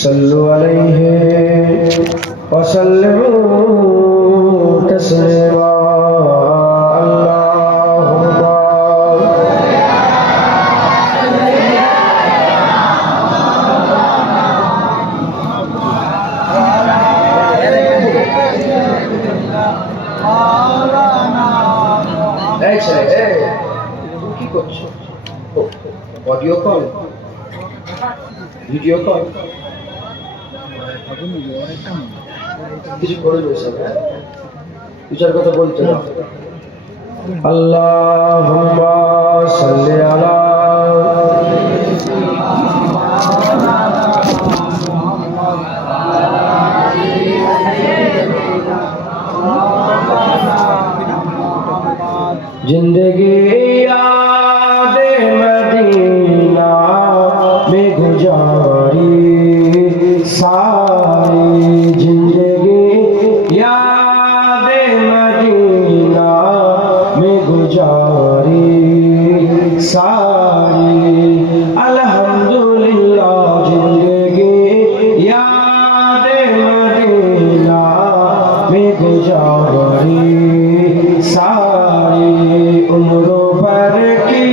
सल्लु अलैहि वसल्लिमू तस्लीमा अल्लाहुम्मा এই ছেলে তুমি কি করছো? অডিও কল, ভিডিও কল কিছু করে রয়েছে, কিছুর কথা বলতে না। আল্লাহুম্মা সাল্লি আলা जिंदगी यादे मदीना में गुजारी सारी जिंदगी यादे मदीना में गुजारी सारी अल्हम्दुलिल्लाह जिंदगी यादे मदीना में गुजारी सारी उम्रो भर की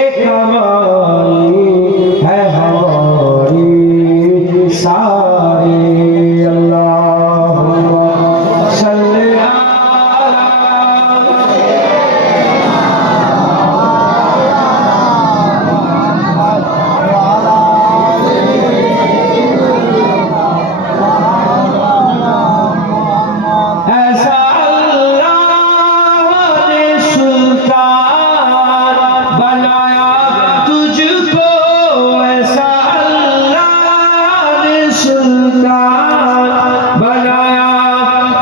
एक कमाई है हमारी सारी। अल्लाहुम्मा सल्ली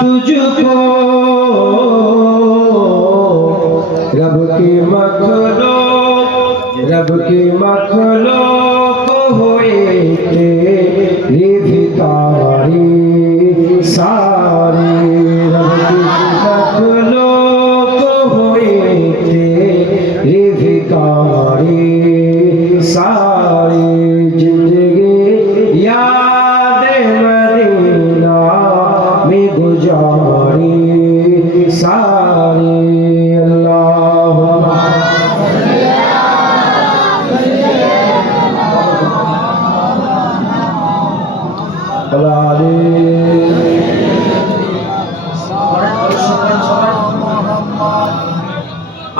तुझको रब की मखलूक हुए तेरी भिखारी सारी रब की मखलूक हुए तेरी भिखारी सारी जिंदगी याद मदीना में गुजारी सारी। अल्लाहुम्मा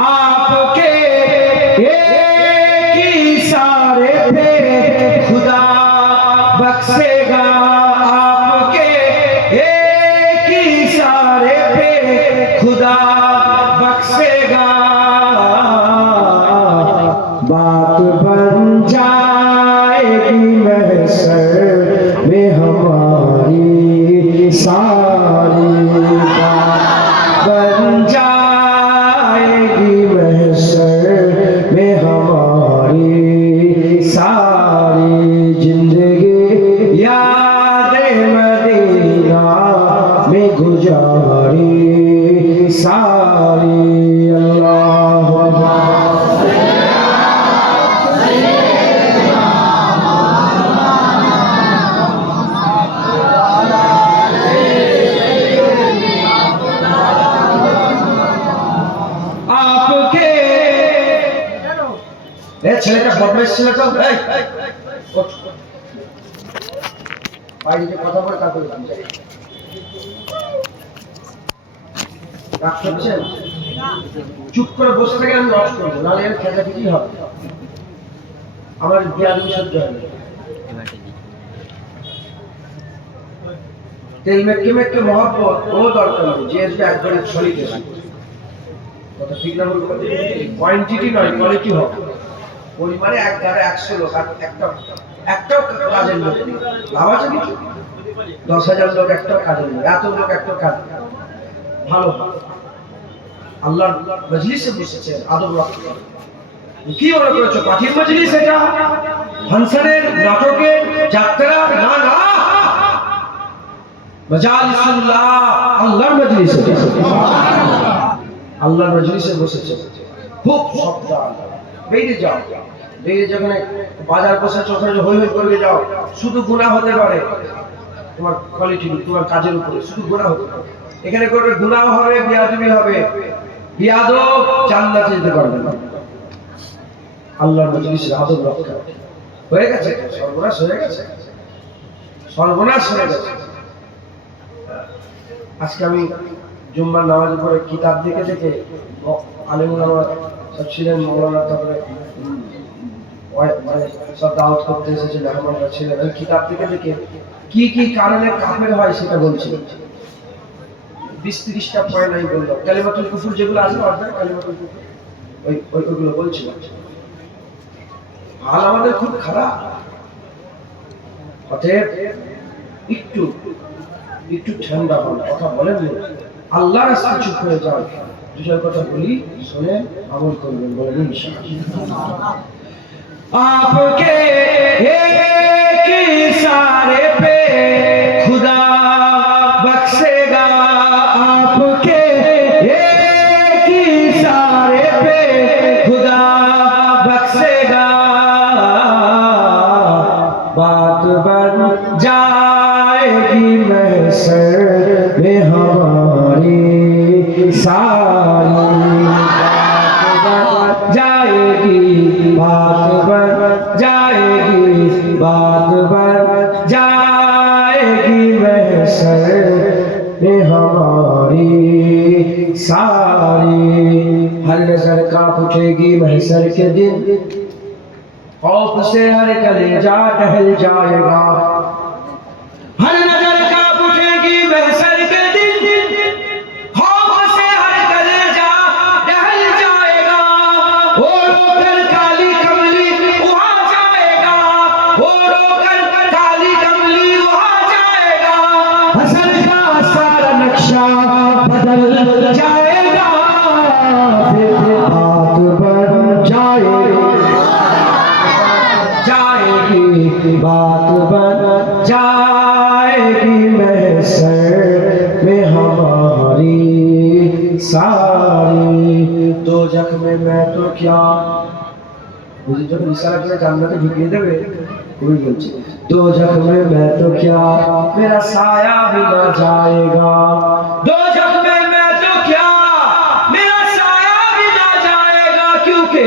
आपके एक इशारे पे खुदा बख्शेगा, आपके एक इशारे पे खुदा बख्शेगा, बात बन जाएगी महशर में हमारी सारी, बात बन जाएगी महशर में हमारी सारी जिंदगी याद मदीना में गुजारी सारी। अल्लाहुम्मा आपके ছেলেটা বদমাইশ ছেলেটা বাইরে কথা বলে তারপরে চুপ করে বসে থেকে আমি নষ্ট করবো, নাহলে এর খেলাখেলি হবে, আমার জ্ঞান সহ্য হবে। তেল মেটকে মেটকে মহব্বত কোনো দরকার নেই, যে একবারে ছড়িয়ে গেছে কথা ঠিক না বলবো, কোয়ান্টিটি নয় কোয়ালিটি হবে। পরিবারে এক ধারে 100 লোক আর একটাও কাজের লোক নেই, লাভ আছে কিছু? 10,000 লোক একটাও কাজের লোক, এত লোক একটাও কাজ ভালো। আল্লাহর মজলিসে বসেছে আদব রাখতে, কি মনে করেছো পাঠির মজলিস এটা? হানসানের নাটকের যাত্রা? না না, মজালিসুল্লাহ আল্লাহর মজলিসে, আল্লাহর মজলিসে বসেছে। খুব সাবধান, বেরিয়ে যাও, বেরিয়ে যেখানে বাজার বসেছ ওখানে হই হই করে যাও, শুধু গুনাহ হতে পারে, তোমার কোয়ালিটি তোমার কাজের উপরে শুধু গুনাহ হতে পারে। এখানে করবে গুনাহ হবে, বিয়াদবি হবে, বিয়াদব জান্নাতে যেতে পারবে না। আল্লাহর মজলিসের আদব রক্ষা হয়ে গেছে, সর্বনাশ হয়ে গেছে, সর্বনাশ হয়ে গেছে। আজকে আমি জুম্মার নামাজের পরে কিতাব দেখে দেখে আলেমুল আমার সব ছিলেন, মৌলানা, তারপরে মানে সব দাওয়াত করতে এসেছে মেহমানরা ছিলেন, ওই কিতাব দেখে দেখে কি কি কারণে কাফের হয় সেটা বলছি। 20-30টা পয়েন্ট আমি বললাম, কালিমাতুল কুফর যেগুলো আছে অর্থাৎ কালিমাতুল কুফর ওইগুলো বলছিলাম। হাল আমাদের খুব খারাপ, অতএব একটু একটু ঠান্ডা হন, কথা বলেন না, আল্লাহর রাস্তায় চুপ হয়ে যান, দুটার কথা বলি শুনে আমল করবেন, বলেন ইনশাআল্লাহ। आपके एक इशारे पे खुदा बख्शेगा, आपके एक इशारे पे खुदा बख्शेगा, बात बन जाएगी महशर में हमारी सारी, जाएगी बात बन जाएगी, बात बन जाएगी महशर में हमारी सारी। हर नजर कांप उठेगी महशर के दिन, खौफ से हर कलेजा टहल जाएगा, हर नजर कांप उठेगी महशर के दिन, खौफ से हर कलेजा टहल जाएगा, वो रोकर काली कमली वहां जाएगा, वो रोकर काली कमली वहां जाएगा, हसन का सारा नक्शा बदल जाएगा, फिर बात बन जाएगी, बात बन जाएगी महशर में हमारी सारी। दो जख्म में मैं तो क्या, मुझे जब इशारा किया জান্নাতে ঢুকিয়ে দেবে, कोई বলছে दो जख्म में मैं तो क्या मेरा साया भी न जाएगा, दो जख्म में मैं तो क्या मेरा साया भी न जाएगा, क्योंकि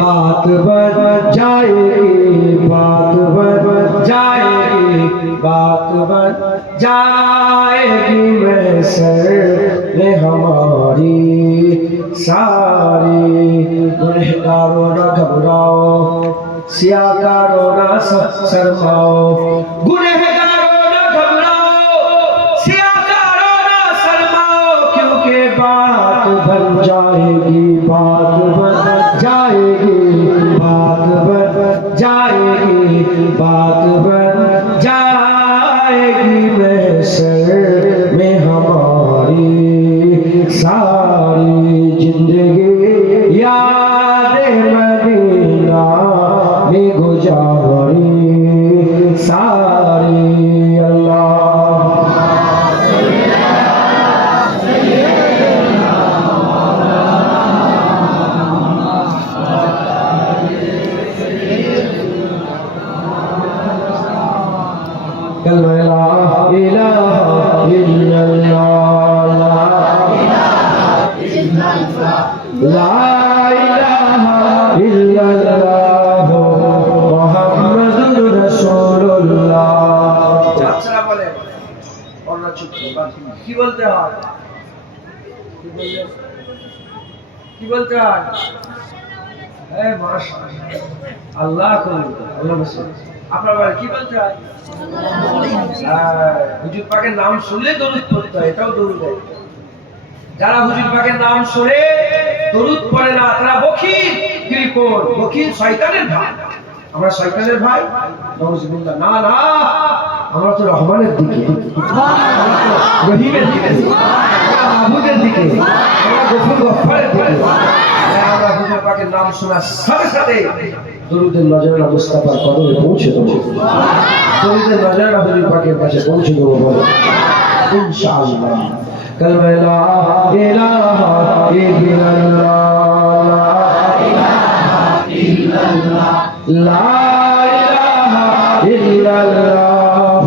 बात बन जाएगी, बात बन जाएगी, बात बन जाएगी महशर में हमारी सारी। गुनहगारों न घबराओ, सियाकारों न शर्माओ, गुनहगारों न घबराओ, सियाकारों न शर्माओ, क्योंकि बात बन जाएगी, बात बन जाएगी, बात बन जाएगी, बात बन जाएगी महशर में हमारी सारी। जिंदगी याद मदीना में गुजारी सारी। अल्लाह कलमा ला इलाहा इल्लल्लाह, ला इलाहा इल्लल्लाह मुहम्मदुर রাসূলুল্লাহ। যাত্রা বলে অন্য চুপ কি বলতে হয়, কি বলতে হয়, এ মাশাআল্লাহ, আল্লাহ করুন, আল্লাহ বসে আপনার বলে কি বলতে হয়, হুজুর পাকের নাম শুনলে দরুদ পড়তে হয়, এটাও দরুদ। যারা হুজুর পাকের নাম শুনে দরুদ পড়ে না তারা বখিল, কৃপণ, বখিল, শয়তানের ভাই। আমরা শয়তানের ভাই নাউজুবিল্লাহ, না না, আমরা তো রহমানের দিকে, রহিমের দিকে, মাহবুবের দিকে, আমরা গফুর গফফারের দিকে। আমরা হুজুর পাকের নাম শোনার সাথে সাথে দরুদের নজরানা মুস্তাফার কদমে পৌঁছে দেবো, দরুদের নজরানা হুজুর পাকের কাছে পৌঁছে দেবো বলে ইনশাআল্লাহ। कलमा ला इलाहा इल्लल्लाह, ला इलाहा इल्लल्लाह। লা ইলাহা ইল্লাল্লাহ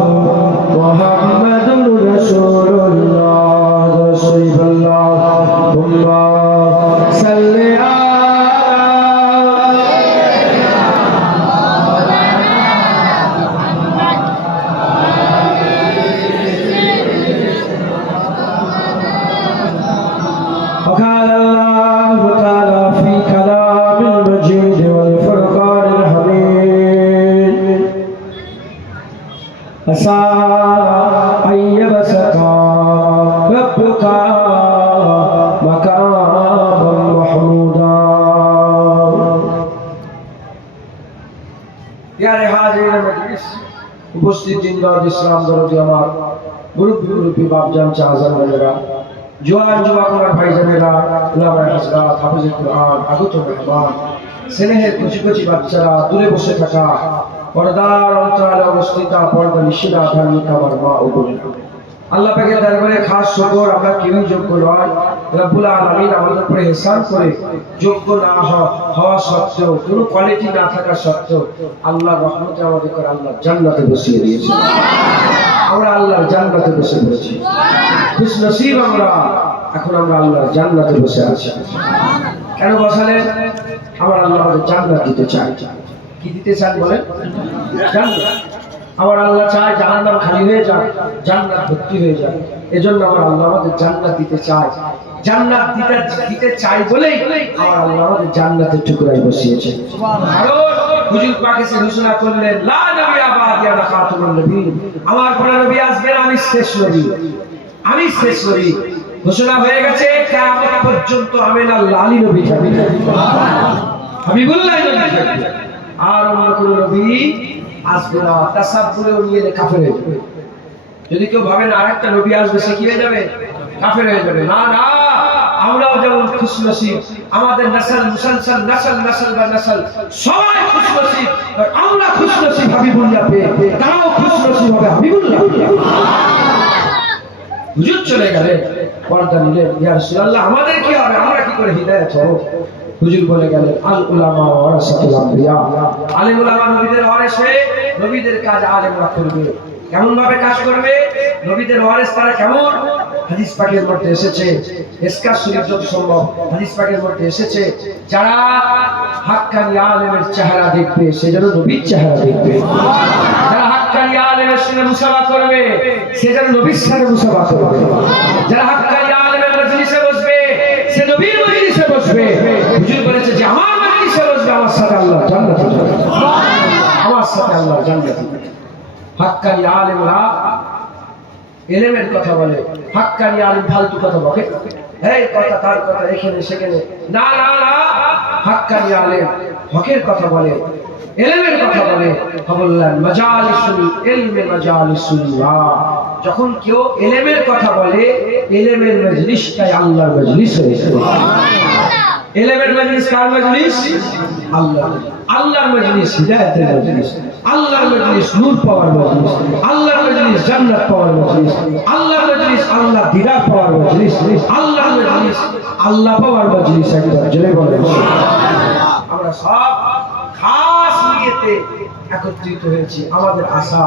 মুহাম্মাদুর রাসূলুল্লাহ আল্লাহুম্মা সাল্লি وقال الله تعالى في كلام المجيد والفرقان الحميد عسى أن يبسط ربك مقاما محمودا प्यारे हाज़रीन मजलिस उपस्थित जिंदाद इस्लाम दरदी আমার মুরব্বি বাপজান চাচার বন্ধুরা জোয়ান যুবকরা ভাইজানেরা উলামায়ে হযরত হাফেজে কুরআন আগত মেহমান স্নেহের কুচি কুচি বাচ্চারা দূরে বসে থাকা পর্দার অন্তরালে অবস্থিত পর্দা নিশিরা ধার্মিক আমার মা ও বোনেরা আল্লাহ পাকের দরবারে খাস শুকর আমরা কেউই যোগ্য নয় রব্বুল আলামিন আমাদের উপরে ইহসান করে যোগ্য না হওয়া সত্ত্বেও কোনো কোয়ালিটি না থাকা সত্ত্বেও আল্লাহর রহমতে আমাদেরকে আল্লাহ জান্নাতে বসিয়ে দিয়েছে আমরা আল্লাহর জান্নাতে বসে পড়েছি খুশনসিব আমরা এখন আমরা আল্লাহর জান্নাতে বসে আছি কেন বসালেন আমরা আল্লাহ আমাদের জান্নাত দিতে চাই কি দিতে চান বলেন জান্নাত আমার আল্লাহ চায় জাহান্নাম খালি হয়ে যায় জান্নাত ভর্তি হয়ে যায় এজন্য আমরা আল্লাহ আমাদের জান্নাত দিতে চাই জান্নাত দিতে চাই বলেই আমার আল্লাহ আমাদের জান্নাতের টুকরাই বসিয়েছে সুবহানাল্লাহ হুজুর পাক এসে ঘোষণা করলেন লা নবী আবাদি আনা খাতুমুন নবী আমার পরে নবী আসবেন আমি শেষ নবী ঘোষণা হয়ে গেছে কিয়ামত পর্যন্ত আমিনা লালি নবী থাকবে হাবিবুল্লাহ নবী থাকবে আর অন্য কোন নবী আসবে না তাসাব্বুরেও নিয়ে কাফের হয়ে যাবে যদি কেউ ভাবেন আরেকটা নবী আসবে সে কি হয়ে যাবে কাফের হয়ে যাবে না না আমরাও যেমন খুশনসিব আমাদের নসল মুসলসল নসল বা নসল সবাই খুশনসিব আমরা খুশনসিব হাবিবুল্লাহ পেয়ে তারাও খুশনসিব হবে হাবিবুল্লাহ হুজুর চলে গেলেন পর্দা নিলেন ইয়া রাসূলুল্লাহ আমাদের কি হবে আমরা কি করে হিদায়াত হব হুজুর বলে গেলেন আল উলামা ওয়ারাসাতুল আম্বিয়া আলেম উলামা নবীদের ওয়ারিস হয়ে নবীদের কাজ আলেমরা করবে কেমন ভাবে কাজ করবে নবীদের ওয়ারিস তারা কেমন হাদিস পাকের মধ্যে এসেছে ইসকার শরীফ যত সম্ভব হাদিস পাকের মধ্যে এসেছে যারা হাক্কানি আলেমের চেহারা দেখবে সে যেন নবীর চেহারা দেখবে যারা হাক্কানি আলেমের সঙ্গে মুসাফা করবে সে যেন নবীর সাথে মুসাফা করবে যারা হাক্কানি আলেমের মজলিসে বসবে সে নবীর মজলিসে বসবে হুজুর বলেছে যে আমার মজলিসে বসবে আমার সাথে আল্লাহ জান্নাতে যাবে আমার সাথে আল্লাহ জান্নাতে যাবে হাক্কানি আলেমরা ইলমের কথা বলে হাক্কানি আলেম ফালতু কথা বলে এই কথা তার কথা এখানে সেখানে না না না হাক্কানি আলেম হকের কথা বলে ইলমের কথা বলে বললেন মাজালিসুল ইলমি মাজালিসুল্লাহ যখন কেউ ইলমের কথা বলে ইলমের মজলিসটাই আল্লাহর মজলিস হয়ে যায় ইলমের মজলিস কার মজলিস আল্লাহ আল্লাহর মজলিস হিদায়াতের মজলিস আল্লাহর মজলিস নূর পাওয়ার মজলিস আল্লাহর মজলিস জান্নাত পাওয়ার মজলিস আল্লাহর মজলিস আল্লাহ দিদার পাওয়ার মজলিস আল্লাহর মজলিস আল্লাহ পাওয়ার মজলিস একবার জোরে বলেন আমরা সব খাস নিয়তে একত্রিত হয়েছি আমাদের আশা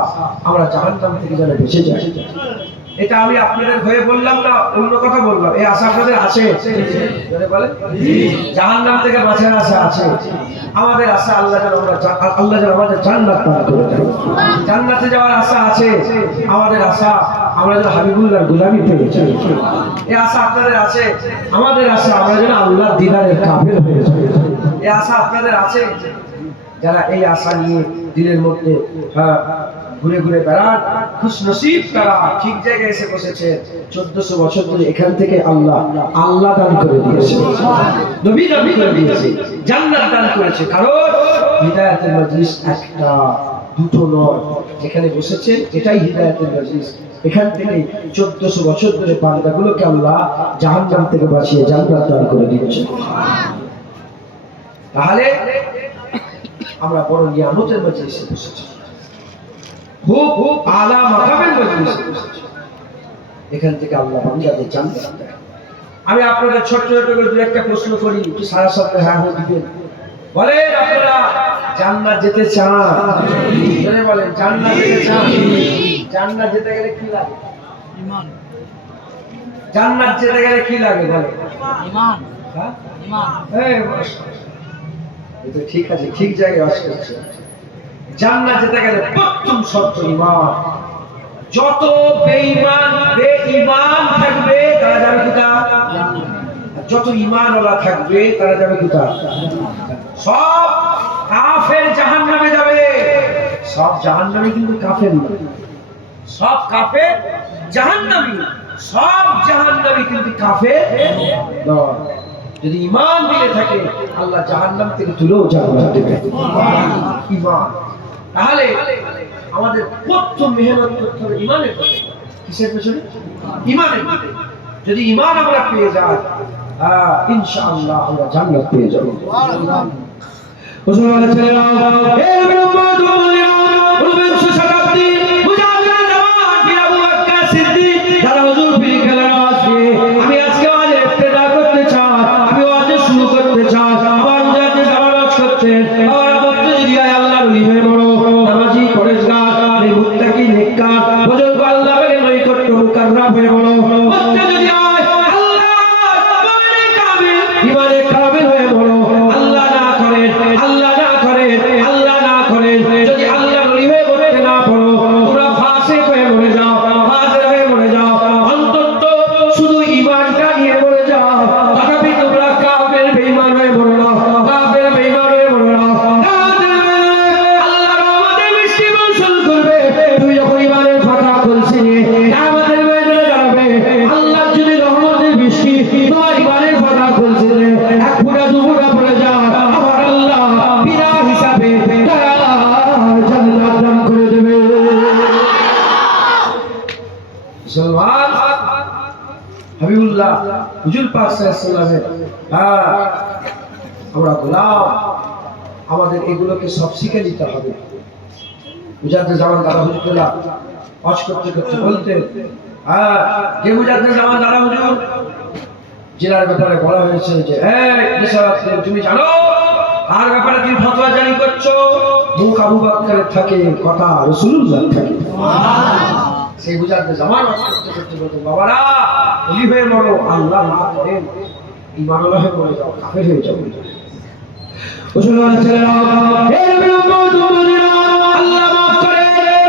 আমরা জাহান্নাম থেকে যেন বেঁচে যাই এটা আমি আপনাদের হয়ে বললাম না অন্য কথা বললাম এই আশা আপনাদের আছে জোরে বলেন জি জাহান্নাম থেকে বাঁচার আশা আছে আমাদের আশা আল্লাহ যেন আমাদের জান্নাত দান করে দেন জান্নাতে যাওয়ার আশা আছে আমাদের আশা আমরা যেন হাবিবুল্লাহর গোলামি পেয়ে যাই এই আশা আপনাদের আছে আমাদের আশা আমরা যেন আল্লাহর দিদারের কাফের হয়ে যাই এই আশা আপনাদের আছে যারা এই আশা নিয়ে দিলের মধ্যে ঘুরে ঘুরে বেড়ান খুশনসিব তারা ঠিক জায়গায় এসে বসেছে 1400 বছর ধরে এখান থেকে আল্লাহ দান করে দিয়েছে নবী দান করে দিয়েছে জান্নাত দান করেছে কারণ হিদায়াতের মজলিস একটা দুটো নয় যেখানে বসেছে এটাই হিদায়াতের মজলিস এখান থেকে 1400 বছর ধরে বান্দাগুলোকে আল্লাহ জাহান্নাম থেকে বাঁচিয়ে জান্নাত দান করে দিয়েছে তাহলে আমরা বড় নিয়ামতের মজলিসে বসেছি খুব আলা মাকামের মজলিসে বসেছি এখান থেকে আল্লাহ বান্দাদের জান্নাত দেয় আমি আপনাদের ছোট ছোট করে দুই একটা প্রশ্ন করি একটু সারা শব্দে হ্যাঁ দিবেন বলেন আপনারা জান্নাত যেতে চান? জোরে বলেন, জান্নাত যেতে চান? জান্নাত যেতে গেলে কি লাগে? ঈমান। জান্নাত যেতে গেলে কি লাগে বলে? ঈমান। হ্যাঁ, ঈমান। এই তো ঠিক আছে, ঠিক জায়গায় বাস করছে। জান্নাত যেতে গেলে প্রথম শর্ত ঈমান। যত বেঈমান বেঈমান থাকবে তারা যাবে কোথায়? যত ঈমানওয়ালা থাকবে তারা যাবে কোথায়? সব কাফের জাহান্নামে যাবে। সব জাহান্নামী কিন্তু কাফের না। সব কাফের জাহান্নামী, সব জাহান্নামী কিন্তু কাফের নয়। যদি ঈমান দিলে থাকে আল্লাহ জাহান্নাম থেকে তুলেও জান্নাত দেবে। ঈমান। তাহলে আমাদের প্রথম মেহনত করতে হবে ঈমানের পেছনে। কিসের পেছনে? ঈমানের পেছনে। যদি ঈমান আমরা পেয়ে যাই, ইনশাআল্লাহ আমরা জান্নাত পেয়ে যাব। মুসলমান ছেলেরা, হে মুহাম্মদ ঊনবিংশ শতাব্দী মুজাহিদের জামাত বীর আবু বকর সিদ্দিক যারা হুজুর পীর খেলার আসবে, আমি আজকে আজ ইফতেদা করতে চাই, আমি আজ শুরু করতে চাই। আমার মুজাহিদ জামাত করতে আমার বক্তব্য যদি আল্লাহর ওলি হয়ে বড় নামাজি পরেশগার মুত্তাকি নেককার বুজুর্গ আল্লাহর নৈকট্য মুকাররম হয়ে বড় বক্তব্য যদি আয় আল্লাহ মানে কামিল ইমানে কামিল হয়ে বড়। আল্লাহ না করে, আল্লাহ না করে, আল্লাহ না করে যদি আল্লাহর ওলি হয়ে বলতে না পারো, তোমরা ফাসিক হয়ে মরে যাও, ফাসিক হয়ে মরে যাও। অন্তত শুধু ঈমানটা নিয়ে মরে যাও, তথাপি তোমরা কাফের বেঈমান হয়ে মরো না, কাফের বেঈমান হয়ে মরো না। আল্লাহর রহমতের বৃষ্টি বর্ষণ করবে তুমি যখন ঈমানের ফাঁকা খুলছি, কিয়ামতের ময়দানে দাঁড়াবে। আল্লাহ যদি রহমতের বৃষ্টি তোমার ঈমানের ফাঁকা খুলছে, এক ফোঁটা দু ফোঁটা পড়ে যাও, আমার আল্লাহ বিনা হিসাবে জান্নাত দান করে দেবে। মুসলমান হাবিবুল্লাহ হুজুর পাক সাল্লাল্লাহু আলাইহি ওয়াসাল্লামের আমরা গোলাম, আমাদের এগুলোকে সব শিখে নিতে হবে। মুজাহিদ জামান দাদা হুজুররা হজ করতে করতে বলতেন, যে মুজাহিদ জামান দাদা হুজুর জেলার ব্যাপারে বলা হয়েছে যে তুমি জানো আর ব্যাপারে তুমি ফতোয়া জারি করছো, মুখ আবু বকরের থাকে, কথা রাসূলুল্লাহ থাকে। সেই মুজাহিদ জামান হজ করতে করতে বলতেন, বাবারা ওলি হয়ে মরো, আল্লাহ না করেন ঈমানওয়ালা হয়ে মরে যাও, কাফের হয়ে যাও। মুসলমান ছেলেরা, হে নবীর উম্মত উম্মতিরা, আল্লাহ মাফ করে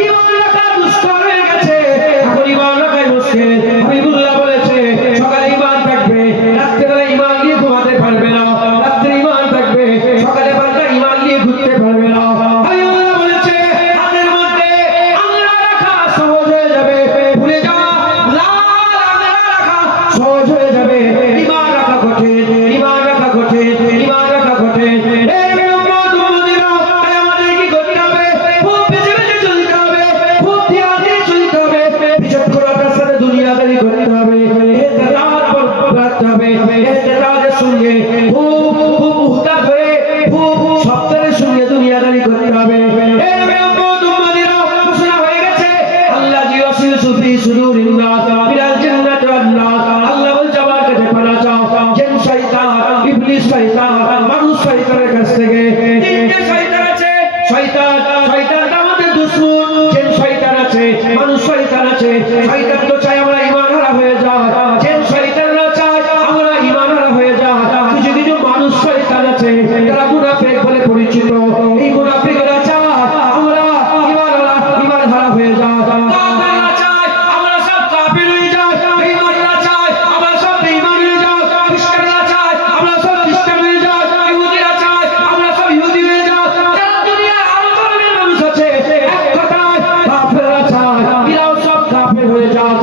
ঈমান রাখা দুষ্কর হয়ে গেছে, এখন ঈমান রাখাই মুশকিল। হাবিবুল্লাহ বলেছে সকালে ঈমান থাকবে, রাতে বেলা ঈমান নিয়ে ঘুমাতে পারবে না, রাতে ঈমান থাকবে, সকালে বেলা ঈমান নিয়ে ঘুরতে পারবে না। হাবিবুল্লাহ বলেছে হাতের মধ্যে আল্লাহ রাখা সহজ হয়ে যাবে, ভুলে যাওয়া লাল আল্লাহ রাখা সহজ হয়ে যাবে, ঈমান রাখা কঠিন, ঈমান রাখা কঠিন, ঈমান রাখা কঠিন। মানুষ শয়তানের কাছ থেকে তিনটে শয়তান আছে। শয়তানটা আমাদের দুশমন। যে শয়তান আছে, মানুষ শয়তান আছে। শয়তান তো চায় আমরা ঈমান হারা হয়ে যাই, যে শয়তানরা চায় আমরা ঈমান হারা হয়ে যাই। কিছু কিছু মানুষ শয়তান আছে যারা মুনাফিক বলে পরিচিত। এই মুনাফিকরা চায় আমরা ঈমান হারা হয়ে যাই। কাফেররা চায় আমরা সব কাফের হয়ে যাই। বেঈমানরা চায় আমরা সব বেঈমান হয়ে যাই। খ্রিস্টানরা চায় আমরা সব খ্রিস্টান হয়ে যাই। ইহুদিরা চায় আমরা সব ইহুদি হয়ে যাই। দুনিয়ার আরো ধরনের মানুষ আছে, এক কথায় কাফেররা চায় এরাও সব কাফের হয়ে যাই।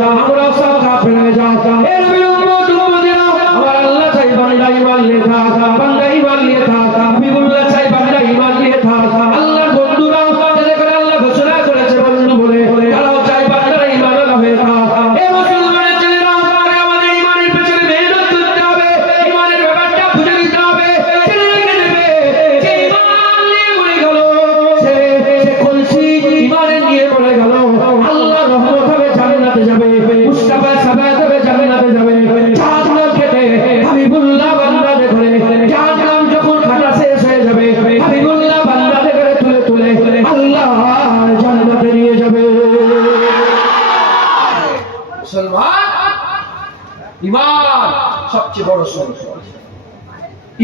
সবচেয়ে বড় সম্পদ,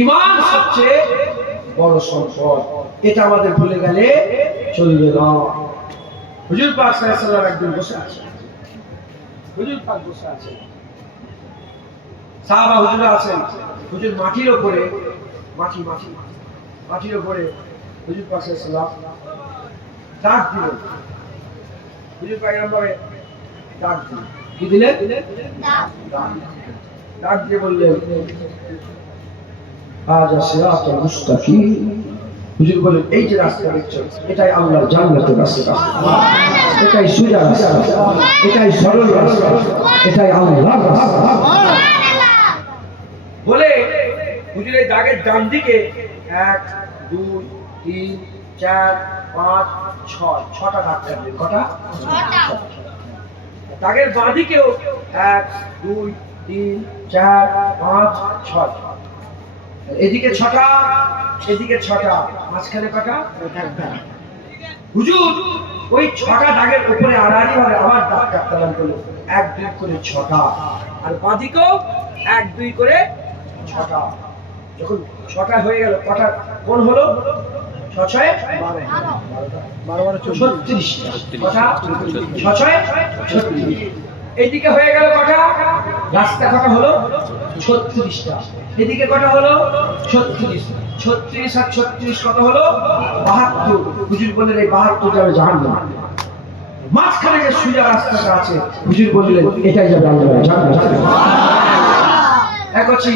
ঈমান সবচেয়ে বড় সম্পদ। এটা আমাদের ভুলে গেলে চলবে না। হুজুর পাক সাল্লাল্লাহু আলাইহি ওয়াসাল্লাম একদিন বসে আছেন, হুজুর পাক বসে আছেন, সাহাবা হুজুর আছেন, হুজুর মাটির উপরে মাটির উপরে হুজুর পাক সাল্লাল্লাহু আলাইহি ওয়াসাল্লাম ডাক দিলেন। হুজুর পয়গম্বরে ডাক দিলেন, কি দিলেন? ডাক দিয়ে বললেন হাযা সিরাতুল মুস্তাকিম। হুজুর বলেন এই যে রাস্তা দেখছো এটাই আল্লাহর জান্নাতের রাস্তা, এটাই সোজা রাস্তা, এটাই সরল রাস্তা, এটাই আল্লাহর রাস্তা। বলে হুজুর এই দাগের ডান দিকে 1 2 3 4 5 6 ছটা দাগ কাটলেন। কটা? দাগের বাঁ দিকেও 1 2 3 4 5 6, এদিকে 6টা, এদিকে 6টা, মাঝখানে কটা? হুজুর ওই 6টা দাগের উপরে আড়াআড়ি ভাবে আবার দাগ কাটতে লাগলো, 1 2 করে 6টা, আর বাঁ দিকেও 1 2 করে 6টা। যখন 6টা হয়ে গেল, কটা কোন হলো? 6 6 12 12 36। কটা? 6 6 36। এদিকে হয়ে গেল কটা? রাস্তা কটা হলো? 36টা। এদিকে কটা হলো? 36। 36 আর 36 কত হলো? 72। হুজুর বললেন এই 72 যাবে জাহান্নাম। মাঝখানে যে সোজা রাস্তাটা আছে হুজুর বললেন এটাই যাবে আল্লাহর জান্নাত। একছি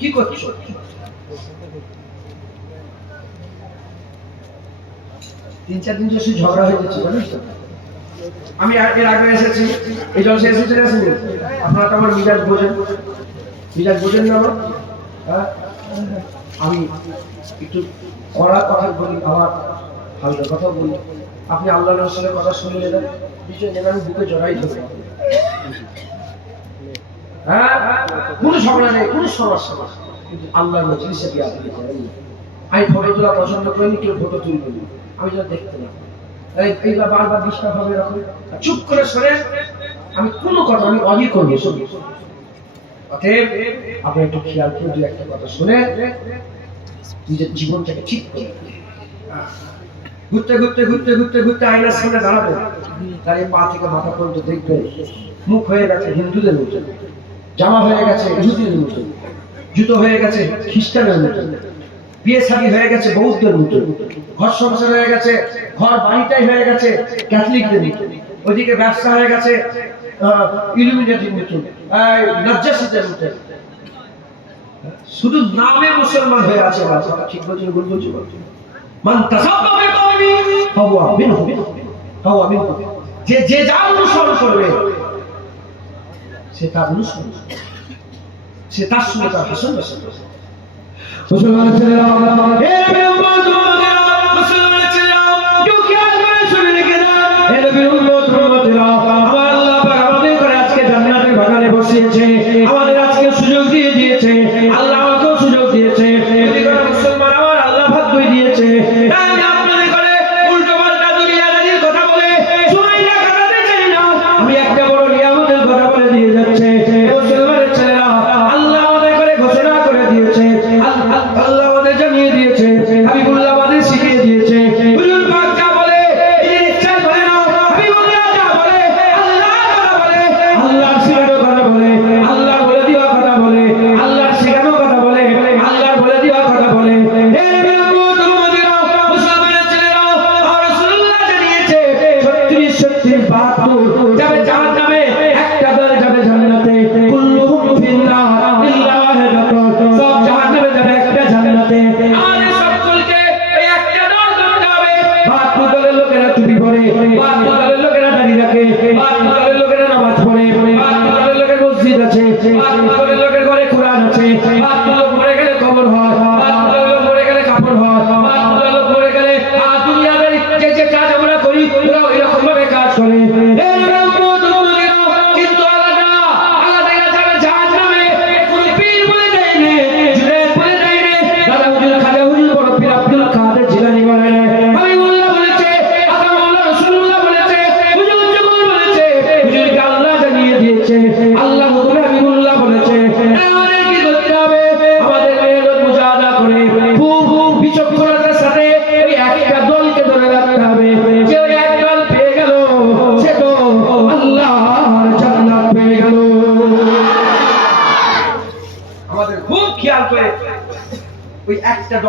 কি করছো? তিন চার দিন যদি ঝগড়া হয়ে যাচ্ছে জানিস তো। আমি এর আগে এসেছি, এই জলসা এসেছে আসেনি, আপনারা তো আমার মিজাজ বোঝেন না। হ্যাঁ, আমি একটু কড়া কথা বলি, আবার হালকা কথা বলি। আপনি আল্লাহ রাসূলের কথা শুনে নেবেন, বিষয় নেবেন, আমি বুকে জড়াই ধরবো। হ্যাঁ, কোনো ঝগড়া নেই, কোনো সমস্যা না, কিন্তু আল্লাহর মজলিসে গিয়ে আপনি করেন না। আমি ফটো তোলা পছন্দ করিনি, কেউ ফটো তুলবেন না, আমি যেন দেখতে না। এইবার বারবার ডিস্টার্ব হবে এরকম, চুপ করে সরে আমি কোনো কথা আমি অজি করবো। অতএব আপনি একটু খেয়াল করে দু একটা কথা শুনে নিজের জীবনটাকে ঠিক করে ঘুরতে ঘুরতে ঘুরতে ঘুরতে ঘুরতে আয়নার সামনে দাঁড়াবে, দাঁড়িয়ে পা থেকে মাথা পর্যন্ত দেখবে মুখ হয়ে গেছে হিন্দুদের মতো, জামা হয়ে গেছে ইহুদিদের মতো, জুতো হয়ে গেছে খ্রিস্টানের মতো, বিয়ে শাদী হয়ে গেছে বৌদ্ধদের মতো, ঘর সংসার হয়ে গেছে, ঘর বাড়িটাই হয়ে গেছে ক্যাথলিকদের মতো, ওইদিকে ব্যবসা হয়ে গেছে ইলুমিনেটির মতো, নাজ্জাসীদের মতো, শুধু নামে মুসলমান হয়ে আছে। ঠিক বলছি ভুল বলছি? মান তাসাব্বা বিকওমি ফাহুয়া মিনহুম, যে যে যা অনুসরণ করবে সে তার অনুসরণ, সে তার সঙ্গে তার হাসন বাসন। মুসলমান ছেলেরা, হে নবীর উম্মতেরা, মুসলমান ছেলেরা, কেউ খেয়াল করে শুনে রেখে দাও, হে নবীর উম্মতেরা, আমার আল্লাহ পাক আমাদের করে আজকে জান্নাতের বাগানে বসিয়েছে, আমাদের আজকে সুযোগ দিয়ে দিয়েছে, আল্লাহ আমাকেও সুযোগ দিয়েছে। মুসলমান আমার আল্লাহ ভাগ্যই দিয়েছে, তাই আমি আপনাদের করে উল্টো পাল্টা দুনিয়াদারির কথা বলে সময়টা কাটাতে চাই না। আমি একটা বড় নিয়ামতের কথা বলে দিয়ে যাচ্ছে। মুসলমানের ছেলেরা, আল্লাহ আমাদের করে ঘোষণা করে দিয়েছে, আল্লাহ আমাদের জানিয়ে দিয়েছে, হাবিবুল্লাহ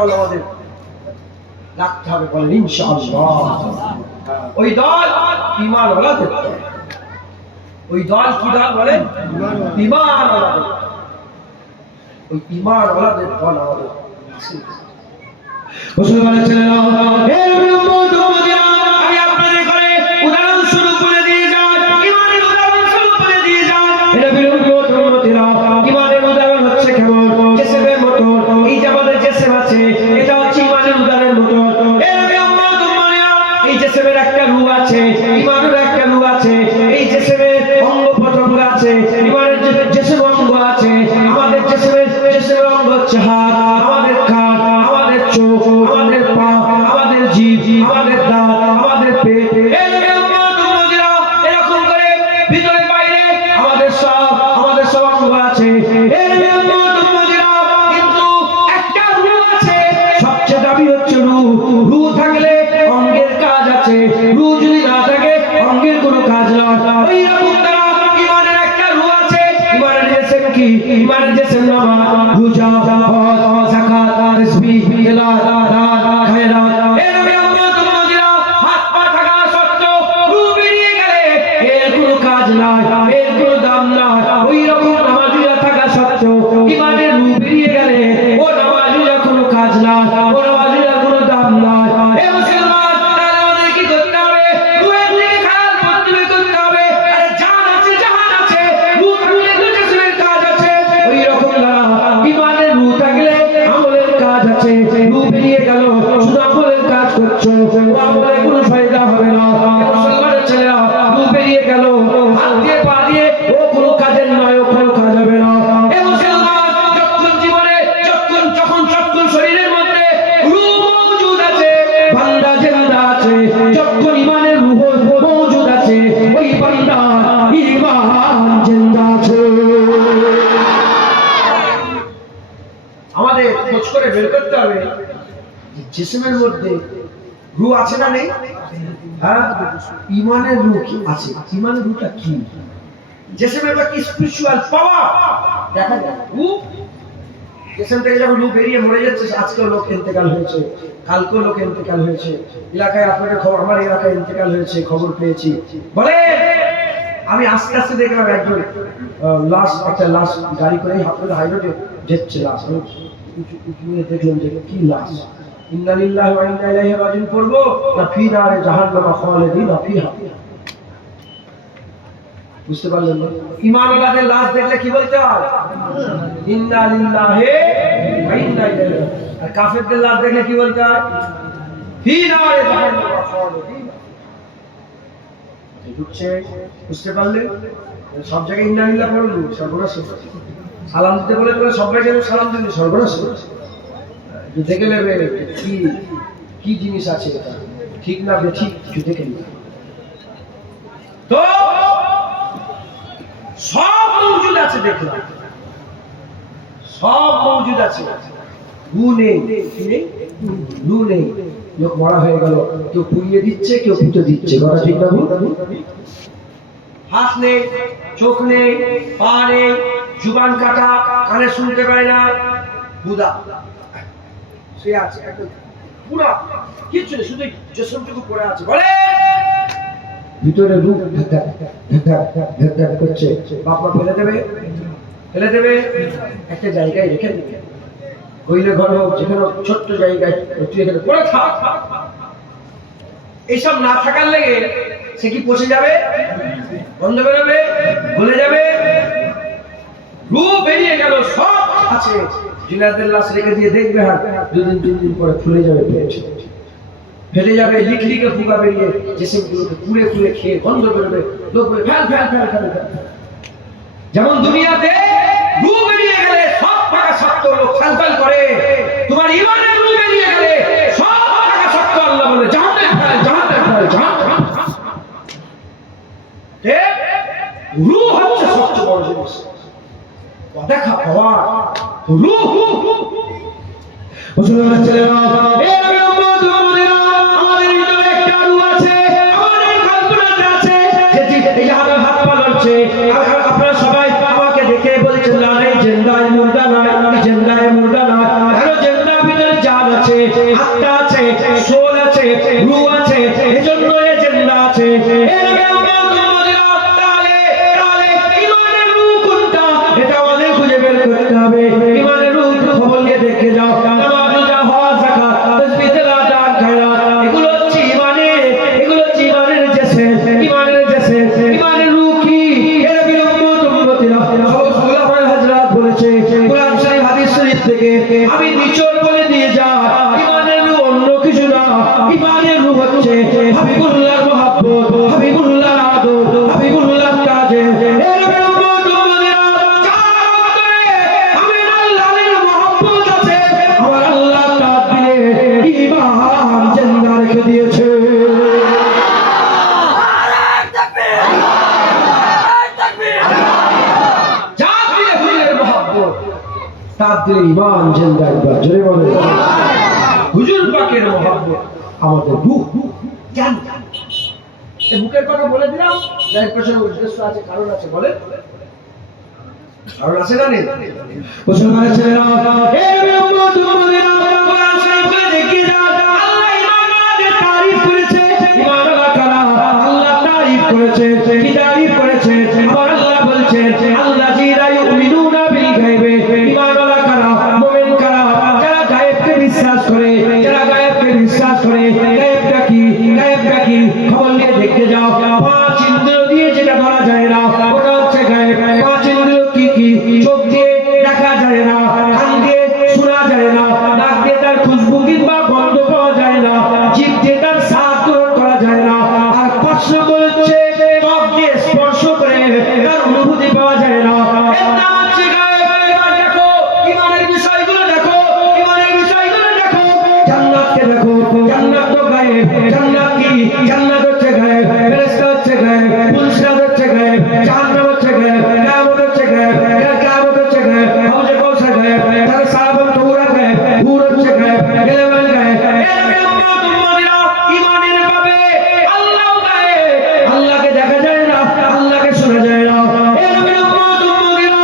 দল আমাদের রাখতে হবে, বলেন ইনশাআল্লাহ। ওই দল ঈমানওয়ালাদের দল। ওই দল কি দল বলেন? ঈমানওয়ালাদের। ওই ঈমানওয়ালাদের দল আমাদের মুসলমানের ছেলেরা, এই উম্মত উম্মতিরা, আমি আপনাদের করে উদাহরণস্বরূপ বলে দিয়ে যাই, ঈমানের উদাহরণস্বরূপ বলে দিয়ে যাই। এটা উম্মত উম্মতিরা, ঈমানের উদাহরণ হচ্ছে কেমন? জেসেমের মতো। এই যে আমাদের জেসেম আছে, এটা হচ্ছে ঈমানের উদাহরণের মতো। এই উম্মত উম্মতিরা, এই জেসেমের একটা রূহ আছে, ঈমানের একটা রূহ আছে। এই জেসেমের অঙ্গ প্রত্যঙ্গ আছে, ঈমানের জেসেম অঙ্গ আছে। আমাদের জেসেমের অঙ্গ হচ্ছে হাত, আমাদের কান, আমাদের চোখ, আমাদের পা, আমাদের জিভ, আমাদের দাঁত, আমাদের পেট। এরকম করে ভিতরে বাইরে আমাদের সব অঙ্গ আছে। কিন্তু একটা রূহ আছে, সবচেয়ে দাবি হচ্ছে রূহ। রূহ থাকলে অঙ্গের কাজ আছে, রূহ যদি না থাকে অঙ্গের কোনো কাজ নয়। ওই রকম তারা ঈমানের একটা রূহ আছে। ঈমানের জেসেম কি? ঈমানের জেসেম নামাজ, রোজা, হজ, যাকাত, তাসবিহ, তিলাওয়াত, দান, খায়রাত। এর উম্মত উম্মতিরা, হাত পা থাকা সত্ত্বেও রূহ বেরিয়ে গেলে এর কোনো কাজ নাই, এর কোনো দাম নাই। ওই রকম নামাজীরা থাকা সত্ত্বেও ঈমানের রূহ বেরিয়ে গেলে ও নামাজীরা কোনো কাজ নাই, ও নামাজীরা কোনো দাম নাই। এ মুসলমান, তাহলে আমাদের কি করতে হবে? রূহের দিকে খেয়াল করতে হবে। আরে জান আছে, জাহান আছে, রূহ থাকলে তো জিসমের কাজ আছে। ওই রকম না, ঈমানের রূহ থাকলে আমলের কাজ আছে। রূহ বেরিয়ে গেল, শুধু আমলের কাজ করছো, ও আমলে কোনো ফায়দা হবে না। মুসলমানের ছেলেরা, রূহ বেরিয়ে গেল, হাত দিয়ে পা দিয়ে ও কোনো কাজের নয়, ও কোনো কাজ হবে না। এ মুসলমান, যখন শরীরের মধ্যে রূহ মওজুদ আছে, বান্দা জিন্দা আছে, যখন ঈমানের রূহ মওজুদ আছে, ওই বান্দা ঈমান জিন্দা আছে। আমাদের খোঁজ করে বের করতে হবে জিসমের মধ্যে রূহ আছে না নেই। হ্যাঁ, ঈমানের রূহ কি আছে? ঈমানের রূহটা কি? জিসমের কি স্পিরিচুয়াল পাওয়ার দেখা যায়। রূহ জিসম থেকে যখন রূহ বেরিয়ে মরে যাচ্ছে, আজকেও লোক ইন্তেকাল হয়েছে, কালকেও লোক ইন্তেকাল হয়েছে। এলাকায় আপনাদের খবর, আমার এলাকায় ইন্তেকাল হয়েছে, খবর পেয়েছি। বলে আমি আস্তে আস্তে দেখলাম একজন একটা লাশ গাড়ি করে আপনাদের হাইরোডে যাচ্ছে, লাশ দেখলাম যে কি লাশ। ইন্না লিল্লাহি ওয়া ইন্না ইলাইহি রাজিউন পড়বো না ফি নারে জাহান্নাম খালিদিনা ফিহা? বুঝতে পারলেন না? ঈমানওয়ালাদের লাশ দেখলে কি বলতে হয়? ইন্না লিল্লাহি ওয়া ইন্না ইলাইহি রাজিউন। আর কাফেরদের লাশ দেখলে কি বলতে হয়? ফি নারে জাহান্নাম খালিদিনা। বুঝছে? বুঝতে পারলেন? সব জায়গায় ইন্না লিল্লাহি পড়লো, সর্বনাশ। সালাম দিতে বলে তোমরা সবাই যেন সালাম দিলে, সর্বনাশ। দেখে নেবে কি জিনিস আছে, এটা ঠিক না বেঠিক কিছু দেখে নেবে। তো সব মওজুদ আছে, দেখলাম সব মওজুদ আছে। রূহ নেই, কি নেই? রূহ নেই। লোক মরা হয়ে গেল, কেউ পুড়িয়ে দিচ্ছে, কেউ পুঁতে দিচ্ছে, কথা ঠিক না? হাত নেই, চোখ নেই, পা নেই, জুবান কাটা, কানে শুনতে পায় না, বুদা সে আছে পুরা কিছু নেই, শুধু জিসমটুকু পড়ে আছে। বলে ভিতরে রূহ ধাক করছে, বাপমা ফেলে দেবে একটা জায়গায় রেখে দেবে, হইলে ঘর হোক, যেখানে ছোট্ট জায়গায় তুই এখানে পড়ে থাক। এইসব না থাকার লেগে সে কি পচে যাবে, বন্ধ বেরোবে, ভুলে যাবে। রূহ বেরিয়ে গেল, সব আছে। জিনাদের লাশ রেখে দিয়ে দেখবে, হ্যাঁ 2 দিন পরে ফুলে যাবে, ফেলে যাবে, লিখলিকে ফুকা বেরিয়ে জিসমগুলোকে পুড়ে খেয়ে গন্ধ বেরোবে, লোক ফেল। যেমন দুনিয়াতে রূহ বেরিয়ে গেলে সব ফাঁকা শক্ত লোক ফেল করে, তোমার ঈমানের রূহ বেরিয়ে গেলে সব ফাঁকা শক্ত আল্লাহ বলে জাহান্নামে ফেল। রূহ হচ্ছে সবচেয়ে বড় জিনিস, দেখা পাওয়া রূহ। মুসলমান ছেলেরা, এই উম্মত উম্মতিরা, আমাদের ভিতরে একটা রূহ আছে, আমাদের কল্পনাতে আছে, যেটি এই হাত পা লড়ছে। আপনারা সবাই আমাকে দেখে বলছেন, না এই জিন্দায় মুর্দা নয়, এই জিন্দায় মুর্দা নয়। আরো জিন্দার ভিতরে জান আছে। রূহ আছে, এজন্য এ জিন্দা আছে। এর তাহলে ইমানের রূহ কোনটা এটা আমাদের খুঁজে বের করতে হবে। ইমানের রূহ খবর নিয়ে দেখে যাও, নামাজ রোজা হজ যাকাত তাসবিহ তেলাওয়াত দান খায়রাত এগুলো হচ্ছে ইমানের, এগুলো হচ্ছে ইমানের জেসে, ইমানের জেসে। ইমানের রূহ কি? এর উম্মতিরা খোলাফায়ে হযরত বলেছে কুরআন শরীফ হাদিস শরীফ থেকে, আমি নিচড় বলে দিয়ে যা, ইমানের রূহ অন্য কিছু না। ইমানের রূহ হচ্ছে হাবিবুল্লাহর মহব্বত, হাবিবুল্লাহর আদব, হাবিবুল্লাহর তাজে। এর উম্মতিরা যার অন্তরে আমার আল্লাহর মহব্বত আছে, আমার আল্লাহ তার দিলে ঈমান জিন্দা রেখে দিয়েছে। যার দিলে হুজুরের মহব্বত, তার দিলে ঈমান জিন্দা। একবার জোরে বলেন হুজুর পাকের মহব্বত আমাদের রূহ জান। এই বুকের কথা বলে দিলাম, যার পেছনে উদ্দেশ্য আছে, কারণ আছে। বলে কারণ আছে না নেই? মুসলমানের ছেলেরা, এই উম্মতেরা কোরআন শরীফে দেখে যাও, আল্লাহ ঈমানওয়ালাদের তারিফ করেছে। ঈমানওয়ালা কারা? আল্লাহ তারিফ করেছে। কি তারিফ করেছে? আমার আল্লাহ বলছেন আল্লাযীনা ইউমিনুনা বিল গায়বে। ঈমানওয়ালা কারা? মুমিন কারা? যারা গায়েবকে বিশ্বাস করে, যারা গায়েবকে বিশ্বাস করে। গায়েবটা কি? গায়েবটা কি? খবর নিয়ে দেখতে যাও। পাঁচ ইন্দ্রিয় দিয়ে যেটা ধরা যায় না, ওটা হচ্ছে গায়েব। পাঁচ ইন্দ্রিয় কি কি? চোখ দিয়ে দেখা যায় না, কান দিয়ে শোনা যায় না, নাক দিয়ে তার খুশবু কিংবা গন্ধ পাওয়া যায় না, জিভ দিয়ে তার স্বাদ গ্রহণ করা যায় না, আর স্পর্শ করছে ত্বক দিয়ে স্পর্শ করে তার অনুভূতি পাওয়া যায় না। এর নাম হচ্ছে গায়েব। এবার দেখো ঈমানের বিষয়গুলো, দেখো ঈমানের বিষয়গুলো দেখো। জান্নাতকে দেখো, জান্নাত তো গায়েব। জান্নাত কি? জান্নাত হচ্ছে গায়েব, ফেরেশতা হচ্ছে গায়েব, ফুলসিরাত হচ্ছে গায়েব, জাহান্নাম হচ্ছে গায়েব, কিয়ামত হচ্ছে গায়েব, কিয়ামত হচ্ছে গায়েব, হাউজে কাউসার গায়েব, তার সাহাবান তওরা গায়েব, হুর হচ্ছে গায়েব, গেলেমান গায়েব। এর উম্মতিরা ঈমানের ভাবে আল্লাহ গায়েব, আল্লাহকে দেখা যায় না, আল্লাহকে শোনা যায় না। এর উম্মতিরা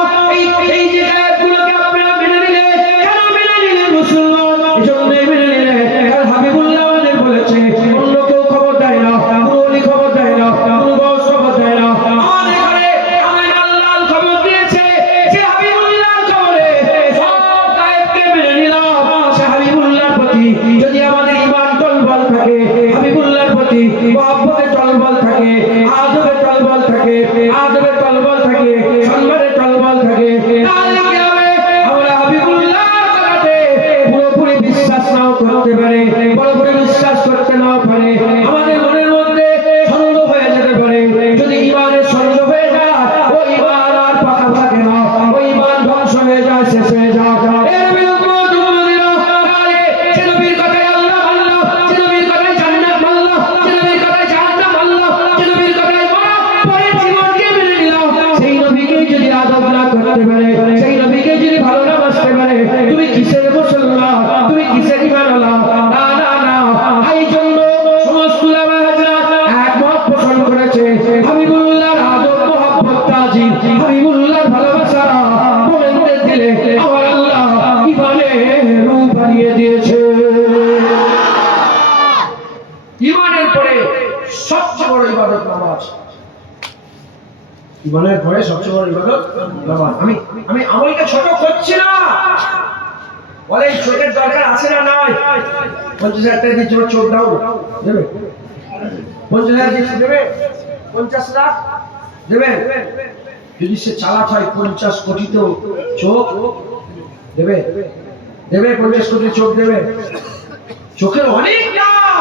এই যে গায়েবগুলোকে আপনারা মেনে নিলে, কেন মেনে নিলেন মুসলমান? এজন্যই মেনে নিলেন কারণ হাবিবুল্লাহ আমাদের বলেছে, অন্য কেউ খবর দেয় না, কোনো ওলি খবর দেয় না, কোনো বস খবর দেয় না। আমাদের ঘরে আমার আল্লাহ খবর দিয়েছে, যে হাবিবুল্লাহর খবরে সব গায়েবকে মেনে নিলাম। সে হাবিবুল্লাহর প্রতি যদি আমাদের ঈমান টলবল থাকে, হাবিবুল্লাহর প্রতি মহব্বতে টলবল থাকে, আদবে টলবল থাকে, আদবে টলবল থাকে, সম্মানে টলবল থাকে, তাহলে কি হবে? আমরা হাবিবুল্লাহর কথাতে পুরোপুরি বিশ্বাস নাও করতে পারে, পুরোপুরি বিশ্বাস করতে নাও পারে, আমাদের মনের মধ্যে সন্দেহ হয়ে যেতে পারে। যদি ঈমানের সন্দেহ হয়ে যায়, ওই ঈমান আর পাকা থাকে না, ওই ঈমান ধ্বংস হয়ে যায়, শেষ হয়ে যায়। এর উম্মতিরা তাহলে যে নবীর কথায় আল্লাহ আল্লাহ, যে নবীর কথায় জান্নাত আল্লাহ, যে নবীর কথায় জাহান্নাম আল্লাহ, যে নবীর কথায় মরা পরে জীবনকে মেনে নিলাম, সেই নবীকে যদি আদব না করতে পারে, সেই নবীকে যদি ভালো না বাসতে পারে, তুমি কিসের মুসলমান? তুমি কিসের ঈমানওয়ালা? না না না। এই জন্য সমস্ত উলামা হযরত একমত পোষণ করেছে, হাবিবুল্লাহর আদব মহব্বত তাজিম, হাবিবুল্লাহর ভালোবাসা মুমিনদের দিলে আমার আল্লাহ ঈমানের রূপ বানিয়ে দিয়েছে। ঈমানের পরে সবচেয়ে বড় ইবাদত নামাজ। ঈমানের পরে সবচেয়ে বড় ইবাদত নামাজ। আমি আমলকে ছোট করছি না, বলে চোখের দরকার আছে না নাই? 50,000 টাকা দিয়ে চোখ দাও, দেবে? 50,000 দিয়ে দেবে? 50 লাখ দেবে? যদি সে চালাক হয় 50 কোটি তো চোখ দেবে? দেবে? 50 কোটি চোখ দেবে? চোখের অনেক দাম,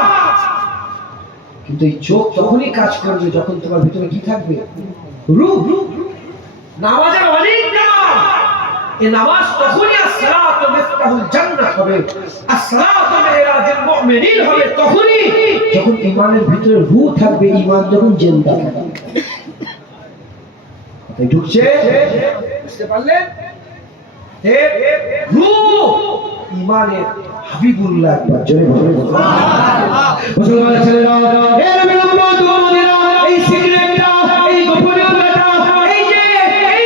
কিন্তু এই চোখ তখনই কাজ করবে যখন তোমার ভিতরে কি থাকবে? রূহ। নামাজের অনেক দাম। এই নামাজ তখনই আসসালাতু মিফতাহুল জান্নাত হবে, আসসালাতু মিরাজুল মুমিনিন হবে তখনই যখন ঈমানের ভিতরে রূহ থাকবে, ঈমান যখন জিন্দা থাকবে। তাই ঢুকছে, বুঝতে পারলেন? রূহ ঈমানের হাবিবুল্লাহ। একবার জোরে বলুন সুবহানাল্লাহ। মুসলমানের ছেলেরা, এর উম্মতিরা, এই সিক্রেটটা, এই গোপনীয়তা, এই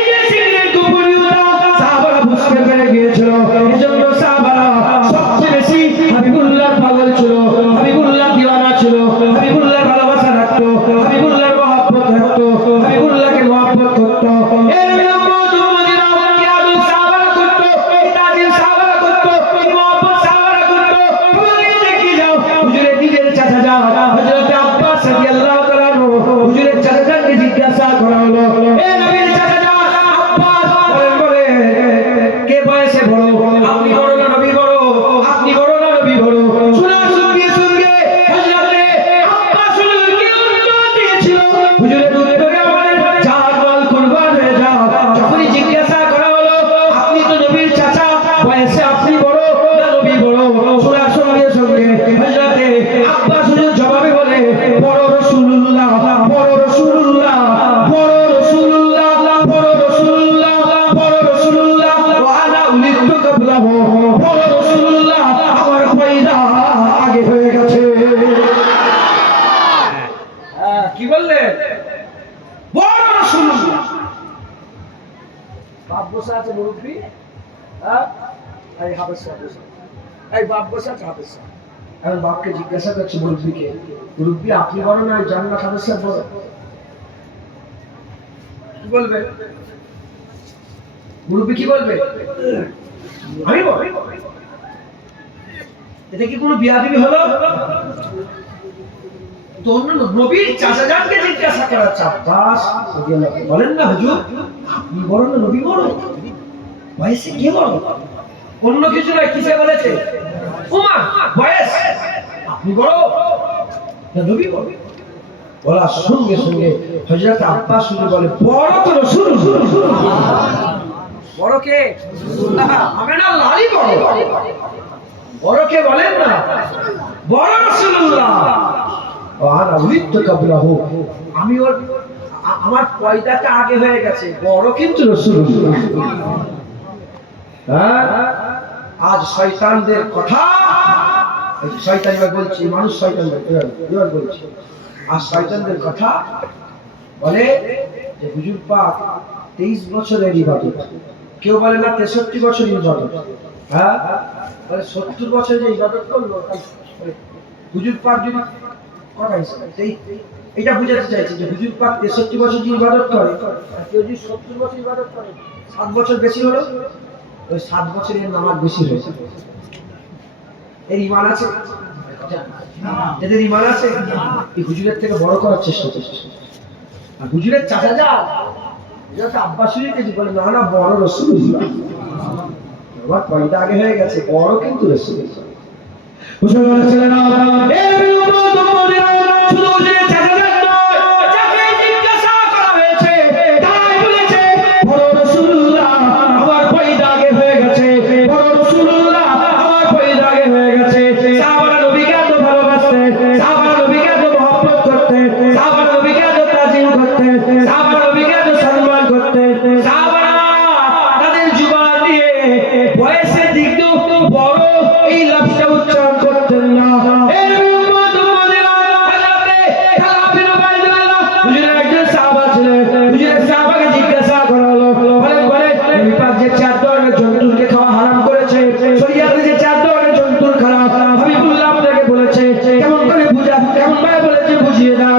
যে সিক্রেট গোপনীয়তা সাহাবারা বুঝতে পেরে গিয়েছিল। এজন্য সাহাবারা সবচেয়ে বেশি হাবিবুল্লাহর পাগল ছিল, হাবিবুল্লাহ চাচা হযরত আব্বাস রাদিয়াল্লাহু তাআলা হুজুরের চাচাকে জিজ্ঞাসা করা হলো, এ নবীর চাচা আব্বাস বলে কে বয়সে বড়, আপনি বড় না নবী বড়, আপনি বড় না নবী বড়? শোনার সঙ্গে সঙ্গে হযরতে আব্বাস হুজুরকে উত্তর দিয়েছিল, হুজুরের উত্তরে আমাদের জান মাল কুরবান হয়ে যাও। যখনই জিজ্ঞাসা করা হলো আপনি তো নবীর চাচা, বয়সে আপনি বড় না নবী বড়? শোনার সঙ্গে সঙ্গে হযরতে আব্বাস হুজুর জবাবে বলে, বড় রাসূলুল্লাহ, বড় রাসূলুল্লাহ, বড় রাসূলুল্লাহ, বড় রাসূলুল্লাহ, বড় রাসূলুল্লাহ, ওয়া আনা উলিদতু ক্বাবলাহু, বড় রাসূলুল্লাহ, আমার পয়দা আগে হয়ে গেছে। কি বললেন? বড় রাসূলুল্লাহ। বাপ বসে আছে মুরব্বি, এই হাফেজ সাহেব বসে, এই বাপ বসে আছে হাফেজ সাহেব। এখন বাপকে জিজ্ঞাসা করছে মুরব্বিকে, মুরব্বি আপনি বড় না জান্নাত হাফেজ সাহেব বড়? কি বলবে মুরব্বি? কি বলবে? আমি বড়। এটা কি কোনো বিয়াদবি হলো? তো অন্য নবীর চাচাজানকে জিজ্ঞাসা করা, আব্বাস বলেন না হুজুর আপনি বড় না নবী বড়? বয়সে কে বড়? অন্য কিছু নয়, কিসে বলেছে? উমা বয়স আপনি বড় না নবী বড়? বলার সঙ্গে সঙ্গে হযরত আব্বাস শুনে বলে, বড় তো রাসূলুল্লাহ। বড় কে? আমিনা লালি বড়। বড় কে বলেন না, বড় রাসূলুল্লাহ। আর উলিদতু ক্বাবলাহু, আমি ওর আমার পয়দাটা আগে হয়ে গেছে, বড় কিন্তু রাসূলুল্লাহ। আজ শয়তানদের কথা, শয়তান বলছি, মানুষ শয়তান বলছে, আর শয়তানদের কথা বলে যে হুজুর পাক 23 বছরের ইবাদত, কেউ বলে না 63 বছর ইবাদত, বলে 70 বছর যে ইবাদত করলো হুজুর পাক যদি কথা হিসেবে এটা বুঝাতে চাইছে যে হুজুর পাক 63 বছর যে ইবাদত করে, কেউ যদি 70 বছর ইবাদত করে 7 বছর বেশি হলো, ওই 7 বছরের নামাজ বেশি হয়েছে। এর ঈমান আছে? এদের ঈমান আছে? এই হুজুরের থেকে বড় করার চেষ্টা করছে। আর হুজুরের চাচা যেটা আব্বাস হুজুরকে বলে, না না বড় রাসূলুল্লাহ, আমার পয়দা আগে হয়ে গেছে, বড় কিন্তু রাসূলুল্লাহ। মুসলমানের ছেলেরা, এই উম্মত উম্মতেরা শুধু হুজুরের চাচা নয়, যাকে জিজ্ঞাসা করা হয়েছে তাই বলেছে বড় রাসূলুল্লাহ, আমার পয়দা আগে হয়ে গেছে, বড় রাসূলুল্লাহ, আমার পয়দা আগে হয়ে গেছে। সাহাবারা নবীকে এত ভালোবাসতেন, সাহাবারা নবীকে এত মহব্বত করতেন, সাহাবারা নবীকে এত তাজিম করতেন, সাহাবারা নবীকে এত সম্মান করতেন। সাহাবারা তাদের জুবান দিয়ে বয়সের দিক দিয়েও বড় এই লফজটা উচ্চারণ করতেন না। এই উম্মত উম্মতেরা, হযরতে খালিদ বিন উবাইদুল্লাহ হুজুরের একজন সাহাবা ছিলেন। হুজুরের সাহাবাকে জিজ্ঞাসা করা হলো, বলে নবী পাক যে 4 ধরনের জন্তুকে খাওয়া হারাম করেছে, শরীয়তে যে 4 ধরনের জন্তুর খারাপ, হাবিবুল্লাহ আপনাকে বলেছে, কেমন করে বুঝা, কেমন ভাবে বলেছে বুঝিয়ে দাও।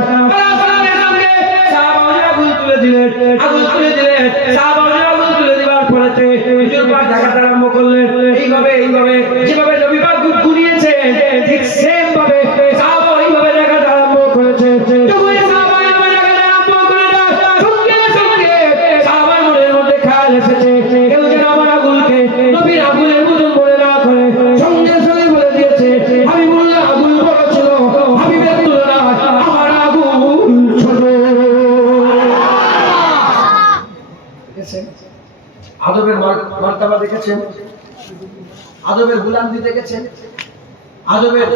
সাহাবারা আগুন তুলে দিলেন, আগুন তুলে দিলেন। সাহাবারা আগুন তুলে দেওয়ার পরেতে হুজুর পাক দেখাতে আরম্ভ করলেন, এইভাবে এইভাবে যেভাবে নবী পাক গুনিয়েছেন ঠিক সেম ভাবে সাহাবা এইভাবে দেখাতে আরম্ভ করেছে। যখন সাহাবা এইভাবে দেখাতে আরম্ভ করে দেয়, সঙ্গে সঙ্গে সাহাবার মনের মধ্যে খেয়াল এসেছে, কেউ যেন আমার আগুনকে নবীর আগুনের মতন মনে না করে। সঙ্গে সঙ্গে বলে দিয়েছে, হাবিবুল্লাহ আগুন বড় ছিল, হাবিবের তুলনায় আমার আগুন ছোট। দেখেছেন আদবের মার্তাবা? দেখেছেন আদবের বুলান্দি? দেখেছেন আদবের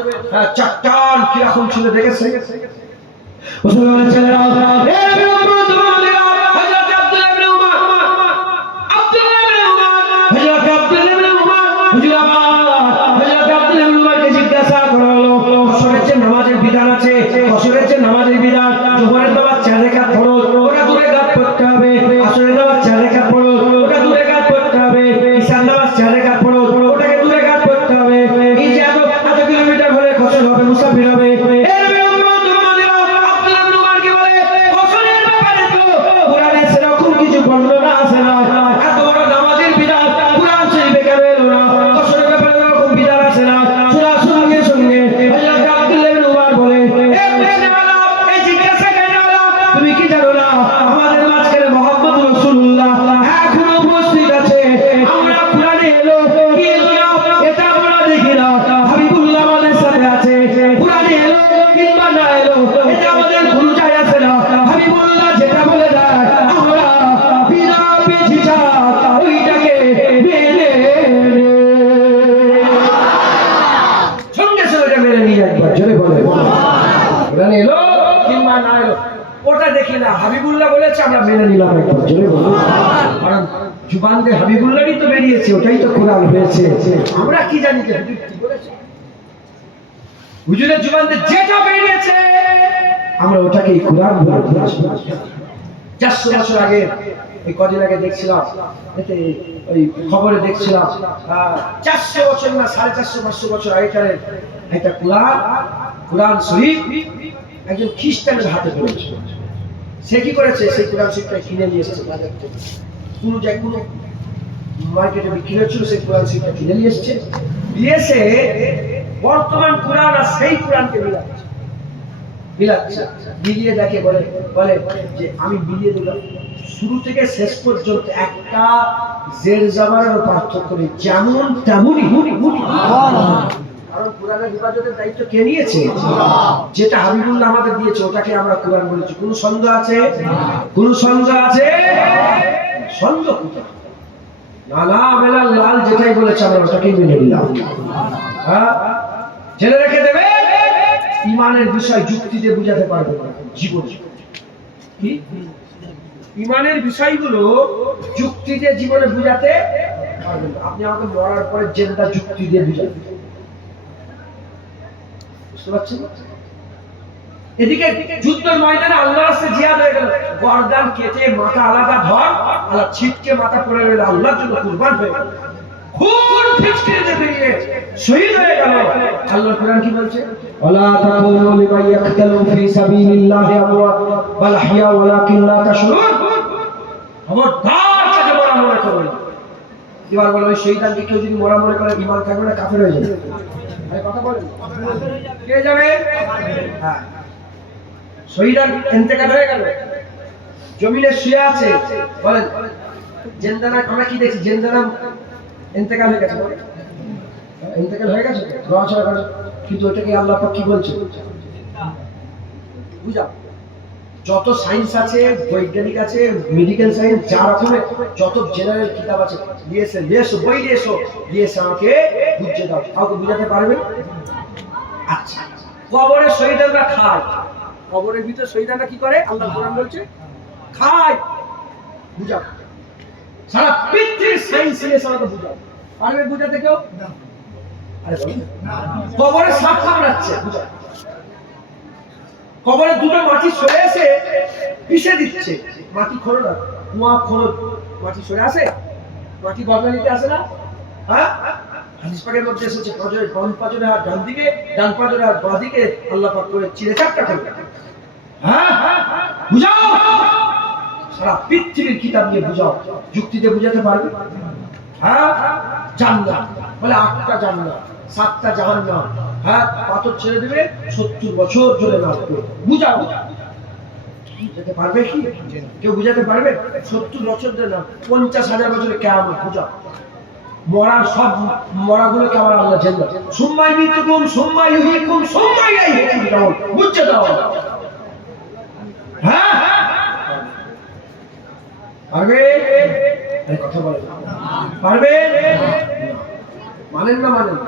চট্টান কিরকম ছিল? দেখেছেন? মুসলমানের ছেলেরা, এই উম্মত উম্মতেরা, হযরত আব্দুল্লাহ ইবনে উমর, হযরত আব্দুল্লাহ ইবনে উমর, হুজুর আমার হযরত আব্দুল্লাহ ইবনে উমরকে জিজ্ঞাসা করা হলো, ফজরের যে নামাজের বিধান আছে, ফজরের যে নামাজের বিধান, যোহরের নামাজ 4 রাকাত ফরজ, ওটা 2 রাকাত পড়তে হবে, আসরের নামাজ 4 রাকাত ফরজ, ওটা 2 রাকাত পড়তে হবে, ঈশার নামাজ 4 রাকাত ফরজ, ওটাকে 2 রাকাত পড়তে হবে। এই যে এত কিলোমিটার হলে কসর হবে, মুসাফির হবে। এই উম্মত উম্মতেরা, আব্দুল্লাহ ইবনে উমর কি বলে, কসরের ব্যাপারে তো কুরআনে সেরকম কিছু বর্ণনা আছে না, এত বড় নামাজের বিধান কুরআন শরীফে কেন এলো না? কসরের ব্যাপারে এরকম বিধান আছে না? শোনার সঙ্গে সঙ্গে হযরত আব্দুল্লাহ ইবনে উমর বলে, কোরআন এলো কিংবা না এলো ওটা দেখি না, হাবিবুল্লাহ বলেছে আমরা মেনে নিলাম একবার জোরে বলুন। কারণ জুবান দিয়ে হাবিবুল্লাহই তো বেরিয়েছে, ওটাই তো কোরআন হয়েছে। আমরা কি জানি যে হুজুর কি বলেছে? হুজুরের জুবান দিয়ে যেটা বেরিয়েছে আমরা ওটাকেই কোরআন বলে দিয়েছি। 400 বছর আগে এই কদিন আগে দেখছিলাম এতে ওই খবরে দেখছিলাম 400 বছর না 450 বছর আগেকার একটা কোরআন শরীফ একজন খ্রিস্টানের হাতে পড়েছে। সে কি করেছে? সেই কোরআন শরীফটা কিনে নিয়ে এসেছে বাজার থেকে, কোনো মার্কেটে বিক্রি হচ্ছিল, সেই কোরআন শরীফটা কিনে নিয়ে এসেছে, দিয়েছে বর্তমান কোরআন আর সেই কোরআনকে মিলাচ্ছে, মিলিয়ে দেখে বলে যে আমি মিলিয়ে দিলাম শুরু থেকে শেষ পর্যন্ত একটা জের জামানের পার্থক্য নেই, যেমন তেমনই। কারণ কোরআনের হেফাজতের দায়িত্ব কে নিয়েছে? যেটা হাবিবুল্লাহ আমাদের দিয়েছে ওটাকে আমরা কোরআন বলেছি। কোনো সন্দেহ আছে? কোনো সন্দেহ আছে? সন্দেহ না না, আমেলা লাল যেটাই বলেছে আমরা ওটাকেই মেনে নিলাম। হ্যাঁ, জেনে রেখে দেবে ইমানের বিষয় যুক্তি দিয়ে বুঝাতে পারবে না জীবনে। কি ইমানের বিষয়গুলো যুক্তি দিয়ে জীবনে বুঝাতে পারবেন না। আপনি আমাকে মরার পরে জেন্দা যুক্তি দিয়ে বুঝাবেন, বুঝতে পারছেন? এদিকে যুদ্ধের ময়দানে আল্লাহর রাস্তায় জিহাদ হয়ে গেল, গর্দান কেটে মাথা আলাদা ধর আলাদা ছিটকে মাথা পড়ে রইল, আল্লাহর জন্য কুরবান হয়ে গেল, খুন ফিচকিরি দিয়ে বেরিয়ে শহীদ হয়ে গেল। আল্লাহর কোরআন কি বলছে? ওয়ালা তাকুলু লিমান ইয়াকতালু ফি সাবিলিল্লাহি আমওয়াত বাল আহইয়া ওয়ালাকিন লা তাশউরুন। খবরদার কাকে মরা মনে করো না। এবার বলো ওই শহীদানকে কেউ যদি মরা মনে করে ঈমান থাকবে না, কাফের হয়ে যাবে। আরে কথা বলেন, কে যাবে? হ্যাঁ, শহীদান ইন্তেকাল হয়ে গেল, জমিনে শুয়ে আছে, বলেন জিন্দানা আমরা কি দেখছি? জিন্দানা ইন্তেকাল হয়ে গেছে, ইন্তেকাল হয়ে গেছে নড়াচড়া করে, কিন্তু ওটাকে আল্লাহ পাক কি বলছে? বুঝা যত সায়েন্স আছে, বৈজ্ঞানিক আছে, মেডিকেল সায়েন্স, যা রকমের যত জেনারেল কিতাব আছে দিয়েছে, বই দিয়েছে আমাকে বুঝিয়ে দাও। কাউকে বুঝাতে পারবে? আচ্ছা, কবরে শহীদরা খায়, কবরের ভিতরে শহীদরা কি করে? আল্লাহ কোরআন বলছে খায়। বুঝাও, সারা পৃথিবীর সায়েন্স নিয়ে আমাকে বুঝাও, পারবে বুঝাতে কেউ? আরে কবরে সাপ কামড়াচ্ছে, বুঝাও। কবরে দুটো মাটি সরে এসে পিষে দিচ্ছে, মাটি খোলো না, কুয়া খোলো, মাটি সরে আসে, মাটি বদলা নিতে আসে না? হ্যাঁ, হাদিস পাকের মধ্যে এসেছে বাম পাজরে হাত ডান দিকে, ডান পাজরে হাত বাঁ দিকে, আল্লাহ পাক করে চিড়ে চাপটা করবে। হ্যাঁ, বুঝাও, সারা পৃথিবীর কিতাব নিয়ে বুঝাও, যুক্তি দিয়ে বুঝাতে পারবে? হ্যাঁ, জান্নাত বলে 8টা জান্নাত, 7টা জাহান্নাম। হ্যাঁ, পাথর ছেড়ে দেবে 70 বছর ধরে নাচবে, বুঝাও। বুঝাতে পারবে কি কেউ? বুঝাতে পারবে? 70 বছর ধরে না, 50,000 বছরে কিয়ামত, বুঝাও। মরা সব মরাগুলোকে আমার আল্লাহ জান্নাত, সুম্মাই মিতুকুম সুম্মাই ইউহীকুম সুম্মাই ইলাইহি তুরজাউন, বুঝতে দাও। হ্যাঁ, পারবে? আরে কথা বলেন, পারবে? মানেন না মানেন?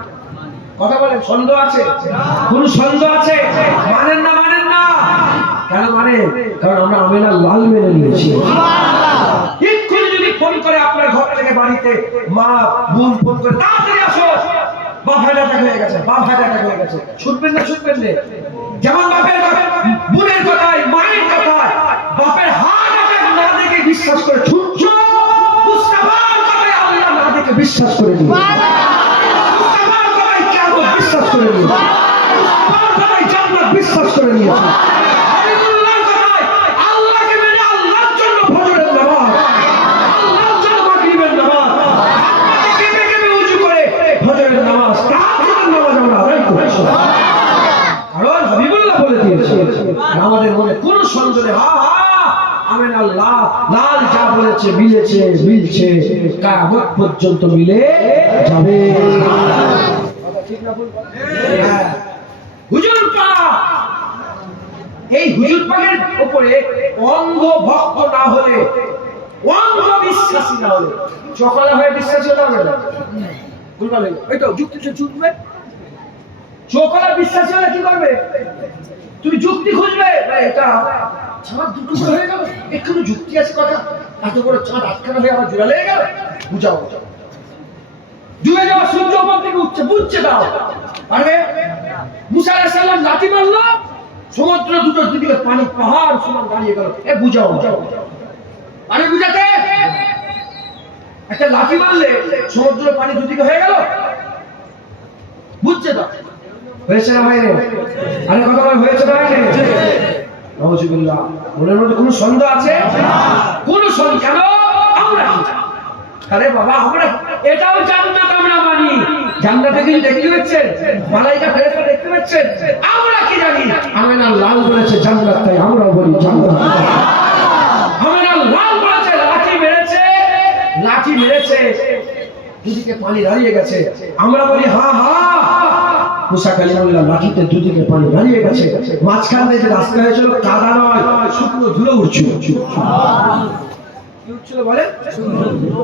কথা বলেন, সন্দেহ আছে? কোন সন্দেহ আছে? মানেন না মানেন না? কেন মানে? কারণ আমরা আমেনা লাল মেনে নিয়েছি। এক্ষুনি যদি ফোন করে আপনার ঘর থেকে বাড়িতে মা বোন ফোন করে তাড়াতাড়ি আসো, বাপ হাজারটা হয়ে গেছে, বাপ হাজারটা হয়ে গেছে, শুনবেন না? শুনবেন না? যেমন বাপের বোনের কথায়, মায়ের কথায়, বাপের হাত না দেখে বিশ্বাস করে ছুটছ, মুস্তাফার কথায় আল্লাহ না দেখে বিশ্বাস করে দিন, মুস্তাফার কথায় কিয়ামত বিশ্বাস করে নিন, মুস্তাফার কথায় জান্নাত বিশ্বাস করে নিয়েছে, হাবিবুল্লাহর কথায় আল্লাহকে মেনে আল্লাহর জন্য ফজরের নামাজ, আল্লাহর জন্য মাগরিবের নামাজ, কেঁপে কেঁপে উঁচু করে ফজরের নামাজ, তাহাজ্জুদের নামাজ আমরা আদায় করছি। কারণ হাবিবুল্লাহ বলে দিয়েছে, আমাদের মনে কোন সন্দেহ নেই। আমেন আল্লাহ লাল যা বলেছে মিলেছে, মিলছে, কিয়ামত পর্যন্ত মিলে যাবে। ঠিক না ভুল? হ্যাঁ, হুজুর পাক, এই হুজুর পাকের উপরে অন্ধ ভক্ত না হলে, অন্ধ বিশ্বাসী না হলে, চকলা হয়ে বিশ্বাসী হতে হবে না। ভুলভাল হয়ে ওই তো যুক্তি ছুটবে, চোখলা বিশ্বাসী হলে কি করবে? তুমি যুক্তি খুঁজবে, এটা চাঁদ দুটো হয়ে গেল, একটু যুক্তি আছে কথা, এত বড় চাঁদ আটকানো হয়ে আবার জোড়া লেগে গেল, বুঝাও। ডুবে যাওয়া সূর্য উপর থেকে উঠছে, বুঝছে দাও পারবে? মুসা আলাইহিস সালাম লাঠি মারলো, সমুদ্র দুটো দুদিকে পানি পাহাড় সমান দাঁড়িয়ে গেল, এ বুঝাও। পানি বুঝাতে একটা লাঠি মারলে সমুদ্র পানি দুদিকে হয়ে গেল, বুঝছে তো? হয়েছে না ভাই? আরে কথা বল, হয়েছে না ভাই? নাউজুবিল্লাহ। মনের মধ্যে কোনো সন্দেহ আছে? কোনো সন্দেহ কেন? আমরা আরে বাবা, আমরা এটাও জান্নাত আমরা মানি। জান্নাতে কি দেখতে পাচ্ছেন? মালাইকা ফেরেশতা দেখতে পাচ্ছেন? আমরা কি জানি? আমিনা লাল বলেছে জান্নাত, তাই আমরাও বলি জান্নাত। আমিনা লাল বলেছে, লাঠি মেরেছে দুদিকে পানি দাঁড়িয়ে গেছে, আমরা বলি হা হা। মুসা কালিমুল্লাহ লাঠিতে দুদিকে পানি দাঁড়িয়ে গেছে, মাঝখান দিয়ে যে রাস্তা হয়েছিল কাদা নয়, শুকনো ধুলো উঠছিল। কি উঠছিল বলে?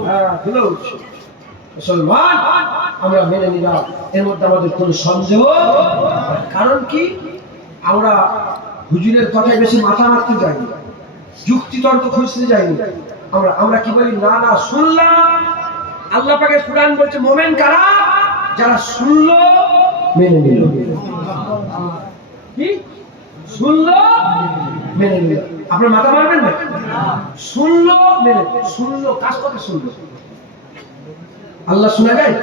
হ্যাঁ, ধুলো উঠছিল। মুসলমান আমরা মেনে নিলাম, এর মধ্যে আমাদের কোনো সন্দেহ। কারণ কি? আমরা হুজুরের কথায় বেশি মাথা মারতে যাইনি, যুক্তি তর্ক খুঁজতে যাইনি। আমরা কি বলি? না না, শুনলাম। আল্লাহ পাকের কুরআন বলছে মুমিন কারা? যারা শুনলো মেনে নিল। কি শুনলো মেনে নিল? আপনার মাথা মারবেন না? শুনলো মেনে, শুনলো কাজ কথা শুনলো। আল্লাহ শোনা যায়?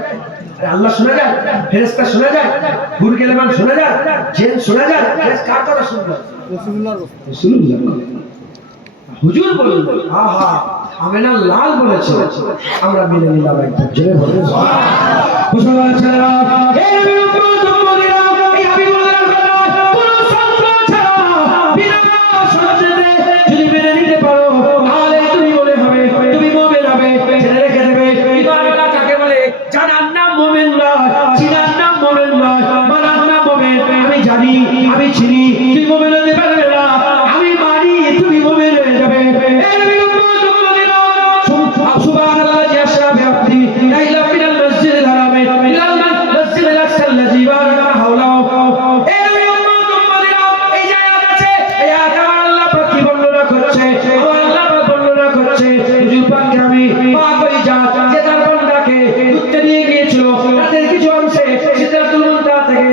আল্লাহ শোনা যায়? ফেরেশতা শোনা যায়? বুড় গেলেমান শোনা যায়? জিন শোনা যায়? কার কথা শুনলো? রাসূলুল্লাহ। হুজুর বলুন আহা আমিনা লাল বলেছে, আমরা মেনে নিলাম। একবার জোরে বলুন সুবহানাল্লাহ। মুসলমান ছেলেরা, এই নবীর উম্মত উম্মতিরা, এই হাবিবুল্লাহর কথা কোনো সন্দেহ ছাড়া বিনা সন্দেহে যদি মেনে নিতে পারো, তাহলে তুমি মনে হবে, তুমি মুমিন হবে। জেনে রেখে দেবে ঈমানওয়ালা কাকে বলে? জানার নাম মুমিন নয়, চিনার নাম মুমিন নয়, মানার নাম মুমিন। আমি জানি, আমি চিনি, তুই মুমিন হতে পারবে না। আমি মানি, তুমি মুমিন হয়ে যাবে। এই নবীর উম্মত উম্মতিরা, সুবহানাল্লাহ ইয়াশরা বিআবদি লাইলা মিনাল মসজিদিল হারামে ইলাল মসজিদিল আকসাল লাযী বারাকনা হাওলাহু। এই নবীর উম্মত উম্মতিরা, এই যে আয়াত আছে, এই আয়াত আল্লাহ পাক কি বর্ণনা করছে? আল্লাহ পাক বর্ণনা করছে হুজুর পাককে আমি পাক হয়ে যা, যে তার বান্দাকে ঘুরতে নিয়ে গিয়েছিল রাতের কিছু অংশে সিদরাতুল মুনতাহা থেকে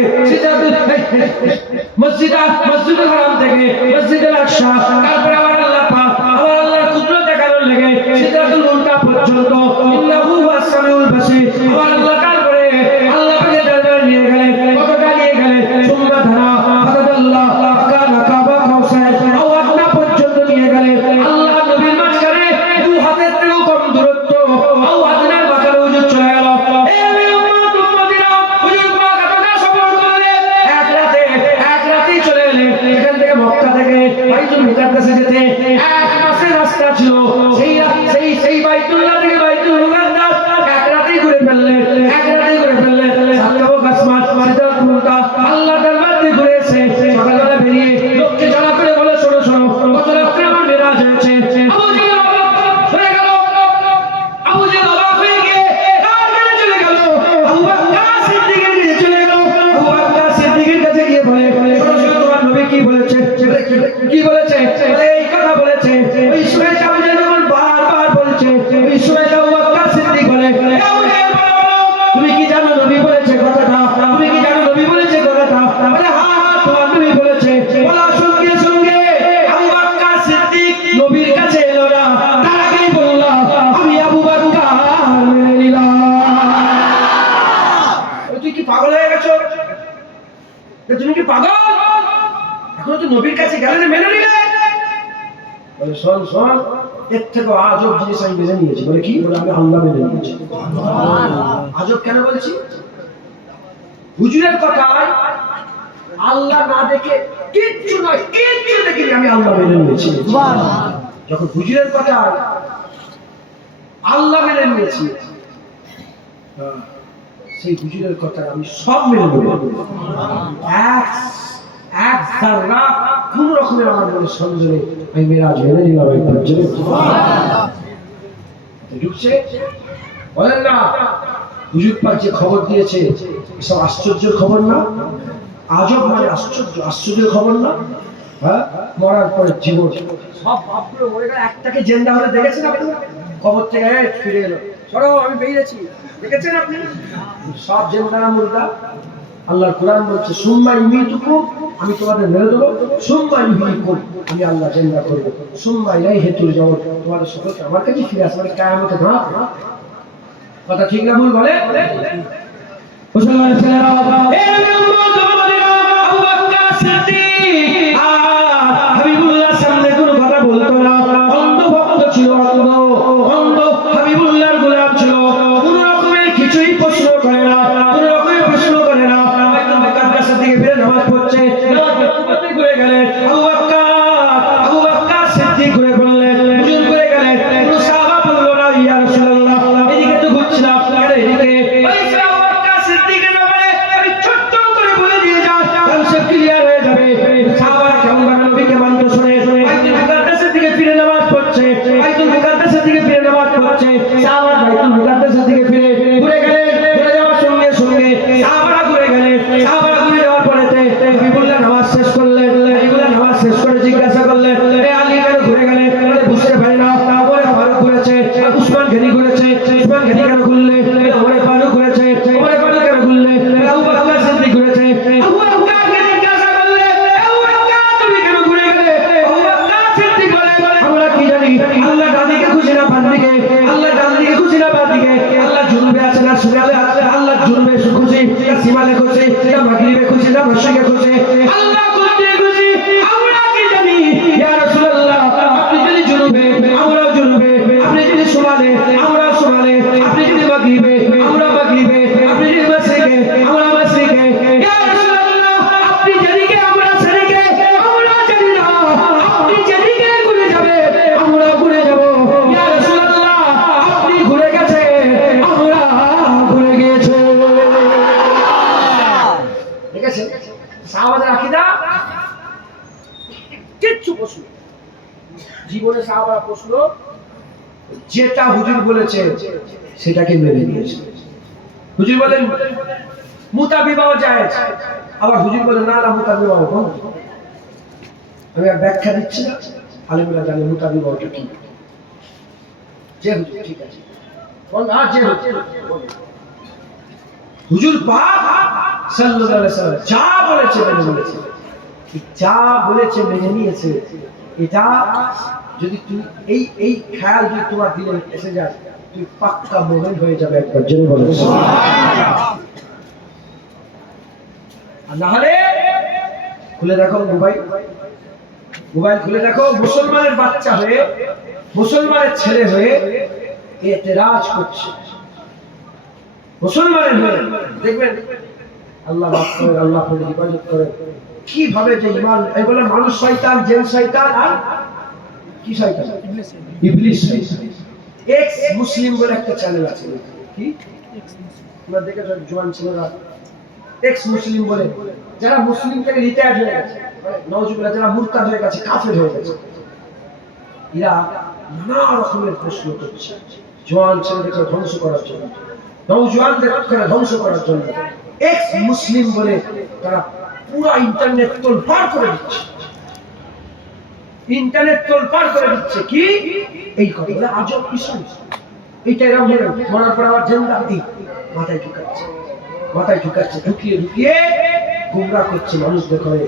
মসজিদুল হারাম থেকে মসজিদুল আকসা, তারপরে আবার আল্লাহ পাক আবার আল্লাহর কুদরত দেখানোর লেগে সিদরাতুল মুনতাহা পর্যন্ত ইন্নাহু হুয়াস সামিউল বাসীর। আবার আল্লাহ তারপরে আল্লাহ পাকে দরবারে নিয়ে গেলেন, কতটা নিয়ে গেলেন? সুম্মা ধানা ফাদাল্লাহ কানা কাবা কাউসার আও আদনা পর্যন্ত নিয়ে গেলেন। আল্লাহ নবীর মাঝখানে দু হাতের থেকেও কম দূরত্ব, আও আদনার মাঝখানে হুজুর চলে গেল। এই নবীর উম্মত উম্মতিরা, হুজুর পাক এতটা সফর করলেন, এক রাতেই চলে এলেন। এখান থেকে মক্কা থেকে বাইতুল মুকাদ্দাসে যেতে 1 মাসের রাস্তা ছিল। সেই বাইতুল্লাহ থেকে বাইতুল মুকাদ্দাস এক রাতেই ঘুরে ফেললেন। সাতটাও কাসমাত সিদরাতুল মুনতাহা আল্লাহ দরবার থেকে ঘুরে এসে সকালবেলা বেরিয়ে লোককে জানা করে বলে, শোনো শোনো, গত রাত্রে আমার মেরাজ হয়েছে। আবু জেহেল অবাক হয়ে গিয়ে কার কাছে চলে গেল? আবু বকর সিদ্দিকের কাছে চলে গেল। আবু বকর সিদ্দিকের কাছে গিয়ে বলে, শোনো শোনো, তোমার নবী কি বলেছে? কি বলেছে? বলে এই কথা বলেছে। ওই সময় আবু জেহেল বারবার বলছে, ওই সময় আবু বকর সিদ্দিক বলে, আবু জেহেল তুমি কি জানো নবী বলেছে কথাটা? তুমি কি জানো নবী বলেছে কথাটা? বলে হ্যাঁ হ্যাঁ, তোমার নবী বলেছে। বলার সঙ্গে সঙ্গে আবু বকর সিদ্দিক নবীর কাছে এলো না, তার আগেই বলল, আমি আবু বকর মেনে নিলাম। তুই কি পাগল হয়ে গেছো? তুমি কি পাগল? এখন তো নবীর কাছে গেলে মেনে নিলে। বলে শোন শোন, এর থেকে আজব জিনিস আমি মেনে নিয়েছি। বলে কি? বলে আমি আল্লাহ মেনে নিয়েছি। আজব কেন বলছি? হুজুরের কথায় আল্লাহ না দেখে কিচ্ছু নয়, কিচ্ছু দেখিনি, আমি আল্লাহ মেনে নিয়েছি। যখন হুজুরের কথায় আল্লাহ মেনে নিয়েছি, সেই হুজুরের কথায় আমি সব মেনে নেব। এক যারা কোন রকমের আমার মনে সন্দেহ নেই, আমি মেরাজ মেনে নিলাম। ঢুকছে বলেন না, হুজুর পাক যে খবর দিয়েছে, এসব আশ্চর্যের খবর না? আজব মানে আশ্চর্য, আশ্চর্যের খবর না? হ্যাঁ, মরার পরে জীবন, সব বাপগুলো মরে গেলে একটাকে জেন্দা হলে দেখেছেন আপনি? কবর থেকে ফিরে এলো, সরো আমি বেরিয়েছি, দেখেছেন আপনি? সব জেন্দা মুর্দা। আল্লাহর কোরআন বলছে সুম্মা ইউমিতুকুম, আমি তোমাদের মেরে দেবো, সুম্মা ইউহয়িকুম, আমি আল্লাহ জিন্দা করব, সুম্মা ইলাইহি তুরজাউন, তোমাদের সকলকে আমার কাছে ফিরে আসবে, কিয়ামতে দাঁড়াবে। কথা ঠিক না ভুল বলে? মুসলমান ছেলেরা, এই উম্মত আমাদের আবু বকর সিদ্দিক হাবিবুল্লাহর সামনে কোনো কথা বলতো না, অন্ধ ভক্ত ছিল, অন্ধ হাবিবুল্লাহর গোলাম ছিল, কোনো রকমের কিছুই প্রশ্ন করে না, কোনো রকমের প্রশ্ন করে না। বাইতুল মুকাদ্দাসের দিকে ফিরে নামাজ পড়ছে, নামাজ পড়তে ঘুরে গেলেন আবু বকর সিদ্দিক ঘুরে বললেন, হুজুর ঘুরে গেলেন, কোনো সাহাবা বলল না ইয়া রাসূলুল্লাহ এদিকে তো ঘুরছিলাম, আরে এদিকে ওই আবু বকর সিদ্দিকের ব্যাপারে আমি ছোট্ট করে বলে দিয়ে যাই, তাহলে সব ক্লিয়ার হয়ে যাবে। সাহাবারা কেমন ভাবে নবীকে মানতে শুনে বাইতুল মুকাদ্দাসের দিকে ফিরে নামাজ পড়ছে, বাইতুল মুকাদ্দাসের দিকে ফিরে নামাজ পড়ছে, সাহাবারা বাইতুল মুকাদ্দাসের দিকে ফিরে ঘুরে গেলেন, ঘুরে যাওয়ার সঙ্গে সঙ্গে সাহাবারা ঘুরে গেলেন, সাহাবারা ঘুরে যাওয়ার পরেতে হাবিবুল্লাহ নামাজ শেষ করলেন, হাবিবুল্লাহ নামাজ শেষ করে জিজ্ঞাসা করলেন, এ আলী কেন ঘুরে গেলে? বলে বুঝতে পারি না, ওরে ফারুক ঘুরেছে, উসমান গনি ঘুরেছে, উসমান গনি কেন ঘুরলে? ওরে ফারুক ঘুরেছে, ওরে ফারুক কেন ঘুরলে? আবু বকর সিদ্দিক ঘুরেছে, আবু বকরকে জিজ্ঞাসা করলে, আবু বকর তুমি কেন ঘুরে গেলে? আবু বকর সিদ্দিক বলে, আমরা কি জানি আল্লাহ ডান দিকে খুশি না বাম দিকে, আল্লাহ ডান দিকে খুশি না বাম দিকে, আল্লাহ জুনুবে আছে না শিমালে আছে, আল্লাহ জুনুবে খুশি না শিমালে খুশি না মাগরিবে খুশি না মশরিকে খুশি, আল্লাহ কোন দিকে খুশি আমরা কি জানি? ইয়া রাসূলুল্লাহ আপনি যদি জুনুবে আমরাও জুনুবে, আপনি যদি শিমালে আমরাও শিমালে, আপনি যদি মাগরিবে আমরাও মাগরিবে, আপনি যদি মশরিকে আমরাও মশরিকে, ইয়া রাসূলুল্লাহ আপনি যেদিকে আমরা সেদিকে আমরা জানি না, আপনি যেদিকে ঘুরে যাবে আমরাও ঘুরে যাব, ইয়া রাসূলুল্লাহ আপনি ঘুরে গেছে আমরা ঘুরে গিয়েছে। ঠিক আছে, সাহাবাদের আকীদা কিচ্ছু প্রশ্ন জীবনে সাহাবারা প্রশ্ন যেটা হুজুর বলেছে সেটাকে মেনে নিয়েছে। হুজুর বলেন মুতা বিবাহ জায়েজ, আবার হুজুর বলেন না না মুতা বিবাহ বন্ধ। আমি আর ব্যাখ্যা দিচ্ছি না, আলেমরা জানে মুতা বিবাহটা কি। যে হুজুর ঠিক আছে বল, আর যে হুজুর পাক সাল্লাল্লাহু আলাইহি ওয়াসাল্লাম যা বলেছে মেনে নিয়েছে, যা বলেছে মেনে নিয়েছে। এটা যদি তুমি এই খেয়াল যদি তোমার দিলে এসে যায়, তুই পাক্কা মুমিন হয়ে যাবে একবার জেনে বলো সুবহানাল্লাহ। আর না হলে খুলে দেখো মোবাইল খুলে দেখো, মুসলমানের বাচ্চা হয়ে মুসলমানের ছেলে হয়ে এতেরাজ করছে, মুসলমানের হয়ে দেখবেন আল্লাহ বাদ করে, আল্লাহ পরে ইবাদত করে, কিভাবে যে ইমান, এই বলে মানুষ শয়তান, জিন শয়তান, আর কি শয়তান? ইবলিস শয়তান। এক্স মুসলিম বলে একটা চ্যানেল আছে, কি তোমরা দেখেছো? জওয়ান ছেলেরা এক্স মুসলিম বলে, যারা মুসলিম থেকে রিটায়ার্ড হয়ে গেছে, নাউজুবিল্লাহ, যারা মুরতাদ হয়ে গেছে, কাফের হয়ে গেছে, এরা নানা রকমের প্রশ্ন করছে জওয়ান ছেলেদেরকে ধ্বংস করার জন্য, নওজওয়ানদেরকে ধ্বংস করার জন্য। এক্স মুসলিম বলে তারা পুরো ইন্টারনেট তোলপাড় করে দিচ্ছে, ইন্টারনেট তোলপাড় করে দিচ্ছে। কি এই কথা আজব বিষয়, এইটা এরকম হয়ে মরার পর আবার জেন্দা দিই মাথায় ঢুকাচ্ছে, ঢুকিয়ে গুমরা করছে মানুষদের করে,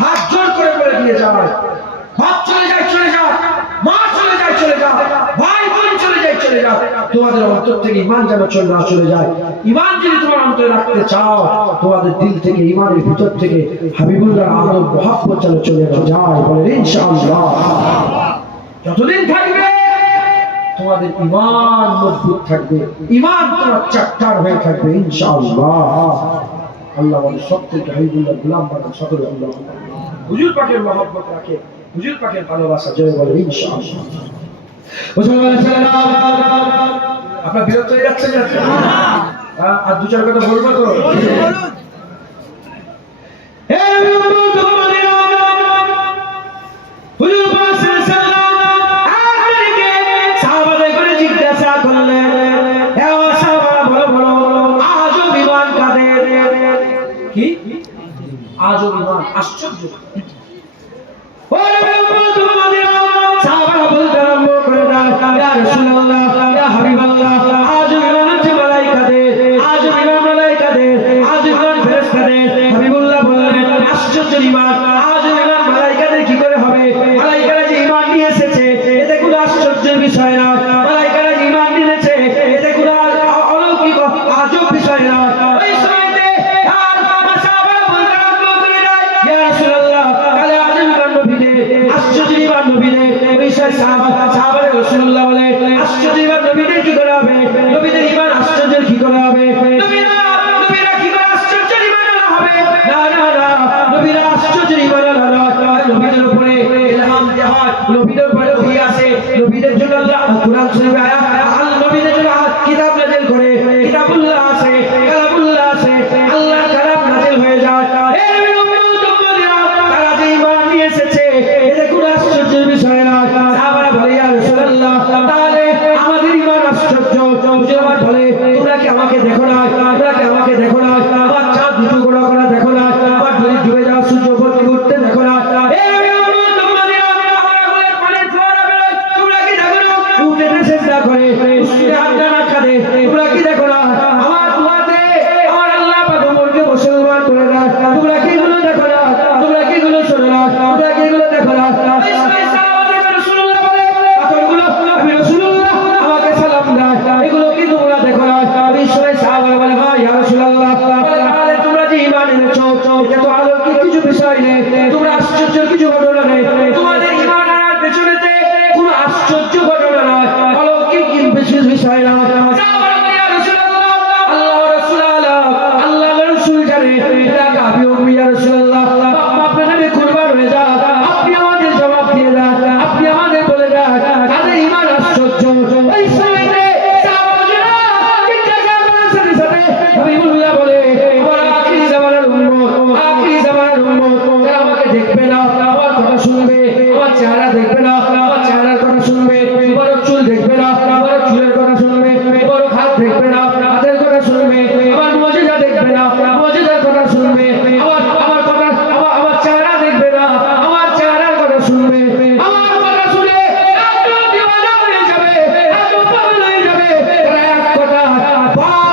হাত জোর করে বলে দিয়ে যায়, বাপ চলে যায় চলে যাও, মা চলে যায় চলে যাও, ভাই বোন চলে যায় চলে যাও, তোমাদের অন্তর থেকে ঈমান যেন না চলে যায়। ঈমান যদি তোমার অন্তরে রাখতে চাও, তোমাদের দিল থেকে, ঈমানের ভিতর থেকে হাবিবুল্লাহর আদব মহব্বত যেন চলে যায়, বলেন ইনশাআল্লাহ। যতদিন থাকবে তোমাদের ঈমান মজবুত থাকবে, ঈমান তোমার চাক্কার হয়ে থাকবে ইনশাআল্লাহ। আল্লাহ বলে সত্যকে হাবিবুল্লাহর গোলাম বানান, সকলে আল্লাহ হুজুর পাকের মহব্বত রাখে, হুজুর পাকের ভালোবাসা জয় বলে ইনশাআল্লাহ। আপনার বিরক্ত হয়ে যাচ্ছে আর দু চার কথা বলবো তো। জিজ্ঞাসা করলেন কি আশ্চর্য। সাহাবারা বলতে আরম্ভ করে দেয়, ইয়া রাসূলুল্লাহ, ইয়া হাবিবাল্লাহ, আজ বিমান আছে মালাইকাদের, আজ বিমান মালাইকাদের, আজ বিমান ফেরেশতাদের। হাবিবুল্লাহ বললেন, আশ্চর্য ঈমান, আজ বিমান মালাইকাদের কি করে হবে? মালাইকারা যে ঈমান নিয়ে এসেছে এতে কোনো আশ্চর্যের বিষয় নয়। মালাইকারা যে ঈমান নিয়েছে এতে কোনো অলৌকিক আজব বিষয় নয়। ওই সময়তে সাহাবারা বলতে আরম্ভ করে দেয়, ইয়া রাসূলুল্লাহ, তাহলে আজ বিমান নবীদের, আশ্চর্য ঈমান নবীদের বিষয় সাহাবারা রাসূলুল্লাহ বলে, আশ্চর্য ঈমান নবীদের কি করে হবে? নবীদের ঈমান আশ্চর্যের কি করে হবে? নবীরা কি করে আশ্চর্য ঈমান হবে? না না না, নবীরা আশ্চর্য ঈমান নয়। নবীদের উপরে ইলহাম দেওয়া হয়, নবীদের উপরে ওহী আসে, নবীদের জন্য আল্লাহ কুরআন শরীফে আল নবীদের জন্য কিতাব নাযিল করে, কিতাবুল্লাহ আছে, কালামুল্লাহ আছে, আল্লাহর কালাম নাযিল হয়ে যায়। এই নবীর উম্মত-উম্মতিরা তারা যে ঈমান নিয়ে এসেছে এতে কোনো আশ্চর্যের বিষয় নয়। সাহাবারা বলে, ইয়া রাসূলুল্লাহ, তাহলে আমাদের ঈমান আশ্চর্য। মুসলমান বলে, তোমরা কি আমাকে দেখো না? তোমরা কি আমাকে দেখো না? আমার চাঁদ দুটো গোড়া করা দেখো না? আমার যদি ডুবে যাওয়া সূর্য উপর থেকে উঠতে দেখো না? এই নবীর উম্মত-উম্মতিরা আমার আগুনের পানির ফোয়ারা বেরোয়, তোমরা কি দেখো না? উঠে চেষ্টা করে উঠতে হাত না কাঁদে, তোমরা কি দেখো না? আমার দুয়াতে আমার আল্লাহ পাক উমরকে মুসলমান করে দেয়, তোমরা কি এগুলো দেখো না? তোমরা কি এগুলো শোনো না? তোমরা কি এগুলো দেখো না? এই সময় সাহাবারা রাসূলুল্লাহ বলে, পাথরগুলো আমি রাসূলুল্লাহ আমাকে সালাম দেয়, এগুলো কি তোমরা দেখো না? এই সময় সাহাবারা বলে, হ্যাঁ ইয়া রাসূলুল্লাহ, তাহলে তোমরা যে ঈমান এনেছো এটা তো অলৌকিক কিছু বিষয় নেই, তোমরা আশ্চর্যের কিছু ঘটনা নেই, তোমাদের ঈমান আনার পেছনেতে কোনো আশ্চর্য ঘটনা নয়, অলৌকিক বিশেষ বিষয় নয়। সাহাবারা বলে, ইয়া রাসূলুল্লাহ, আল্লাহ রাসূল আল্লাহ রাসূল জানে এটা গাবি উম্মি, ইয়া রাসূলুল্লাহ, আপনার নামে কুরবান হয়ে যাক, আপনি আমাদের জবাব দিয়ে দেন, আপনি আমাদের বলে দেন তাদের ঈমান আশ্চর্য। ওই সময়তে সাহাবারা জিজ্ঞাসা করার সাথে সাথে হাবিবুল্লাহ বলে, আমার আখিরি জামানার উম্মত, আখিরি জামানার উম্মত, তারা আমাকে দেখবে না, আমার কথা শুনবে, আমার চেহারা দেখবে না, আমার চেহারার কথা শুনবে, বড় চুল দেখবে না, বড় চুলের কথা শুনবে, বড় হাত দেখবে না, হাতের কথা শুনবে, আমার মুজিজা দেখবে না, মুজিজার কথা শুনবে, আমার কথা আমার চেহারা দেখবে না, আমার চেহারার কথা শুনবে, আমার কথা শুনে এত দিওয়ানা হয়ে যাবে, এত পাগল হয়ে যাবে, তারা এক কথা বাবা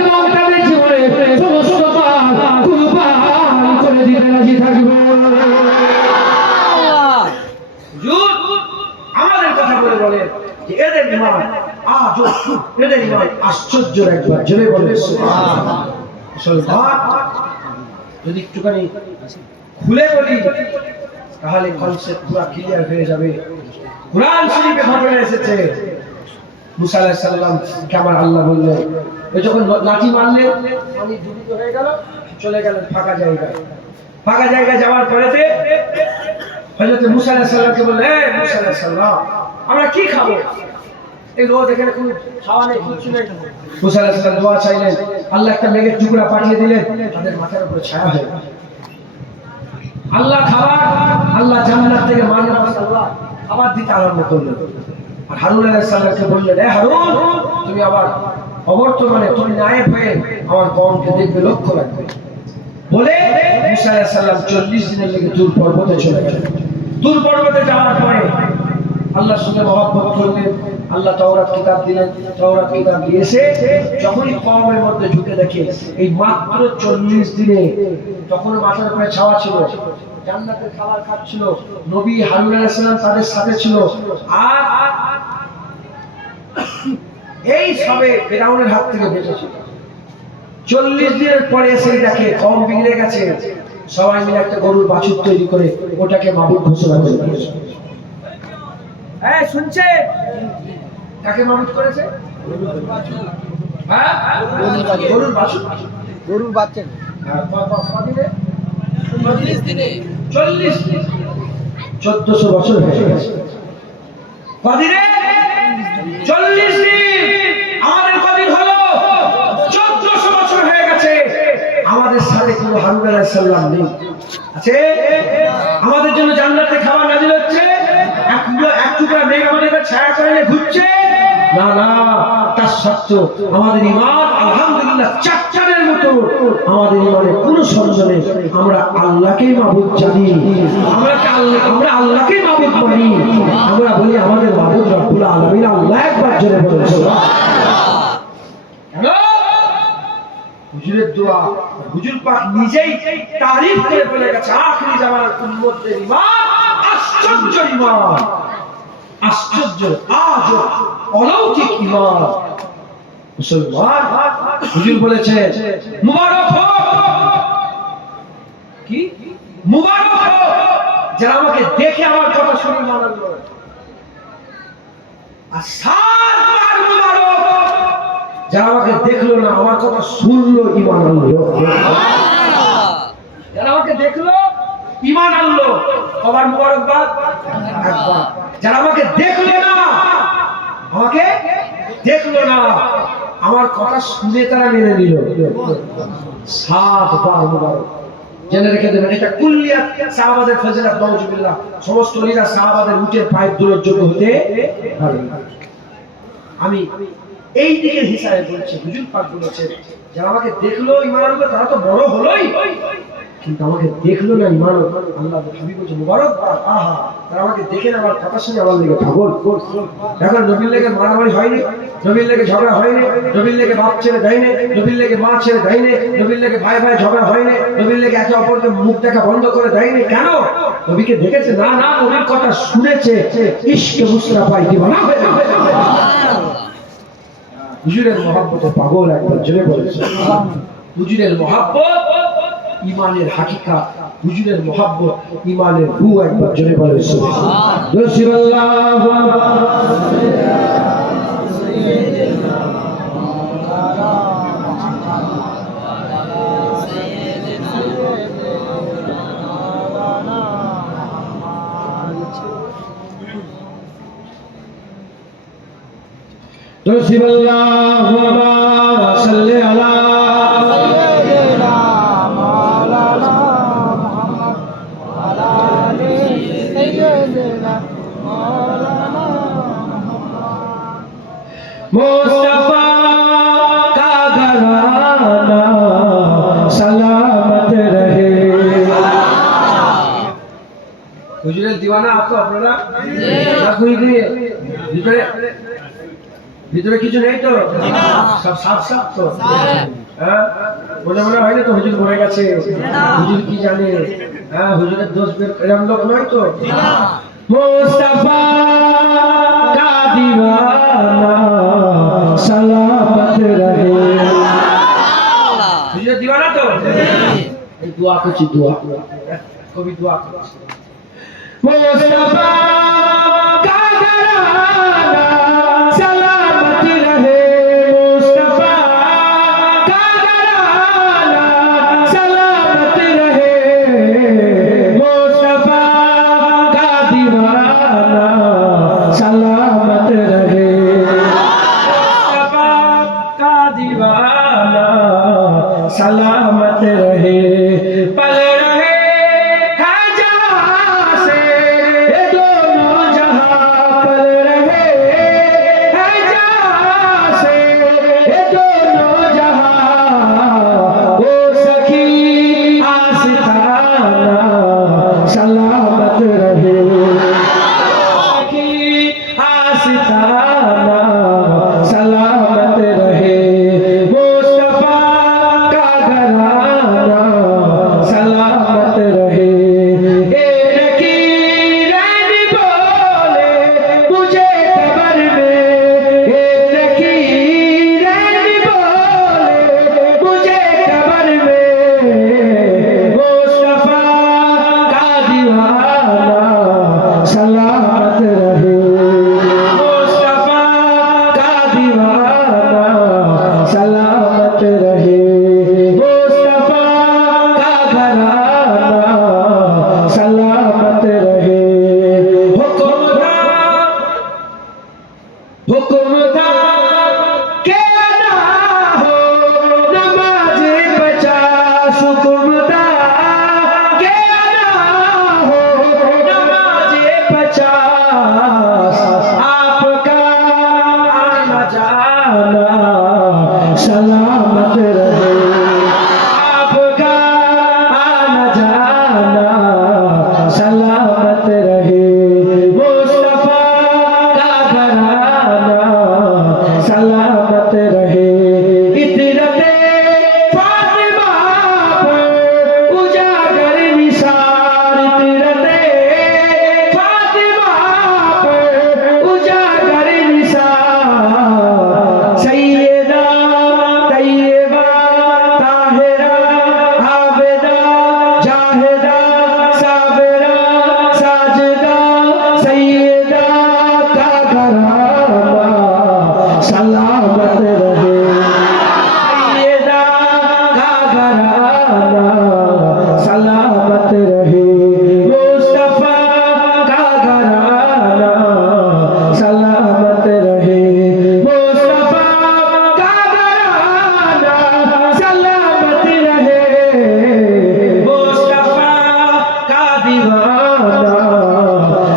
এবং তাদের জীবনে সমস্ত পাপ কুরবান করে দিতে রাজি থাকবে। আমাদের কথা বলে বলে যে এদের ঈমান এদের ঈমান আশ্চর্য। একবার জোরে বলে সুবহানাল্লাহ। আসলে যদি একটুখানি খুলে বলি তাহলে কনসেপ্ট পুরো ক্লিয়ার হয়ে যাবে। কুরআন শরীফে ঘটনা এসেছে, মুসা আলাইহিস সালাম কে আমার আল্লাহ বললেন, ওই যখন লাঠি মারলেন পানি দূষিত হয়ে গেল, চলে গেলেন ফাঁকা জায়গায়। ফাঁকা জায়গায় যাওয়ার পরেতে হযরত মুসা আলাইহিস সালামকে বললেন, হে মুসা আলাইহিস সালাম, আমরা কি খাবো? এই রোদ এখানে কোনো খাওয়া নেই, কিছু নেই। মুসা আলাইহিস সালাম দোয়া চাইলেন, আল্লাহ একটা মেঘের টুকরা পাঠিয়ে দিলেন, তাদের মাথার উপরে ছায়া হয়ে গেল। আল্লাহ খাবার, আল্লাহ জান্নাত থেকে মান্না মাশাআল্লাহ আবার দিতে আরম্ভ করলেন। আর হারুন আলাইহিস সালামকে বললেন, হে হারুন, তুমি আবার অবর্তমানে তুমি নায়েব হয়ে আমার কওমকে দেখবে, লক্ষ্য রাখবে। বলে মুসা আলাইহিস সালাম 40 দিনের লেগে দূর পর্বতে চলে গেলেন। দূর পর্বতে যাওয়ার পরে আল্লাহর সঙ্গে মহব্বত করলেন, আল্লাহ তাওরাত কিতাব দিলেন, তাওরাত কিতাব দিয়েছে। যখনই কওমের মধ্যে ঢুকে দেখে এই মাত্র 40 দিনে, তখন মাথার উপরে ছাওয়া ছিল, জান্নাতের খাবার খাচ্ছিল, নবী হারুন আলাইহিস সালাম তাদের সাথে ছিল, আর এই সবে ফিরাউনের হাত থেকে বেঁচেছিল। 40 দিনের পরে এসে দেখে কওম বিগড়ে গেছে, সবাই মিলে একটা গরুর বাছুর তৈরি করে ওটাকে মাবুদ ঘোষণা করে দিয়েছে। হ্যাঁ শুনছে, কাকে মাবুদ করেছে? হ্যাঁ গরুর বাছুর, গরুর বাচ্চা। কদিনে? 40 দিনে। 40 দিন, 1400 বছর হয়ে গেছে। কদিনে? 40 দিন। আমাদের কদিন হলো? 1400 বছর হয়ে গেছে। আমাদের সাথে কোনো হারুন আলাইহিস সালাম নেই, আছে? আমাদের জন্য জান্নাতে খাবার নাযিল হচ্ছে, এক টুকরা মেঘ আমাদের ছায়া করে ঘুরছে না, না। তার সত্ত্বেও আমাদের ঈমান আলহামদুলিল্লাহ চাঁদের মতো মতো আমাদের ইমানে কোনো সন্দেহ নেই, আমরা আল্লাহকেই মাবুদ জানি, আমরা আল্লাহকেই মাবুদ মানি। আমরা বলি আমাদের মাবুদ রব্বুল আলামিন আল্লাহ। একবার জোরে বলুন হুজুরের দোয়া, হুজুর পাক নিজেই তারিফ করে বলে গেছে আখিরি জামানার উম্মতের ঈমান আশ্চর্য ঈমান, আশ্চর্য আজ অলৌকিক ঈমান। মুসলমান হুজুর বলেছে মুবারক হোক, কি মুবারক হোক যারা আমাকে দেখে আমার কথা শুনে ঈমান আনলো, আর সাতবার মুবারক যারা আমাকে দেখলো না আমার কথা শুনলো ঈমান আনলো। যারা আমাকে দেখলো ঈমান আনলো, কবার মুবারকবাদ? একবার। যারা আমাকে দেখলো না, আমাকে দেখলো না, আমার কথা শুনে তারা মেনে নিল, সাতবার মুবারক। জেনে রেখে দেবেন, এটা কুল্লিয়াত সাহাবাদের ফজিলত। নাউজুবিল্লাহ, সমস্ত ওলিরা সাহাবাদের উটের পায়ের ধুলোর যোগ্য হতে পারে না। আমি এই দিকে হিসাবে বলছি, হুজুর পাক বলেছেন যারা আমাকে দেখলো ঈমান আনলো তারা তো বড় হলোই, কিন্তু আমাকে দেখলো না ঈমান আনলো, আল্লাহ হাবিব বলছে মুবারকবাদ। আহা, তারা আমাকে দেখে না আমার কথা শুনে আমার লেগে পাগল। এখন নবীর লেগে মারামারি হয়নি, নবীর লেগে ঝগড়া হয়নি, নবীর লেগে বাপ ছেড়ে দেয়নি, নবীর লেগে মা ছেড়ে দেয়নি, নবীর লেগে ভাই ভাই ঝগড়া হয়নি, নবীর লেগে একে অপরকে মুখ দেখা বন্ধ করে দেয়নি। কেন? নবীকে দেখেছে না, না নবীর কথা শুনেছে, ইশকে মুস্তাফায় দিওয়ানা হয়ে গেছে। হুজুরের মহব্বতে পাগল। একবার জোরে বলেছে হুজুরের মহব্বত ঈমানের হাকিকাত, হুজুরের মহব্বত ঈমানের রূহ। একবার জোরে বলেছে রাসূলুল্লাহ। রাসূলুল্লাহ সাল্লি আলা সাইয়্যিদিনা মাওলানা মুহাম্মদ আলা আলি সাইয়্যিদিনা মাওলানা মুহাম্মদ। মুস্তাফা কা ঘরানা সালামত রহে। হুজুরের দিওয়ানা আপনি আপনারা ভিতরে ভিতরে কিছু নেই তো, সব সাফ সাফ তো, হ্যাঁ মনে মনে হয় না তো হুজুর মরে গেছে, হুজুর কি জানে, হ্যাঁ হুজুরের দোষ বের এরকম লোক নয় তো। মুস্তাফা কা দিওয়ানা সালামত রহে। হুজুরের দিওয়ানা তো, এই দোয়া করছি, দোয়া কবি দোয়া করছি। মুস্তাফা কা ঘরানা সালামত রহে, মুস্তাফা কা ঘরানা সালামত রহে, মুস্তাফা কা দিওয়ানা সালামত রহে, মুস্তাফা কা দিওয়ানা সালামত রহে। पल रहे हैं जहां से ये दोनों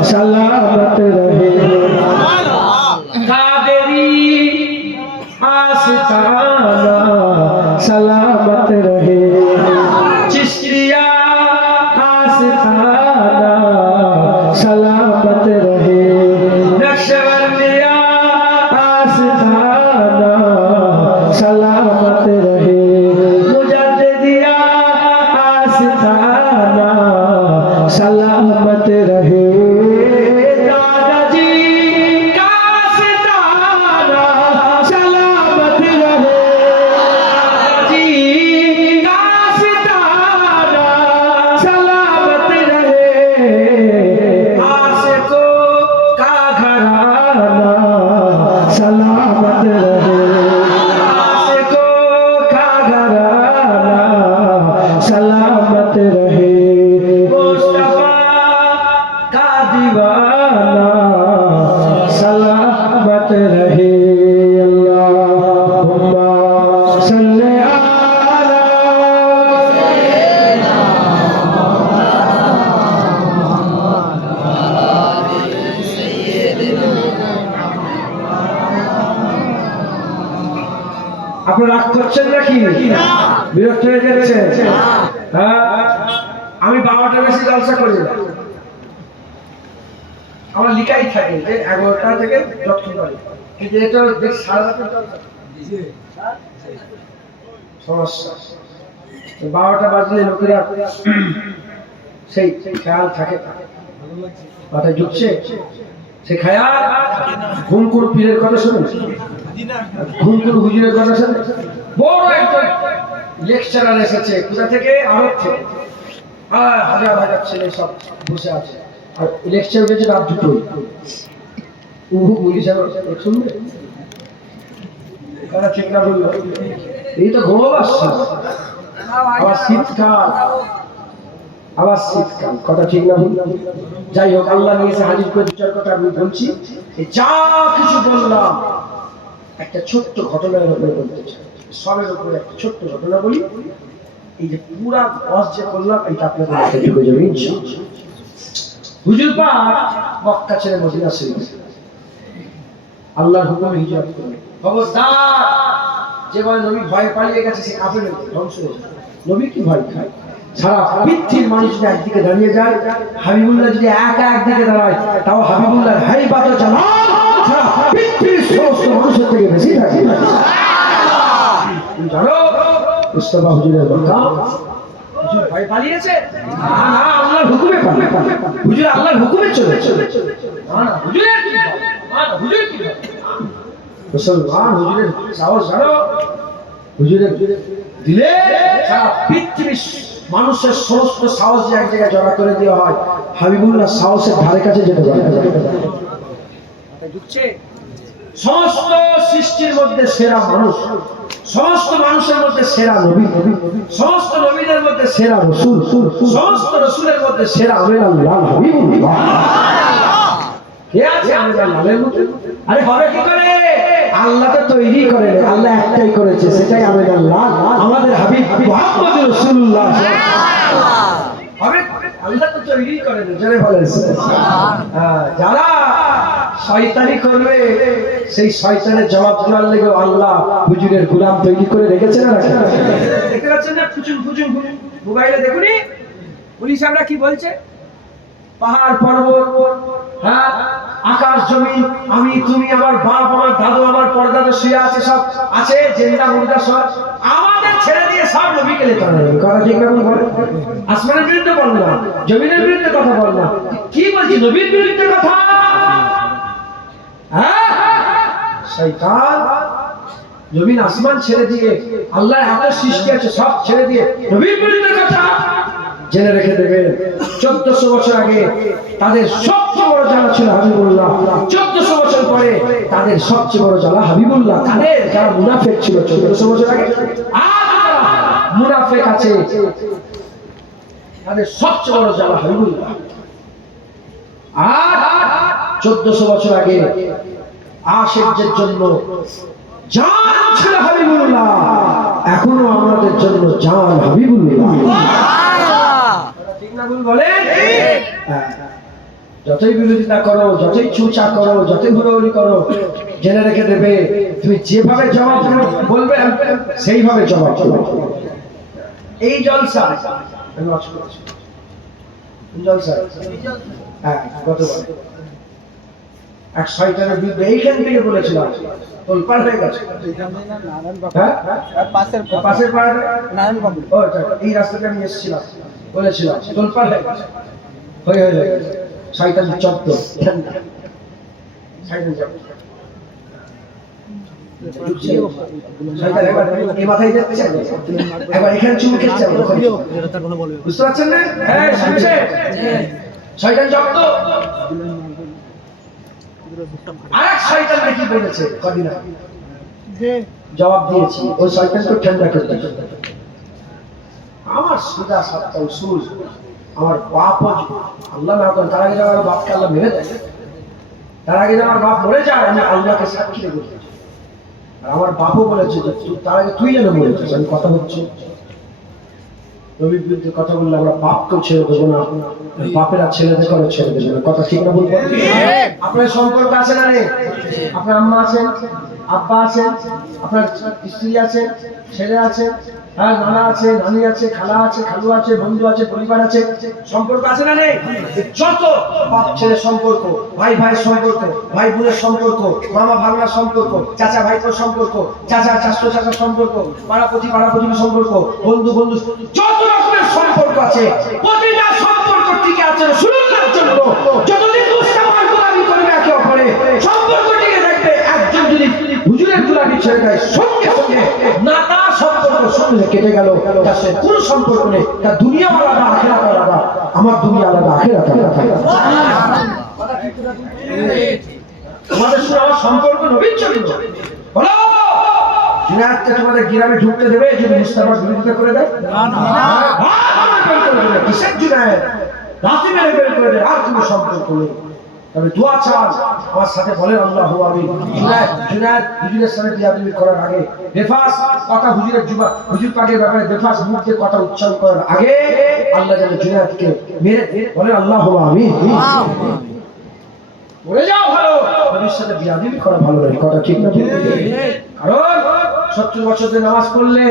सलामत रहे कादेरी आस्ताना सलामत रहे चिश्तिया आस्ताना सलामत रहे नक्शबंदिया आस्ताना सलामत रहे मुजद्दिदिया आस्ताना सलामत रहे दादाजी का आस्ताना सलामत रहे दादाजी का आस्ताना सलामत रहे आशिकों का घराना सलामत रहे आशिकों का घराना सलामत रहे मुस्तफा का दीवाना सलामत रहे अल्लाहुम्मा सल्ली अला আপনারা রাগ করছেন নাকি বিরক্ত হয়ে যাচ্ছেন হ্যাঁ আমি 12টা বেশি জলসা করি না আমার লিখাই থাকে যে 11টা থেকে যতক্ষণ পারি কিন্তু এটা দেখ সারা রাত সমস্যা 12টা বাজলে লোকেরা সেই খেয়াল থাকে মাথায় ঢুকছে সে খেয়াল ঘুমকুর পীরের কথা শুনুন ঘুমকুর হুজুরের কথা শুনুন বড় একটা লেকচারার এসেছে কোথা থেকে আরব থেকে হাজার হাজার ছেলে সব বসে আছে আর লেকচার হয়েছে রাত দুটোই শুনবে কারা ঠিক না বললো এই তো ঘুমাবো আসছে আবার শীতকাল কথা ঠিক না বললাম যাই হোক আল্লাহ নিয়ে হাজির করে দুটার কথা আমি বলছি যা কিছু বললাম একটা ছোট্ট ঘটনার উপরে বলতে চাই সবের উপরে একটা ছোট্ট ঘটনা বলি এই যে পুরা বস যে করলাম এটা আপনাদের মাথায় ঢুকে যাবে ইনশাআল্লাহ হুজুর পাক মক্কা ছেড়ে মদিনা শরীফ আল্লাহর হুকুমে হিজরত করলেন খবরদার যে বলে নবী ভয়ে পালিয়ে গেছে সে কাফের ধ্বংস হয়ে যাবে নবী কি ভয় খায় সারা পৃথিবীর মানুষ যদি একদিকে দাঁড়িয়ে যায় হাবিবুল্লাহ যদি একা একদিকে দাঁড়ায় তাও হাবিবুল্লাহ হাইবাত জালাল সারা পৃথিবীর সমস্ত মানুষের থেকে বেশি থাকে জানো মুস্তাফা হুজুরের কথা হুজুর ভয় পালিয়েছে না আল্লাহর হুকুমে পালিয়ে হুজুর আল্লাহর হুকুমে চলেছে না হুজুরের কি না হুজুর কি মুসলমান হুজুরের সাহস জানো হুজুরের দিলে সারা পৃথিবীর মানুষের সমস্ত সাহস এক জায়গায় জড়া করে দেওয়া হয় হাবিবুল্লাহ সাহসের ধারে কাছে যেতে পারে সমস্ত সৃষ্টির মধ্যে সেরা মানুষ সমস্ত মানুষের মধ্যে সেরা নবী সমস্ত নবীদের মধ্যে সেরা রসুল সমস্ত রসুলের মধ্যে সেরা আমিনাল্লাহ হাবিবুল্লাহ কে আছে আমিনাল্লাহের মধ্যে আরে হবে কি করে আল্লাহ তো তৈরি করেন আল্লাহ একটাই করেছে সেটাই আমিনাল্লাহ আমাদের হাবিব মুহাম্মদ রাসূলুল্লাহ হবে আল্লাহ তো তৈরি করেন জেনে বলেন যারা শয়তানি করবে সেই শয়তানের জবাব দেওয়ার লেগে আল্লাহ হুজুরের গোলাম তৈরি করে রেখেছেন না দেখতে পাচ্ছেন না ফুচুন মোবাইলে দেখুনি পুলিশ আমরা কি বলছে পাহাড় পর্বত হ্যাঁ আকাশ জমি আমি তুমি আমার বাপ আমার দাদু আমার পরদাদা শুয়ে আছে সব আছে জিন্দা মুর্দা সব আমাদের ছেড়ে দিয়ে সব নবীকে লেখা হবে কথা ঠিক না বলে আসমানের বিরুদ্ধে বল না জমিনের বিরুদ্ধে কথা বল না কি বলছি নবীর বিরুদ্ধে কথা হ্যাঁ শয়তান জমিন আসমান ছেড়ে দিয়ে আল্লাহ এত সৃষ্টি আছে সব ছেড়ে দিয়ে নবীর বিরুদ্ধে কথা জেনে রেখে দেবেন 1400 বছর আগে তাদের সবচেয়ে বড় জ্বালা ছিল হাবিবুল্লাহ 1400 বছর পরে তাদের সবচেয়ে বড় জ্বালা হাবিবুল্লাহ তাদের যারা মুনাফিক ছিল 1400 বছর আগে আর মুনাফিক আছে তাদের সবচেয়ে বড় জ্বালা হাবিবুল্লাহ আর 1400 বছর আগে আশিকদের জন্য জান ছিল হাবিবুল্লাহ এখনো আমাদের জন্য জান হাবিবুল্লাহ ঠিক না বলেন যতই বিরোধিতা করো, যতই চুচা করো, যতই হুড়োহুড়ি করো, জেনে রেখে দেবে তুমি যেভাবে জবাব বলবে সেইভাবে জবাব দেবে। এই জলসা আমি ওয়াচ করেছি, জলসা গতবার এক শয়তানের বিরুদ্ধে এইখান থেকে বলেছিলাম, তোলপাড় হয়ে গেছে। পাশের পাড়া এই রাস্তাতে আমি এসেছিলাম, বলেছিলাম তোলপাড় হয়ে গেছে, হয়ে গেছে শয়তান চব্দ, শয়তান চব্দ। বুঝতে পারছেন না? শয়তান জব্দ। আরেক শয়তান দেখি বলেছে কদিন আগে, জবাব দিয়েছি, ওই শয়তানকে ঠান্ডা করতে। আমার সুদা সাতটা উসুল, আমার বাপ আল্লাহ না করেন তার আগে যেন আমার বাপকে আল্লাহ মেরে দেয়, তার আগে যেন আমার বাপ মরে যায়, আমি আল্লাহকে সাক্ষী রেখে। আর আমার বাপও বলেছে যে তার আগে তুই যেন বলেছিস। আমি কথা হচ্ছে নবীর বিরুদ্ধে কথা বললে আমরা বাপকেও ছেড়ে দেবো না, বাপেরা ছেলেদের করে ছেড়ে দেবো না। কথা ঠিক না বলবো? আপনার সম্পর্ক আছে না রে? আপনার আম্মা আছেন, আব্বা আছেন, আপনার স্ত্রী আছে, ছেলে আছে, হ্যাঁ নানা আছে, নানি আছে, খালা আছে, খালু আছে, বন্ধু আছে, পরিবার আছে, সম্পর্ক আছে না নেই? যত বাপ ছেলের সম্পর্ক, ভাই ভাইয়ের সম্পর্ক, ভাই বোনের সম্পর্ক, মামা ভাগনার সম্পর্ক, চাচা ভাইপোর সম্পর্ক, চাচা চাচার সম্পর্ক, পাড়া প্রতিবেশীর সম্পর্ক, বন্ধু যত রকমের সম্পর্ক আছে, প্রতিটা সম্পর্ক টিকে আছে সুরক্ষার জন্য। যতদিন মুস্তাফার গোলামি করবে একে অপরে, সম্পর্ক টিকে থাকবে। একজন যদি হুজুরের গোলামি ছেড়ে দেয়, সঙ্গে সঙ্গে নাতা সম্পর্ক সঙ্গে কেটে গেল, তার সে কোন সম্পর্ক নেই। তার দুনিয়া আলাদা, আখিরাত আলাদা। আমার দুনিয়া আলাদা, আখিরাত আলাদা। তোমাদের সঙ্গে আমার সম্পর্ক নবীর জন্য। বলো জুনায়েদকে তোমাদের গ্রামে ঢুকতে দেবে যদি মুস্তাফার বিরোধিতা করে দেয়? না। কিসের জুনায়েদ? রাতে মেরে বের করে দেয়, আর কোনো সম্পর্ক নেই। তবে দোয়া চান আমার সাথে বলেন আল্লাহু আমিন। জুনায়েদ হুজুরের সাথে বিয়াদবি করার আগে বেফাস কথা হুজুর পাকের ব্যাপারে বেফাস মুখ দিয়ে কথা উচ্চারণ করার আগে আল্লাহ যেন জুনায়েদকে মেরে বলেন আল্লাহু আমিন। বলে যাও ভালো, নবীর সাথে বিয়াদবি করা ভালো নয়। কথা ঠিক না? কারণ 70 বছর ধরে নামাজ পড়লে,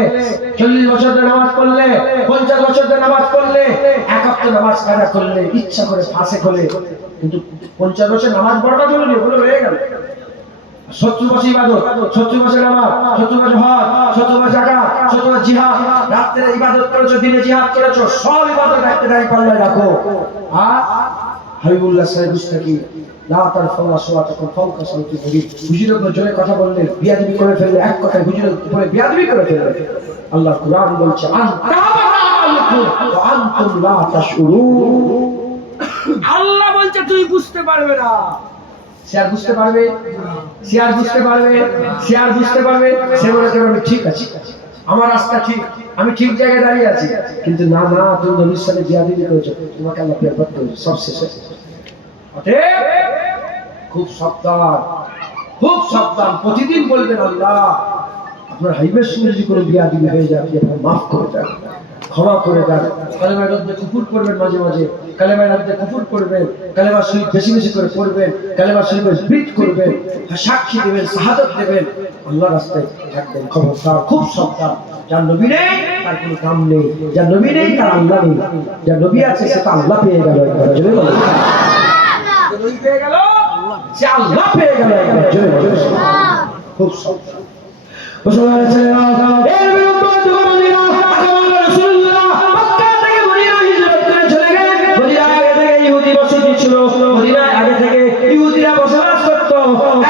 40 বছর ধরে নামাজ পড়লে, 50 বছর ধরে নামাজ পড়লে, এক হপ্তাহ নামাজ কাজা করলে, ইচ্ছা করে ফাঁসে করলে, কিন্তু 50 বছর নামাজ বরবাদ হলো না, ওগুলো রয়ে গেল। 70 বছর ইবাদত, 70 বছর নামাজ, 70 বছর হজ, 70 বছর যাকাত, 70 বছর জিহাদ, রাতে ইবাদত করেছো, দিনে জিহাদ করেছো, সব ইবাদত একটা দাঁড়িয়ে পাল্লায় রাখো। আর হাবিবুল্লাহ সাহেব মুস্তাকি লা তারফাউ আসওয়াতাকুম ফাওকা সাওতি নবী, হুজুরের উপর জোরে কথা বললে বিয়াদবি করে ফেললে, এক কথায় হুজুরের উপরে বিয়াদবি করে ফেললে। আল্লাহ কুরআন বলছে আনতুম লা তাশউরুন। আল্লাহ বলছে তুই বুঝতে পারবে না। সে আর বুঝতে পারবে, সে আর বুঝতে পারবে, সে আর বুঝতে পারবে। সে বলে আমি ঠিক আছে, আমার রাস্তা ঠিক, আমি ঠিক জায়গায় দাঁড়িয়ে আছি। কিন্তু না না, তুমি নবীর সাথে বিয়াদবি করেছো, তোমাকে আল্লাহ পেপার করেছে, সব শেষে। খুব সাবধান, খুব সাবধান। প্রতিদিন বলবেন আল্লাহ আপনার হাইবের সঙ্গে যদি কোনো বিয়াদবি হয়ে যায়, আপনি মাফ করে দেন, ক্ষমা করে দেন। কালেমার মধ্যে কুফর করবেন, মাঝে মাঝে কালেমার মধ্যে কুফর করবেন, কালেমার শরীফ বেশি বেশি করে পড়বেন, কালেমার শরীফের স্পিরিট করবেন, সাক্ষী দেবেন, শাহাদাত দেবেন, আল্লাহ রাস্তায় থাকবেন। খবরদার, খুব সাবধান। যার নবী নেই তার কোনো কাম নেই, যার নবী নেই তার আল্লাহ নেই, যার নবী আছে সে তো আল্লাহ পেয়ে গেল। একবার জোরে বলেন, নবী পেয়ে গেল, সে আল্লাহ পেয়ে গেল। একবার জোরে বলেন, খুব সাবধান। মুসলমান ছেলেরা, এর বিরুদ্ধে মদিনা রাসূলুল্লাহ মক্কা থেকে মদিনা হিজরত করে চলে গেলেন। মদিনা আগে থেকে ইহুদি বসতি ছিল, মদিনায় আগে থেকে ইহুদিরা বসবাস করত।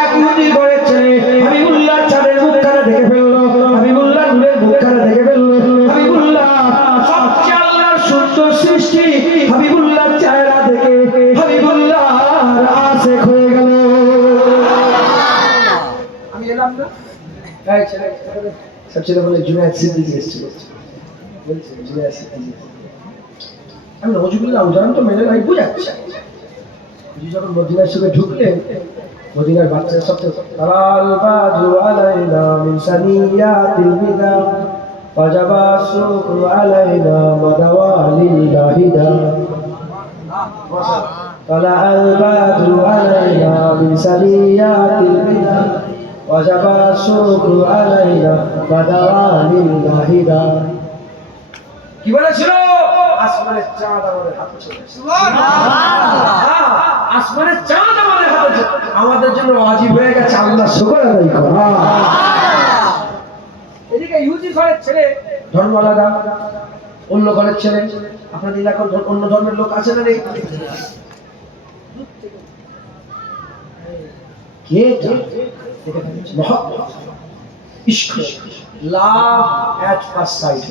এক ইহুদি ঘরের ছেলে হাবিবুল্লাহ চাঁদের মুখখানা দেখে ফেললো, হাবিবুল্লাহ নূরের মুখখানা দেখে ফেললো। হাবিবুল্লাহ সবচেয়ে আল্লাহর সুন্দর সৃষ্টি, হাবিবুল্লাহ চেহারা দেখে হাবিবুল্লাহর আশিক হয়ে গেল। আমি এলাম না, ছেলে বলে জুনায়েদ সিদ্দিকী এসেছিল, বলছে জুনায়েদ সিদ্দিকী। আমি নজরুল্লাহ উদাহরণ তো মেনে নাই, বুঝাচ্ছি। যখন মদিনার সঙ্গে ঢুকলেন, মদিনার বাচ্চার সাথে তারাল বাদরু আলাইনা মিন সানিয়াতিল বিদা ওয়াজাবা সুকু আলাইনা মাদাওয়ালিল লাহিদা। طلع البدر علينا من ثنيات الوداع وجب الشكر علينا بدوام الهدى কি বলেছিল আসমানের চাঁদ আমাদের হাতে চলে সুবহানাল্লাহ আসমানের চাঁদ আমাদের হাতে চলে আমাদের জন্য ওয়াজিব হয়ে গেছে আল্লাহ শুকর আদায় করা সুবহানাল্লাহ এদিকে ইহুদি ঘরের ছেলে ধর্ম আলাদা অন্য ঘরের ছেলে আপনাদের এলাকার অন্য ধর্মের লোক আছে না নেই কে মহব্বত ইশক লাভ এট ফার্স্ট সাইট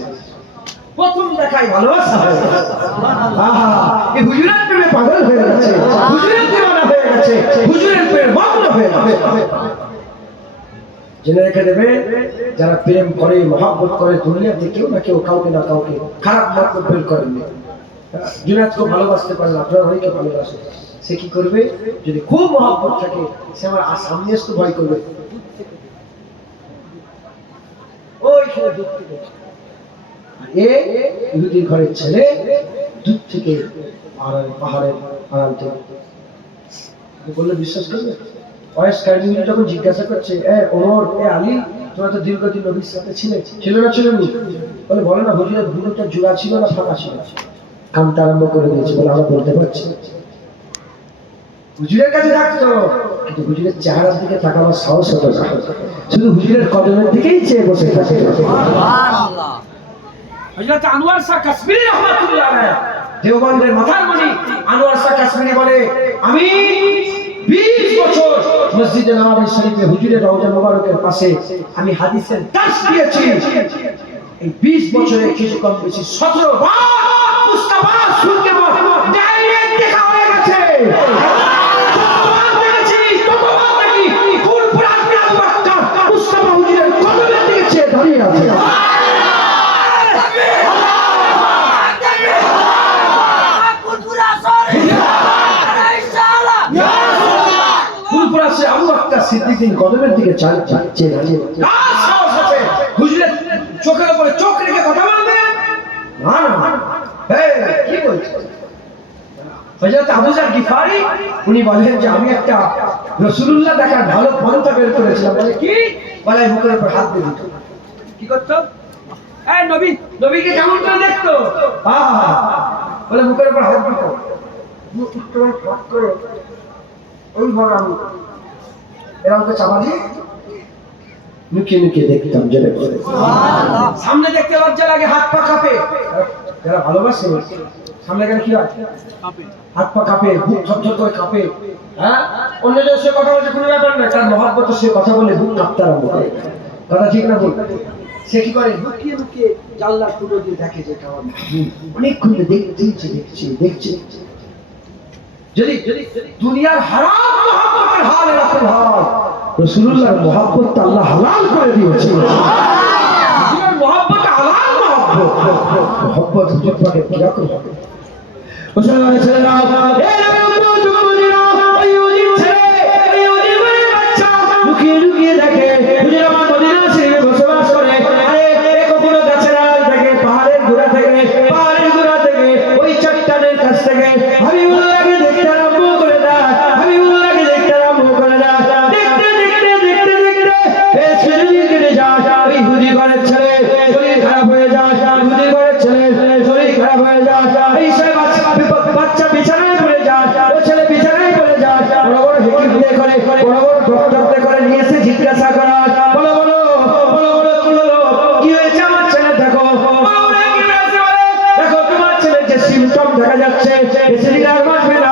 প্রথম দেখাই ভালোবাসা হয় এই হুজুরের প্রেমে পাগল হয়ে গেছে হুজুরের দিওয়ানা হয়ে গেছে হুজুরের প্রেমে মগ্ন হয়ে গেছে জেনে রেখে দেবে যারা প্রেম করে মহব্বত করে দুনিয়াতে কেউ না কেউ কাউকে না কাউকে খারাপ মন্তব্য বের করেন জুনায়েদকে ভালোবাসতে পারে না আপনারা অনেকে ভালোবাসে সে কি করবে যদি খুব মহব্বত থাকে সে আমার সামনে আসতে ভয় করবে ওইখানে দূর থেকে ইহুদির ঘরের ছেলে দূর থেকে পাহাড়ের আড়াল থেকে বললে বিশ্বাস করবে বয়স্কার ইহুদি যখন জিজ্ঞাসা করছে ওমর আলী তোমরা তো দীর্ঘদিন নবীর সাথে ছিল না ছিল নি বলে বলো না হুজুরের ভুরুটা জোড়া ছিল না ফাঁকা ছিল কামটা আরম্ভ করে দিয়েছে বলে আমরা বলতে পারছি হুজুরের কাছে থাকতো কিন্তু হুজুরের চেহারার দিকে তাকাবার সাহস হতো না শুধু হুজুরের কদমের দিকেই চেয়ে বসে থাকে সুবহানাল্লাহ হযরত আনোয়ার শাহ কাশ্মীরি রাহমাতুল্লাহ আলাইহি দেওবন্দের মাথার মণি আনোয়ার শাহ কাশ্মীরি বলে আমি 20 বছর মসজিদে নববী শরীফে হুজুরের রওজা মোবারকের পাশে আমি হাদিসের দার্স দিয়েছি এই 20 বছরে কিছু কম বেশি 17 বার মুস্তাফা শুনতে ডাইরেক্ট দেখা হয়ে গেছে মুস্তাফা হুজুরের কদমের দিকে চেয়ে দাঁড়িয়ে আছে সিদ্দিকীর কদমের দিকে যাচ্ছে হুজুরের চোখের উপরে চোখ রেখে কথা বলবে না না কি বলছে হযরত আবু যার গিফারি উনি বলেন যে আমি একটা রাসূলুল্লাহ দেখার ভালো পন্থা বের করেছিলাম বলে কি বলে বুকের উপর হাত দিয়ে দিত কি করতো নবীকে কেমন করে দেখতো বলে বুকের উপর হাত দিত মুখ উত্তোলন ফাঁক করে ওইভাবে আমি এরকম চাপা দিয়ে লুকিয়ে লুকিয়ে দেখতাম জেনে সামনে দেখতে লজ্জা লাগে হাত পা কাঁপে যারা ভালোবাসে সামনে গেলে কি হয় হাত পা কাঁপে বুক থরথর করে কাঁপে অন্য যে সে কথা বলছে কোনো ব্যাপার না তার মহব্বত সে কথা বলে বুক কাঁপতে আরম্ভ করে কথা ঠিক না বল সে কি করে লুকিয়ে লুকিয়ে জানলার ফুটো দিয়ে দেখে যে কেমন অনেকক্ষণ দেখছি যদি দুনিয়ার হারাম মহব্বতের হাল এরকম হয় রাসূলুল্লাহর মহব্বত আল্লাহ হালাল করে দিয়েছে রাসূলের মহব্বত হালাল মহব্বত হুজুর পাকের কিরকম হবে মুসলমানের ছেলেরা লুকিয়ে লুকিয়ে দেখে হুজুর আমার মদিনা শরীফে বসবাস করে কোনো গাছের আড়াল থেকে পাহাড়ের গোড়া থেকে ওই চট্টানের কাছ থেকে হাবিবুল্লাহকে দেখতে আরম্ভ করে দেয় দেখতে যায় ওই হুদি ঘরের ছেলে শরীর খারাপ হয়ে যায় এই সব বাচ্চা বিছানায় পড়ে যায় ও ছেলে বিছানায় পড়ে যায় বড় বড় হিকিমতে করে বড় বড় ডক্টরতে করে নিয়ে এসে জিজ্ঞাসা করা বলো কি হয়েছে আমার ছেলে দেখো তোমার ছেলে যে সিমটম দেখা যাচ্ছে বেশি দিন আর বাঁচবে না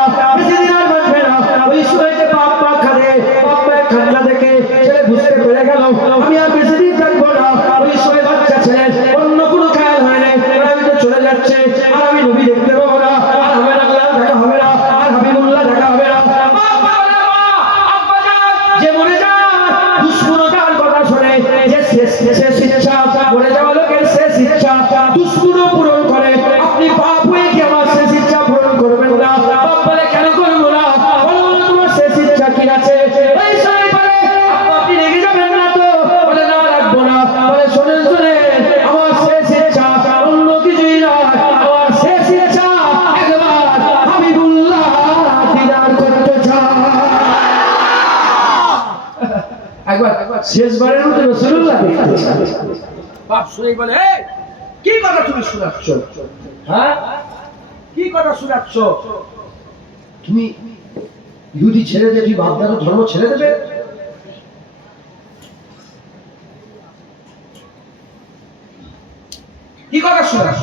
ওই সময়তে বাপ মা খান্না দেখে ছেলে বুঝতে পেরে গেল আমি আর বেশি দিন থাকবো না ওই সময় বাচ্চা ছেলে অন্য কোনো খেয়াল হয় না আমি তো চলে যাচ্ছে আর আমি নবী দেখতে পাবো না আর হবে না দেখা হবে না আর হাবিবুল্লাহ দেখা হবে না যে মরে যায় দুশ্মনতার কথা শুনে যে শেষ ইচ্ছা মরে যাওয়া লোকের শেষ ইচ্ছা দুশ্মন পূরণ করে আপনি বাপ হয়ে কি আমার শেষ ইচ্ছা পূরণ করবেন না বাপ বলে কেন করবো না তোমার শেষ ইচ্ছা কি আছে আপনি রেগে যাবেন না তো বলে না রাখবো না বলে শোনেন আমার শেষ ইচ্ছা অন্য কিছুই নয় আমার শেষ ইচ্ছা একবার হাবিবুল্লাহ শেষবারের মতো রাসূলুল্লাহ দেখতে চায়। বাপ শুনেই বলে, এই কি কথা তুমি শোনাচ্ছ? হ্যাঁ, কি কথা শোনাচ্ছ? তুমি ইহুদি ছেড়ে দিয়ে তুই বাপদাদার ধর্ম ছেড়ে দেবে? কি কথা শোনাচ্ছ?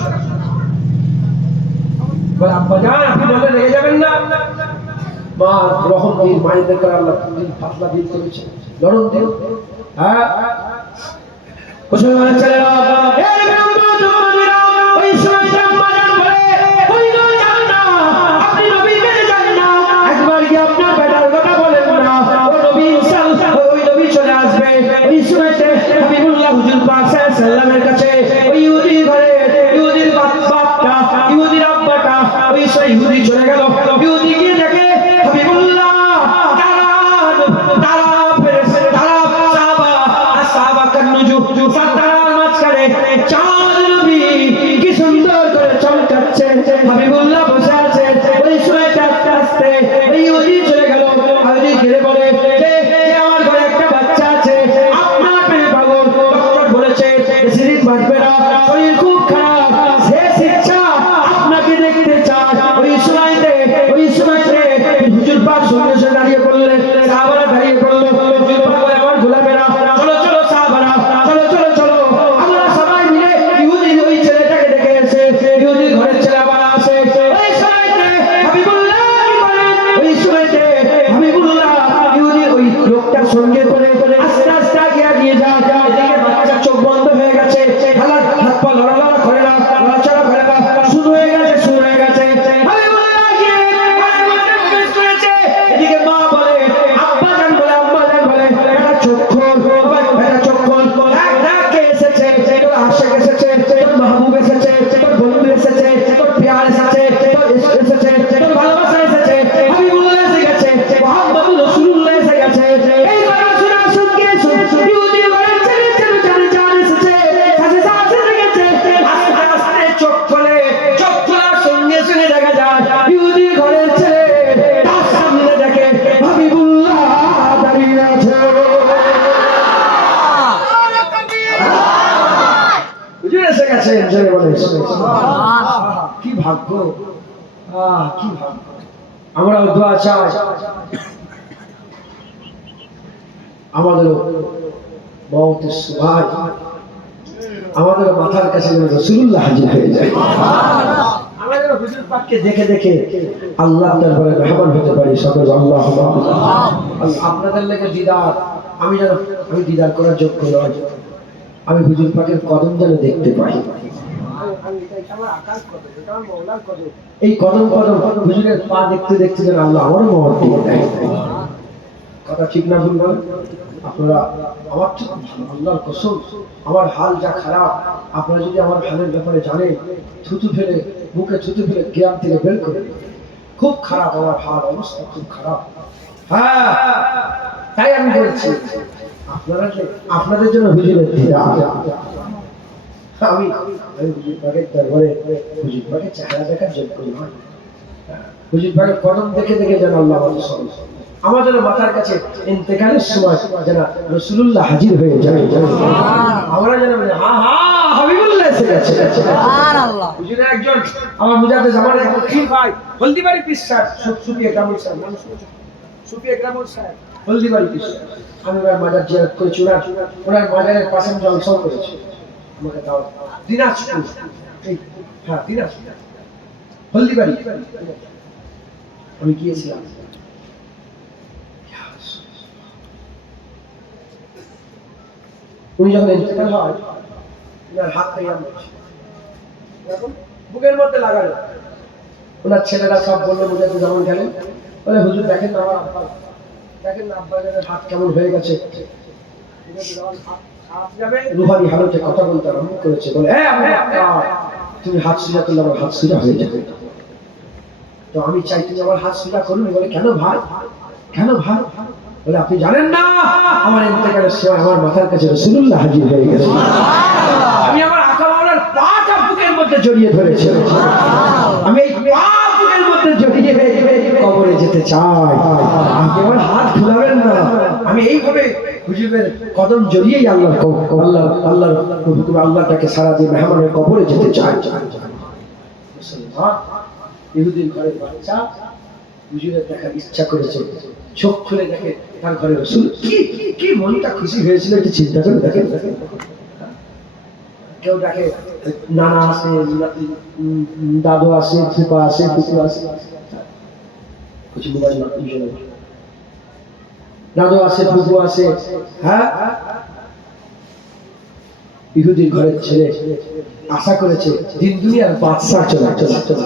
বলে, আব্বা জান আপনি বলে রেগে যাবেন না। মা রহম দিন, মায়েদের করে আল্লাহ দিন পাতলা দিন করেছে, নরম দিন। হ্যাঁ, মুসলমানের ছেলেরা ওই সময়টা মাজার বলে, ওই নয় যান না, আপনি নবীর কাছে যান না, একবার গিয়ে আপনার বেটার কথা বলেন না, ও নবী ইনশাআল্লাহ ওই নবী চলে আসবে। ওই সময়তে হাবিবুল্লাহ হুজুর পাক সাল্লাল্লাহু আলাইহি ওয়াসাল্লামের কাছে ওই ইহুদি ঘরে ইহুদির বাপটা, ইহুদির আব্বাটা, ওই সেই ইহুদি চলে গেল। ইহুদি গিয়ে দেখে হাবিবুল্লাহ তারা ফেরেশতা, তারা সাহাবা, আসহাবা কান্নুজু, সাতারার মাঝখানে চাঁদ নবী কি সুন্দর করে চমকাচ্ছে। হাবিবুল্লাহ বসে আছে। ওই সময়টা আস্তে আস্তে ওই ইহুদি চলে গেল। ইহুদি ঘিরে বলে, আমার ঘরে একটা বাচ্চা আছে, আপনার প্রেমে পাগল, ডক্টর বলেছে বেশিদিন বাঁচবে না, শরীর খুব খারাপ, শেষ ইচ্ছা আপনাকে দেখতে চায়। ওই সময়তে হুজুর পাক সঙ্গে সঙ্গে দাঁড়িয়ে পড়লেন, সাহাবারা দাঁড়িয়ে পড়লো। হুজুর পাক বলে, আমার গোলামেরা চলো চলো, সাহাবারা চলো চলো চলো, আমরা সবাই মিলে ইহুদি ওই ছেলেটাকে দেখে এসে ইহুদি ঘরের ছেলে আবার আসে। ওই সময়তে হাবিবুল্লাহ কি বলে, ওই সময়তে হাবিবুল্লাহ ইহুদি ওই লোকটার সঙ্গে করে আস্তে আস্তে এগিয়ে যায়। এদিকে বাচ্চার চোখ বন্ধ হয়ে গেছে, হাত পা লড়ালড়া করে না, নড়াচড়া করে না, শুরু হয়ে গেছে। হাবিবুল্লাহ গিয়ে ঘরের মধ্যে প্রবেশ করেছে। এদিকে মা বলে, আব্বা জান বলে, আম্মা জান বলে, বেটা চোখ খোল, বেটা চোখ খোল, দেখ কে এসেছে, তোর আশিক এসেছে, তোর মাহবুব এসেছে, তোর বন্ধু এসেছে, তোর প্যার এসেছে, তোর ইশক এসেছে, তোর ভালোবাসা এসেছে, হাবিবুল্লাহ এসে গেছে, মুহাম্মদুর রাসূলুল্লাহ এসে গেছে। এই কথা শোনা সঙ্গে ইহুদি ঘরের ছেলে জান এসেছে, সাথে এসে গেছে। আস্তে আস্তে চোখ খোলার সঙ্গে সঙ্গে দেখা যায় ইহুদি ঘরের ছেলে, তার সামনে দেখে হাবিবুল্লাহ দাঁড়িয়ে আছে। হুজুর এসে গেছে, জোরে বলে কি ভাগ্য, কি ভাগ্য। আমরাও দোয়া চাই আমাদের মওতের সময় আমাদের মাথার কাছে রাসূলুল্লাহ হাজির হয়ে যায়। আমাদের হুজুর পাককে দেখে দেখে আল্লাহর দরবারে মেহমান হতে পারি। সকল আল্লাহুম্মা আপনাদের লেগে দিদার, আমি দিদার করার যোগ্য নয়, আমি হুজুর পাকের কদম যেন দেখতে পাই। এই কদম হুজুরের পা দেখতে দেখতে যেন আল্লাহ আমার মহব্বত দেয়। কথা ঠিক না ভুল বলেন আপনারা? আমার ঠিক আল্লাহর কসম, আমার হাল যা খারাপ, আপনারা যদি আমার হালের ব্যাপারে জানেন, মুখে থুতু ফেলে জ্ঞান থেকে বের করে। খুব খারাপ আমার হাল, অবস্থা খুব খারাপ। হ্যাঁ, তাই আমি বলছি আপনাদের জন্য হুজুরের আমি হুজুর পাকের দরবারে হুজুর পাকের চেহারা দেখার যোগ্য নয়। হুজুর পাকের কদম দেখে দেখে যেন আল্লাহ আমাদের মাথার কাছে ইন্তেকালের সময় যেন রাসূলুল্লাহ হাজির হয়ে যায়। আমরা যেন হাবিবুল্লাহ এসে গেছে। সুবহানাল্লাহ। হুজুরের একজন আমার মুজাদ্দিদ আমার একজন কি ভাই হলদিবাড়ি পীর সাহেব, সুফি একরামুল সাহেব, নাম শুনেছেন? সুফি একরামুল সাহেব হলদিবাড়ি পীর সাহেব। আমি ওনার মাজার জিয়ারত করেছি, ওনার মাজারের পাশে জলসা করেছি। আমাকে দাওয়াত দিনাজপুর, হ্যাঁ দিনাজপুর হলদিবাড়ি আমি গিয়েছিলাম। উনি যখন ইন্তেকাল হয়, ওনার হাত থেকে বুকের মধ্যে লাগালো। ওনার ছেলেরা সব বললো, মুজাদ্দিদ যেমন গেলেন, বলে হুজুর দেখেন না আমার আব্বা, দেখেন না আব্বা হাত কেমন হয়ে গেছে। রুহানি হালতে কথা বলতে আরম্ভ করেছে, বলে তুমি হাত সোজা করলে আমার হাত সোজা হয়ে যাবে। তো আমি চাই তুমি আমার হাত সোজা করুন। বলে কেন ভাই, কেন ভাই? বলে আপনি জানেন না আমার ইন্তেকালের সময় আমার মাথার কাছে রাসূলুল্লাহ হাজির হয়ে গেছে। আমি আমার আকা মাওলার পাটা বুকের মধ্যে জড়িয়ে ধরেছি। আমি এই পা বুকের মধ্যে জড়িয়ে কবরে যেতে চাই। আপনি আমার হাত খুলাবেন না, আমি এইভাবে হুজুরের কদম জড়িয়েই আল্লাহটাকে সারা দিয়ে মেহমানের কবরে যেতে চাই। মুসলমান ইহুদির ঘরের বাচ্চা হুজুরের দেখার ইচ্ছা করেছে, চোখ খুলে দেখে তার ঘরে রাসূল। কি মনটা খুশি হয়েছিল একটু চিন্তা করে দেখেন। কেউ দেখে নানা আসে, দাদু আসে, ফুপা আসে, ফুপু আসে, দাদু আসে, ফুপু আসে। হ্যাঁ, ইহুদির ঘরের ছেলে আশা করেছে দিন দুনিয়ার বাদশাহ চলে চলে চলে।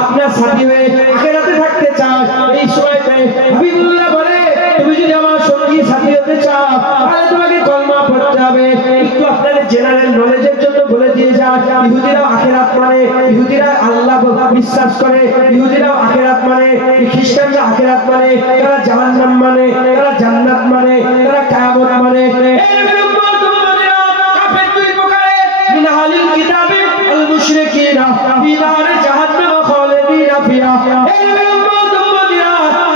আপনার সাথী হয়ে আখিরাতে থাকতে চাই। এই সময়তে হাবিবুল্লাহ বলে, তুমি যদি আমার সঙ্গী সাথী হতে চাও তাহলে তোমাকে কলমা পড়তে হবে। একটু আপনাদের জেনারেল নলেজের জন্য বলে দিয়ে যায়, ইহুদিরাও আখিরাত মানে, ইহুদিরা আল্লাহ বিশ্বাস করে, ইহুদিরাও আখিরাত মানে, খ্রিস্টানরা আখিরাত মানে, তারা জাহান্নাম মানে, তারা জান্নাত মানে, তারা কিয়ামত মানে। কাফের দুই প্রকারে, মিন আহলিল কিতাবি আল মুশরিকিনা ফি নারি জাহান্নাম খালিদিনা ফিহা।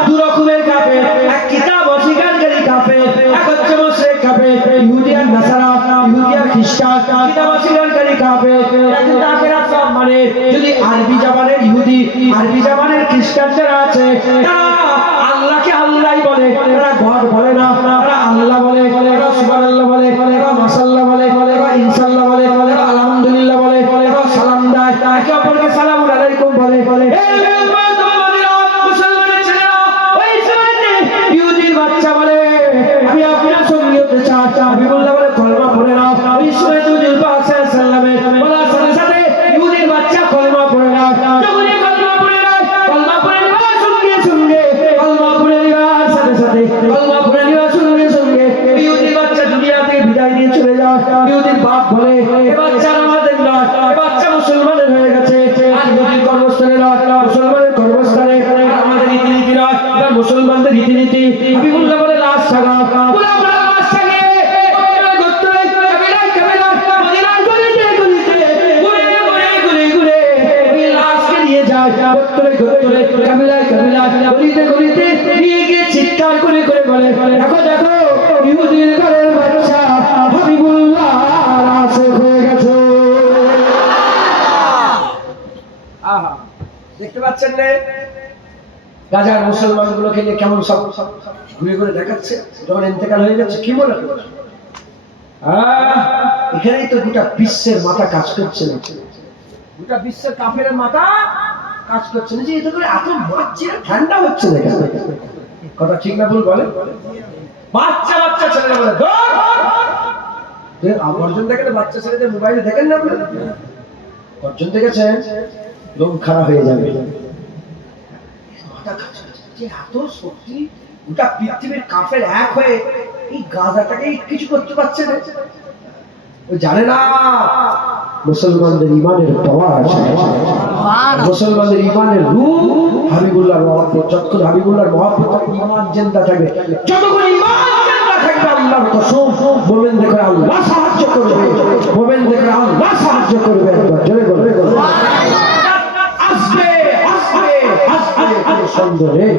দুই রকমের কাফের, এক কিতাব অস্বীকারী কাফের, এক হচ্ছে মুশরিক কাফের। ইহুদি আর নাসারা, ইহুদি আর খ্রিস্টান কিতাব অস্বীকারী কাফের, কিন্তু আখিরাত সব মানে। যদি আরবি জাবানের ইহুদি, আরবি জাবানের খ্রিস্টান যারা আছে, তারা আল্লাহকে আল্লাহই বলে, তারা গড বলে না, তারা আল্লাহ বলে, তারা সুবহানাল্লাহ বলে, তারা মাশাআল্লাহ বলে, তারা ইনশাআল্লাহ বলে, তারা আলহামদুলিল্লাহ বলে, তারা সালাম দেয়, একে অপরকে সালামু আলাইকুম বলে। মুসলমানের ছেলেরা ওই সময়তে ইহুদির বাচ্চা বলে, আমি আপনার সঙ্গী হতে চাই। হাবিবুল্লাহ বলে, কলমা পড়ে নাও। ওই সময়তে হুজুর পাক সাল্লাল্লাহু আলাইহি ওয়াসাল্লামের বলার সাথে সাথে ইহুদির বাচ্চা কলমা পড়ে নাও। যখনই কলমা পড়ে নাও, কলমা পড়ে নেওয়ার সঙ্গে সঙ্গে, কলমা পড়ে নেওয়ার সাথে সাথে, কলমা পড়ে নেওয়ার সঙ্গে সঙ্গে ইহুদির বাচ্চা দুনিয়া থেকে বিদায় নিয়ে চলে যায়। ইহুদির বাপ বলে, এ বাচ্চা আমাদের নয়, এ বাচ্চা মুসলমানের হয়ে গেছে। আর ইহুদির কর্মস্থানে নয়, মুসলমানের কর্মস্থানে। আর আমাদের রীতিনীতি নয়, এটা মুসলমানদের রীতিনীতি। হাবিবুল্লাহ বলে, লাশ ছাড়াও। লাশ ছাড়িয়ে গোত্রে কাবিলায় কাবিলায়, মদিনার গলিতে গলিতে, ঘুরে ঘুরে ঘুরে ঘুরে ওই লাশকে নিয়ে যায়। গোত্রে গোত্রে কাবিলায় কাবিলায়, গলিতে গলিতে নিয়ে গিয়ে চিৎকার করে করে বলে, দেখো দেখো ইহুদির ঘরের বাচ্চা হাবিবুল্লাহ আশিক হয়ে গেছে। আহা, দেখতে পাচ্ছেন না গাজার মুসলমানগুলোকে নিয়ে কেমন সব ঘুরে ঘুরে দেখাচ্ছে যখন ইন্তেকাল হয়ে যাচ্ছে। কি মনে করছে? এখানেই তো গোটা বিশ্বের মাথা কাজ করছে না, গোটা বিশ্বের কাফের মাথা কাজ করছে না যে এটা করে এত বাচ্চারা ঠান্ডা হচ্ছে না কেন? কথা ঠিক না ভুল বলে? বাচ্চা বাচ্চা ছেলেরা বলে, অর্জন দেখেন বাচ্চা ছেলেদের মোবাইলে দেখেন না আপনারা? অর্জন দেখেছেন, লোক খারাপ হয়ে যাবে। এত শক্তি, গোটা পৃথিবীর কাফের এক হয়ে এই গাজাটাকে কিছু করতে পারছে না। ও জানে না মুসলমানদের ইমানের পাওয়ার আছে, মুসলমানদের ইমানের রূপ হাবিবুল্লাহর মহব্বত। যতক্ষণ হাবিবুল্লাহর মহব্বত, ইমান জিন্দা থাকবে, যতক্ষণ ইমান জিন্দা থাকবে আল্লাহর কসম মুমিন দেখে আল্লাহ সাহায্য করবে, মুমিন দেখে আল্লাহ সাহায্য করবে। একবার জোরে বলবে আসবে আসবে আসবে কোনো সন্দেহ নেই।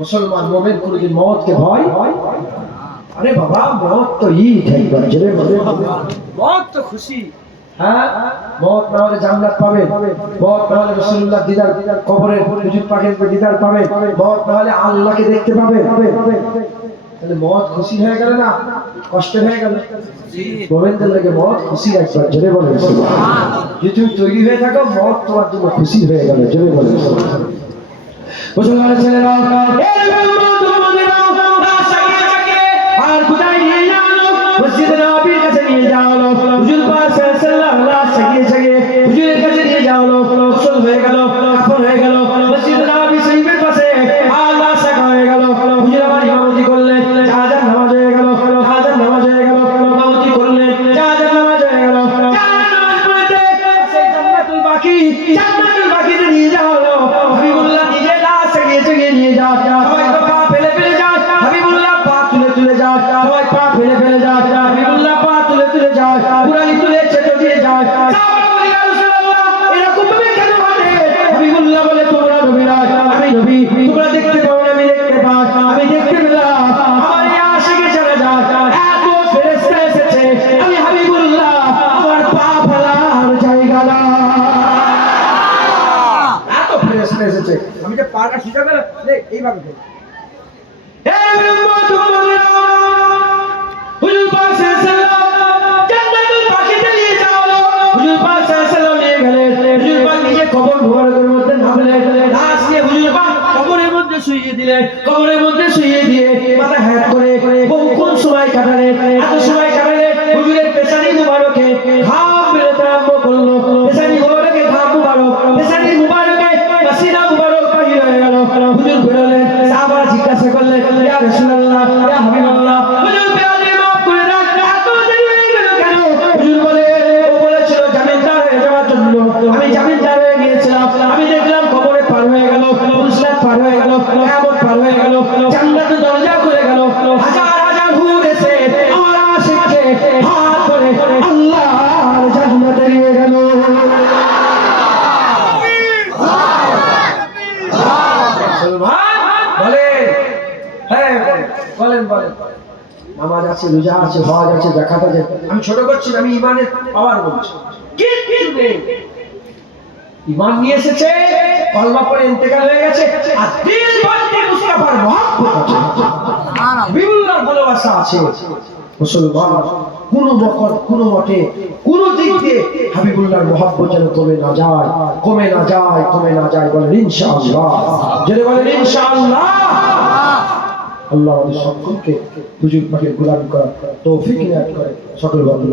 মুসলমান মুমিন কোনদিন মওতকে ভয়, আরে বাবা মওত তো ঈদ, একবার জোরে বলবে মওত তো খুশি। হ্যাঁ, মওত না হলে জান্নাত পাবে, মওত না হলে রাসূলুল্লাহ দিদার, কবরে হুজুর পাকের দিদার পাবে, মওত না হলে আল্লাহকে দেখতে পাবে। তাহলে মওত খুশি হয়ে গেল না কষ্ট হয়ে গেল? মুমিনদের লাগে মওত খুশি। একবার জোরে বলেন সুবহানাল্লাহ। যদি তুমি তৈরি হয়ে থাকো, মওত তোমার জন্য খুশি হয়ে গেল। জোরে বলেন সুবহানাল্লাহ। মুসলমানের ছেলেরা আর কোথায় নিয়ে যাওয়া হলো? মসজিদে নববীর কাছে নিয়ে যাওয়া হলো। হুজুর পাক সাল্লাল্লাহু আলাইহি ওয়াসাল্লাম হুজুরের কাছে নিয়ে যাওয়া হলো। গোসল হয়ে গেল, কাফন হয়ে গেল, মসজিদে নববী শরীফের পাশে আল্লাহ সাকা হয়ে গেল। হুজুর আবার ইমামতি করলেন, জানাজার নামাজ হয়ে গেল, জানাজার নামাজ হয়ে গেল, ইমামতি করলেন, জানাজার নামাজ হয়ে গেল। জানাজার নামাজ পড়তে সেই জান্নাতুল বাকিতে নিয়ে যাওয়া হলো। হাবিবুল্লাহ নিজে লাশ এগিয়ে নিয়ে যায়, সবাই তো পা ফেলে ফেলে যায়। সুযোগ এইভাবে হুজুর পাক সাল্লাল্লাহু জান্নাতুল বাকিতে নিয়ে যাওয়া হলো। হুজুর পাক সাল্লাল্লাহু নিয়ে গেলেন। হুজুর পাক নিজে কবর মুবারকের মধ্যে নামলেন। লাশ নিয়ে হুজুর পাক কবরের মধ্যে শুইয়ে দিলেন। কবরের মধ্যে শুইয়ে দিয়ে মাথা হ্যাট করে বহুক্ষণ সময় কাটালেন। এত সময় কাটালেন হুজুরের পেশানি মুবারকে ঘাম বেরোতে আরম্ভ করলো। পেশানি মুবারকে ঘাম মুবারক, পেশানি মুবারকে পাসিনা মুবারক বাহির হয়ে গেল। হুজুর বেরোলেন। সাহাবারা জিজ্ঞাসা করলেন, ইয়া রাসূলুল্লাহ, ইয়া হাবিবাল্লাহ, হুজুর পেয়ালে মাফ করে দেন, এত দেরি হয়ে গেল কেন? হুজুর বলে, ও বলেছিল জামিনদার হয়ে যাওয়ার জন্য। আমি জামিনদার হয়ে গিয়েছিলাম। আমি দেখলাম কবরে পার হয়ে গেল, ফুলসিরাত পার হয়ে গেল, কিয়ামত পার হয়ে গেল, জান্নাতের দরজা খুলে গেল। হাজার হাজার হুর এসে আমার আশিককে হাত ধরে আল্লাহর জান্নাতে নিয়ে গেল। বলেন নামাজ আছে, রোজা আছে, হজ আছে, যাকাত আছে। আমি ছোট করছি না, আমি ইমানের পাওয়ার বলছি। কিছু নেই, ইমান নিয়ে এসেছে, কলমা পড়ে ইন্তেকাল হয়ে গেছে, আর দিল ভর্তি মুস্তাফার মহব্বত আছে, বিভিন্ন ভালোবাসা আছে। মুসলমান কোনো মতে কোনো দিক দিয়ে হাবিবুল্লাহর মহব্বত যেন কমে না যায় বলেন ইনশাআল্লাহ। যদি বলেন ইনশাআল্লাহ, আল্লাহ আমাদের সকলকে হুজুর পাকের গোলামি করার তৌফিক ইনায়াত করে। সকল বন্ধু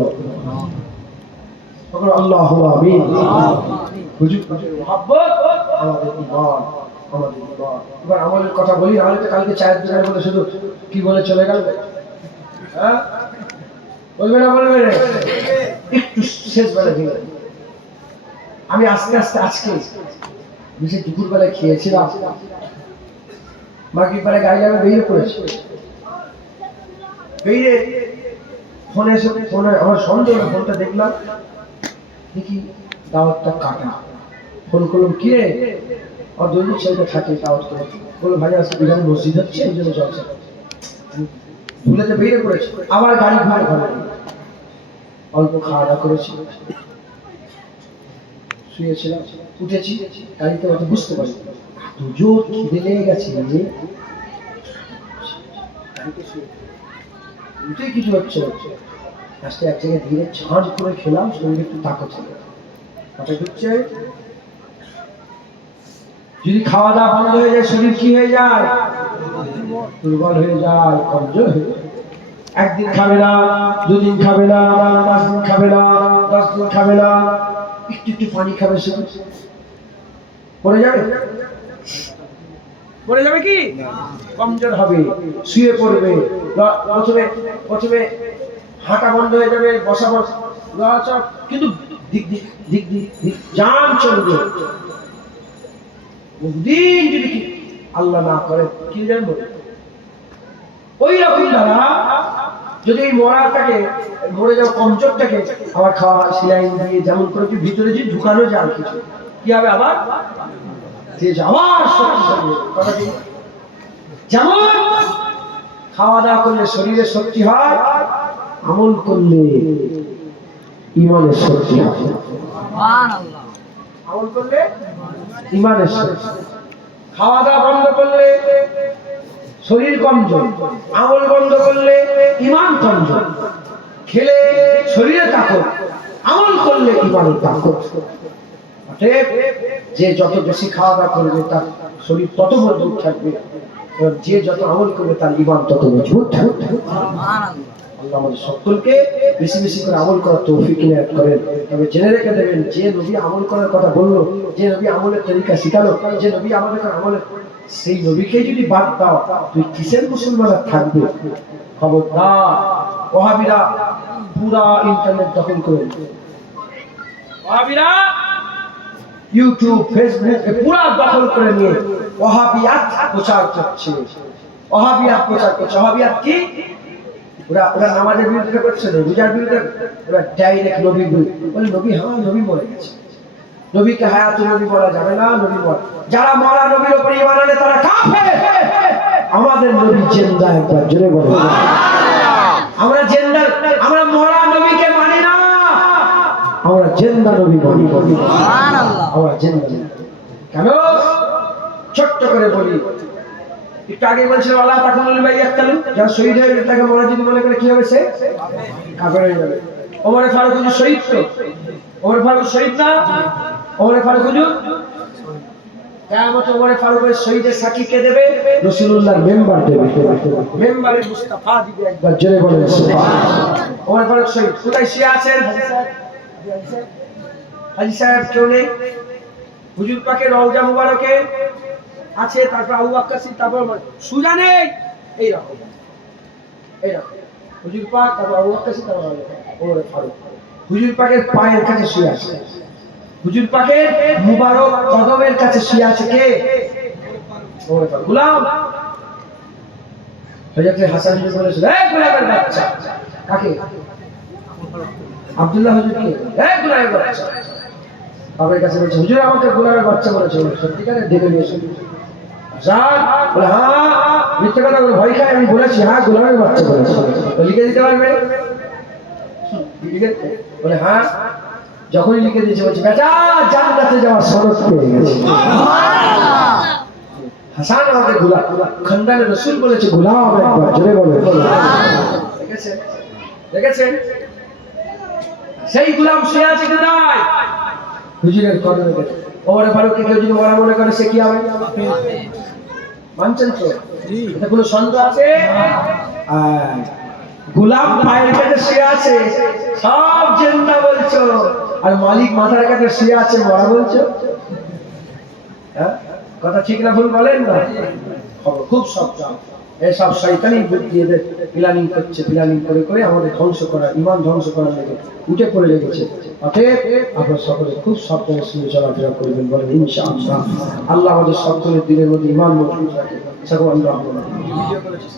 আল্লাহুম্মা আমিন। হুজুর পাকের মহব্বত আমাদের ঈমান। এবার আমাদের কথা বলি, নাহলে তো কালকে চায়ের দোকানে বলে শুধু কি বলে চলে গেল। হ্যাঁ, বলবে না একটু শেষ বেলা গেলে আমি আস্তে আজকে বেশি দুপুর বেলায় খেয়েছিলাম। মাগরিব বেলায় গাড়ি আমি বেরিয়ে পড়েছি। বেরিয়ে ফোনে আমার সন্দেহ, ফোনটা দেখলাম, দেখি দাওয়াতটা কাটা। ফোন করলাম, কি রে? আর দৈনিক ছেলেটা থাকে দাওয়াত করে। বললো ভাই আজকে বিধানে মসজিদ হচ্ছে, এই জন্য চলছে। ভুলেতে বেরিয়ে পড়েছি। আবার গাড়ি ঘুরে অল্প খাওয়া দাওয়া করেছি, শুয়েছিলাম, উঠেছি, গাড়িতে অত বুঝতে পারি জোর খিদে লেগে গেছে, উঠে কিছু হচ্ছে লাস্টে এক জায়গায় ধীরে ছাঁচ করে খেলাম, শরীরে একটু তাকত ছিল। কথা ঢুকছে, যদি খাওয়া দাওয়া বন্ধ হয়ে যায় শরীর কি হয়ে যায়? দুর্বল হয়ে যায়, কমজোর হয়ে যায়। একদিন খাবে না, দুদিন খাবে না, 5 দিন খাবে না, 10 দিন খাবে না, একটু পানি খাবে, শুধু পড়ে যাবে কি? কমজোর হবে, শুয়ে পড়বে। প্রথমে হাঁটা বন্ধ হয়ে যাবে, বসা কিন্তু দিক জান চলবে। দিন যদি আল্লাহ না করে কি জানবো, ওই রকম দ্বারা যদি এই মরে যাওয়া কমজোরটাকে আবার খাওয়া সিলাই দিয়ে যেমন করে ভিতরে যে ঢুকানো যায় কিছু, কি হবে আবার যেমন খাওয়া দাওয়া করলে শরীরে শক্তি হয়, আমল করলে ইমানের শক্তি হয়। আমল করলে ইমানের শক্তি। খাওয়া দাওয়া বন্ধ করলে শরীর কমজোর, আমল বন্ধ করলে ইমান কমজোর। খেলে শরীরে তাকত, আমল করলে ইমানের তাকত। যে যত বেশি খাওয়া দাওয়া করবে তার শরীর তত মজবুত থাকবে, যে যত আমল করবে তার ইমান তত মজবুত থাকবে। আল্লাহ আমাদের সকলকে বেশি বেশি করে আমল করার তৌফিক ইনায়াত করেন। তবে জেনে রেখে দেবেন, যে নবী আমল করার কথা বললো, যে নবী আমলের তরিকা শিখালো, যে নবী আমাদের আমলের, সেই নবীকে যদি বাদ দাও তুই কিসের মুসলমান থাকবে? খবরদার, ওয়াহাবিরা পুরা ইন্টারনেট দখল করে, ওয়াহাবিরা ইউটিউব ফেসবুক পুরা দখল করে নিয়ে ওয়াহাবিয়াত প্রচার করছে। ওয়াহাবিয়াত কি? ওরা নামাজের বিরুদ্ধে করছে না, রোজার বিরুদ্ধে, ওরা ডাইরেক্ট নবী বলে নবী, হ্যাঁ নবী মরে গেছে, নবীকে হায়াতুল নবী বলা যাবে না, নবী মরে। যারা মরা নবীর উপর ঈমান আনে তারা কাফের। আমাদের নবী জিন্দা, একবার জোরে বলো। আমরা মরা নবীকে মানি না, আমরা জিন্দা নবী মানি। সুবহানাল্লাহ, আমরা জিন্দা। কেন? ছোট্ট করে বলি, একটু আগে বলছিলাম আল্লাহ তাকুল ভাই এককালু, যারা শহীদ হয়ে গেছে তাকে মরা যদি মনে করে কি হবে, সে কাফের হয়ে যাবে। ওমর ফারুক হুজুর শহীদ তো, ওমর ফারুক শহীদ না? ওমর ফারুক হুজুর কিয়ামতে ওমর ফারুকের শহীদের সাক্ষী কে দেবে? রাসূলুল্লাহর মেম্বার দেবে, মেম্বারে মুস্তাফা দিবে। একবার জোরে বলেন সুবহানাল্লাহ। ওমর ফারুক শহীদ। কোথায় শুয়ে আছেন হাজী সাহেব? কেউ নেই? হুজুর পাকের রওজা মুবারকে আছে, তারপর আবু বকর সিদ্দিক, তারপর সুজা নেই, এইরকম এইরকম হুজুর পাক, তারপর আবু বকর সিদ্দিক, তারপর ওমর ফারুক। হুজুর পাকের পায়ের কাছে শুয়ে আছে, হুজুর পাকের মুবারক কদমের কাছে শুয়ে আছে কে? ওমর ফারুক। গোলাম হযরত হাসান হুজুর বলেছিল, এই গোলামের বাচ্চা। কাকে? আব্দুল্লাহ হুজুর কে? এই গোলামের বাচ্চা। বাবার কাছে বলছে, হুজুর আমাকে গোলামের বাচ্চা বলেছে। সত্যিকারে ডেকে নিয়েছে। বলে হ্যাঁ, মিথ্যে কথা বলে ভয় খায়, আমি বলেছি হ্যাঁ গোলামের বাচ্চা বলেছে। লিখে দিতে পারবে? বলে হ্যাঁ। যখনই লিখে দিয়েছে বলছে, বেটা জান্নাতে যাওয়ার সনদ পেয়ে গেছে। হাসান আমাকে গোলাম, খানদানের রাসূল বলেছে গোলাম। একবার জোরে বলে দেখেছেন, দেখেছেন সেই গোলাম শুয়ে আছে কোথায়? হুজুরের কদমে। ওমর ফারুককে কেউ যদি মরা মনে করে সে কি হবে? মানছেন তো? এটা কোনো সন্দেহ আছে? গোলাম পায়ের কাছে শুয়ে আছে, সব জিন্দা বলছো, আর মালিক মাথার কাছে শুয়ে আছে মরা বলছো। হ্যাঁ, কথা ঠিক না ভুল বলেন না? খুব সাবধান। এসব শয়তানি বুদ্ধি এদের প্ল্যানিং করছে, প্ল্যানিং করে করে আমাদের ধ্বংস করা, ঈমান ধ্বংস করার লেগে উঠে পড়ে লেগেছে। অতএব আপনারা সকলে খুব সাবধানে শুনে চলাফেরা করবেন, বলেন ইনশাআল্লাহ। আল্লাহ আমাদের সকলের দিনের মধ্যে ঈমান মজবুত রাখে। সকল আল্লাহ ভিডিও করেছিস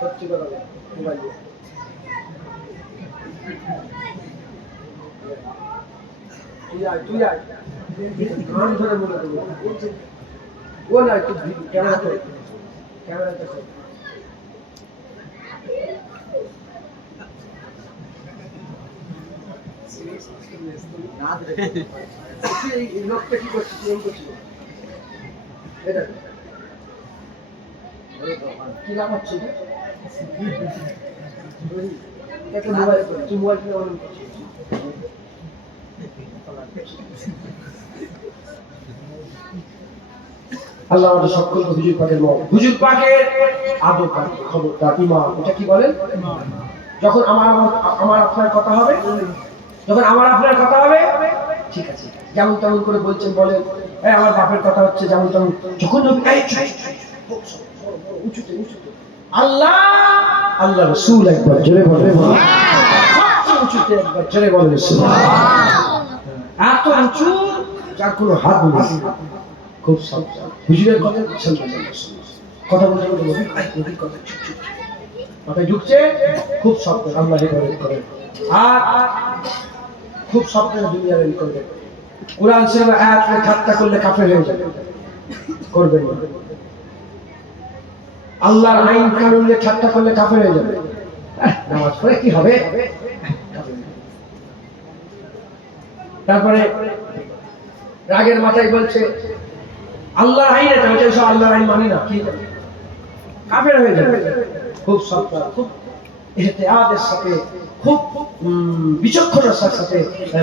সত্যি কথা মোবাইল তুই আয় গান ধরে মনে করবো ও না, একটু ক্যামেরা করে, ক্যামেরাটা করে। এই লোকটা কি করছে? এটা কি নাম হচ্ছে? মোবাইল তুই মোবাইল আল্লাহ আমাদের সকলকে হুজুর পাকের মত, হুজুর পাকের আদব, খবরদার ইমাম, এটা কি বলেন? যখন আমার আপনার কথা হবে, যখন আমার আপনার কথা হবে, ঠিক আছে, যেমন তেমন করে বলছেন বলেন, এই আমার বাপের কথা হচ্ছে, যেমন তেমন যখন উঁচুতে উঁচুতে আল্লাহ আল্লাহ রাসূল একবার জোরে বলেন, সবচেয়ে উঁচুতে একবার জোরে বলেন এত উঁচু যার কোনো হাত নেই। খুব সাবধান হুজুরের কথা কথা বলতে বলতে নবীর কথা মাথায় ঢুকছে, খুব সাবধান আল্লাহ হেফাজত করেন। আর খুব সাবধানে দুনিয়ার করবেন। কোরআন শরীফে আয়াতে ঠাট্টা করলে কাফের হয়ে যাবে, করবেন না। আল্লাহর আইন কানুন নিয়ে ঠাট্টা করলে কাফের হয়ে যাবে। নামাজ পড়ে কি হবে? তারপরে রাগের মাথায় বলছে আল্লাহর আইন, এটা বলছে সব আল্লাহর আইন মানি না, কি কাফের হয়ে যাবে। খুব সাবধান, খুব ইহতিয়াতের সাথে, খুব বিচক্ষণতার সাথে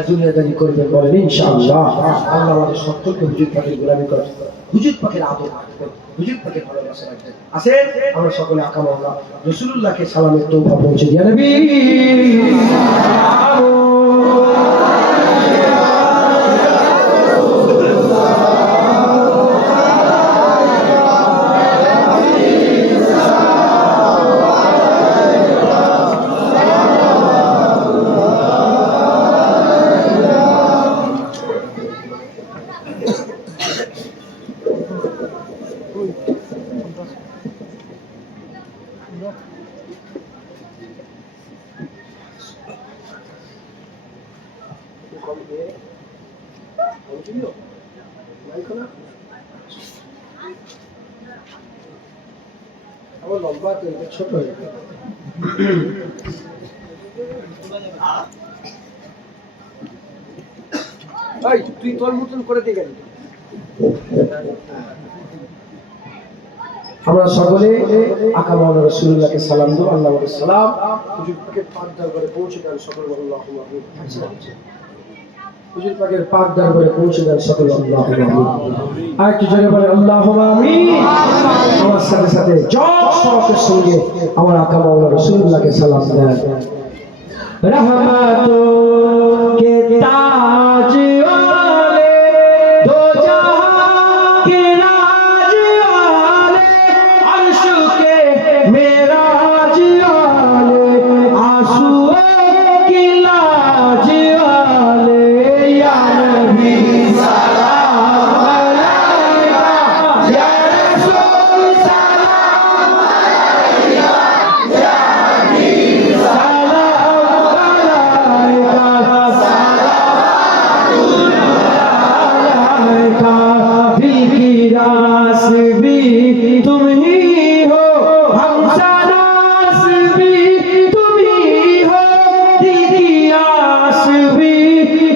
দুনিয়াদারি করবেন, বলেন ইনশাআল্লাহ। আল্লাহ আমাদের সকলকে হুজুর পাকের গোলামি করেন, হুজুর পাকের আদর রাখবেন, হুজুর পাকের ভালোবাসা রাখবেন। আসেন আমরা সকলে আকামাল্লাহ রাসূলুল্লাহকে সালামের তওবা পৌঁছে দিয়া নবী। লম্বা তো এটা ছোট হয়ে যাবে। তুই তোর মতন করে দিয়ে গেলি। আমরা সকলে আকা মাওলানা রাসূলুল্লাহকে সালাম দেব। আল্লাহু সালাম হুজুর পাকের পাক দরবারে পৌঁছে দেন সকল আল্লাহুম্মা আমিন। হুজুর পাকের পাক দরবারে পৌঁছে দেন সকল আল্লাহুম্মা আমিন। আর কি জোরে বলে আল্লাহুম্মা আমিন। আমার সাথে সাথে জোরের সঙ্গে আমার আকা মাওলানা রাসূলুল্লাহকে সালাম দেন। रहमतों के ताज वाले दो जहां के राज वाले अर्श के मेराज वाले आंसुओं की लाज वाले या नबी सलाम अलैका या रसूल सलाम अलैका या हबीब सलाम दिल की रास भी तुम ही हो, हमसरास भी तुम ही हो, दिल की आस भी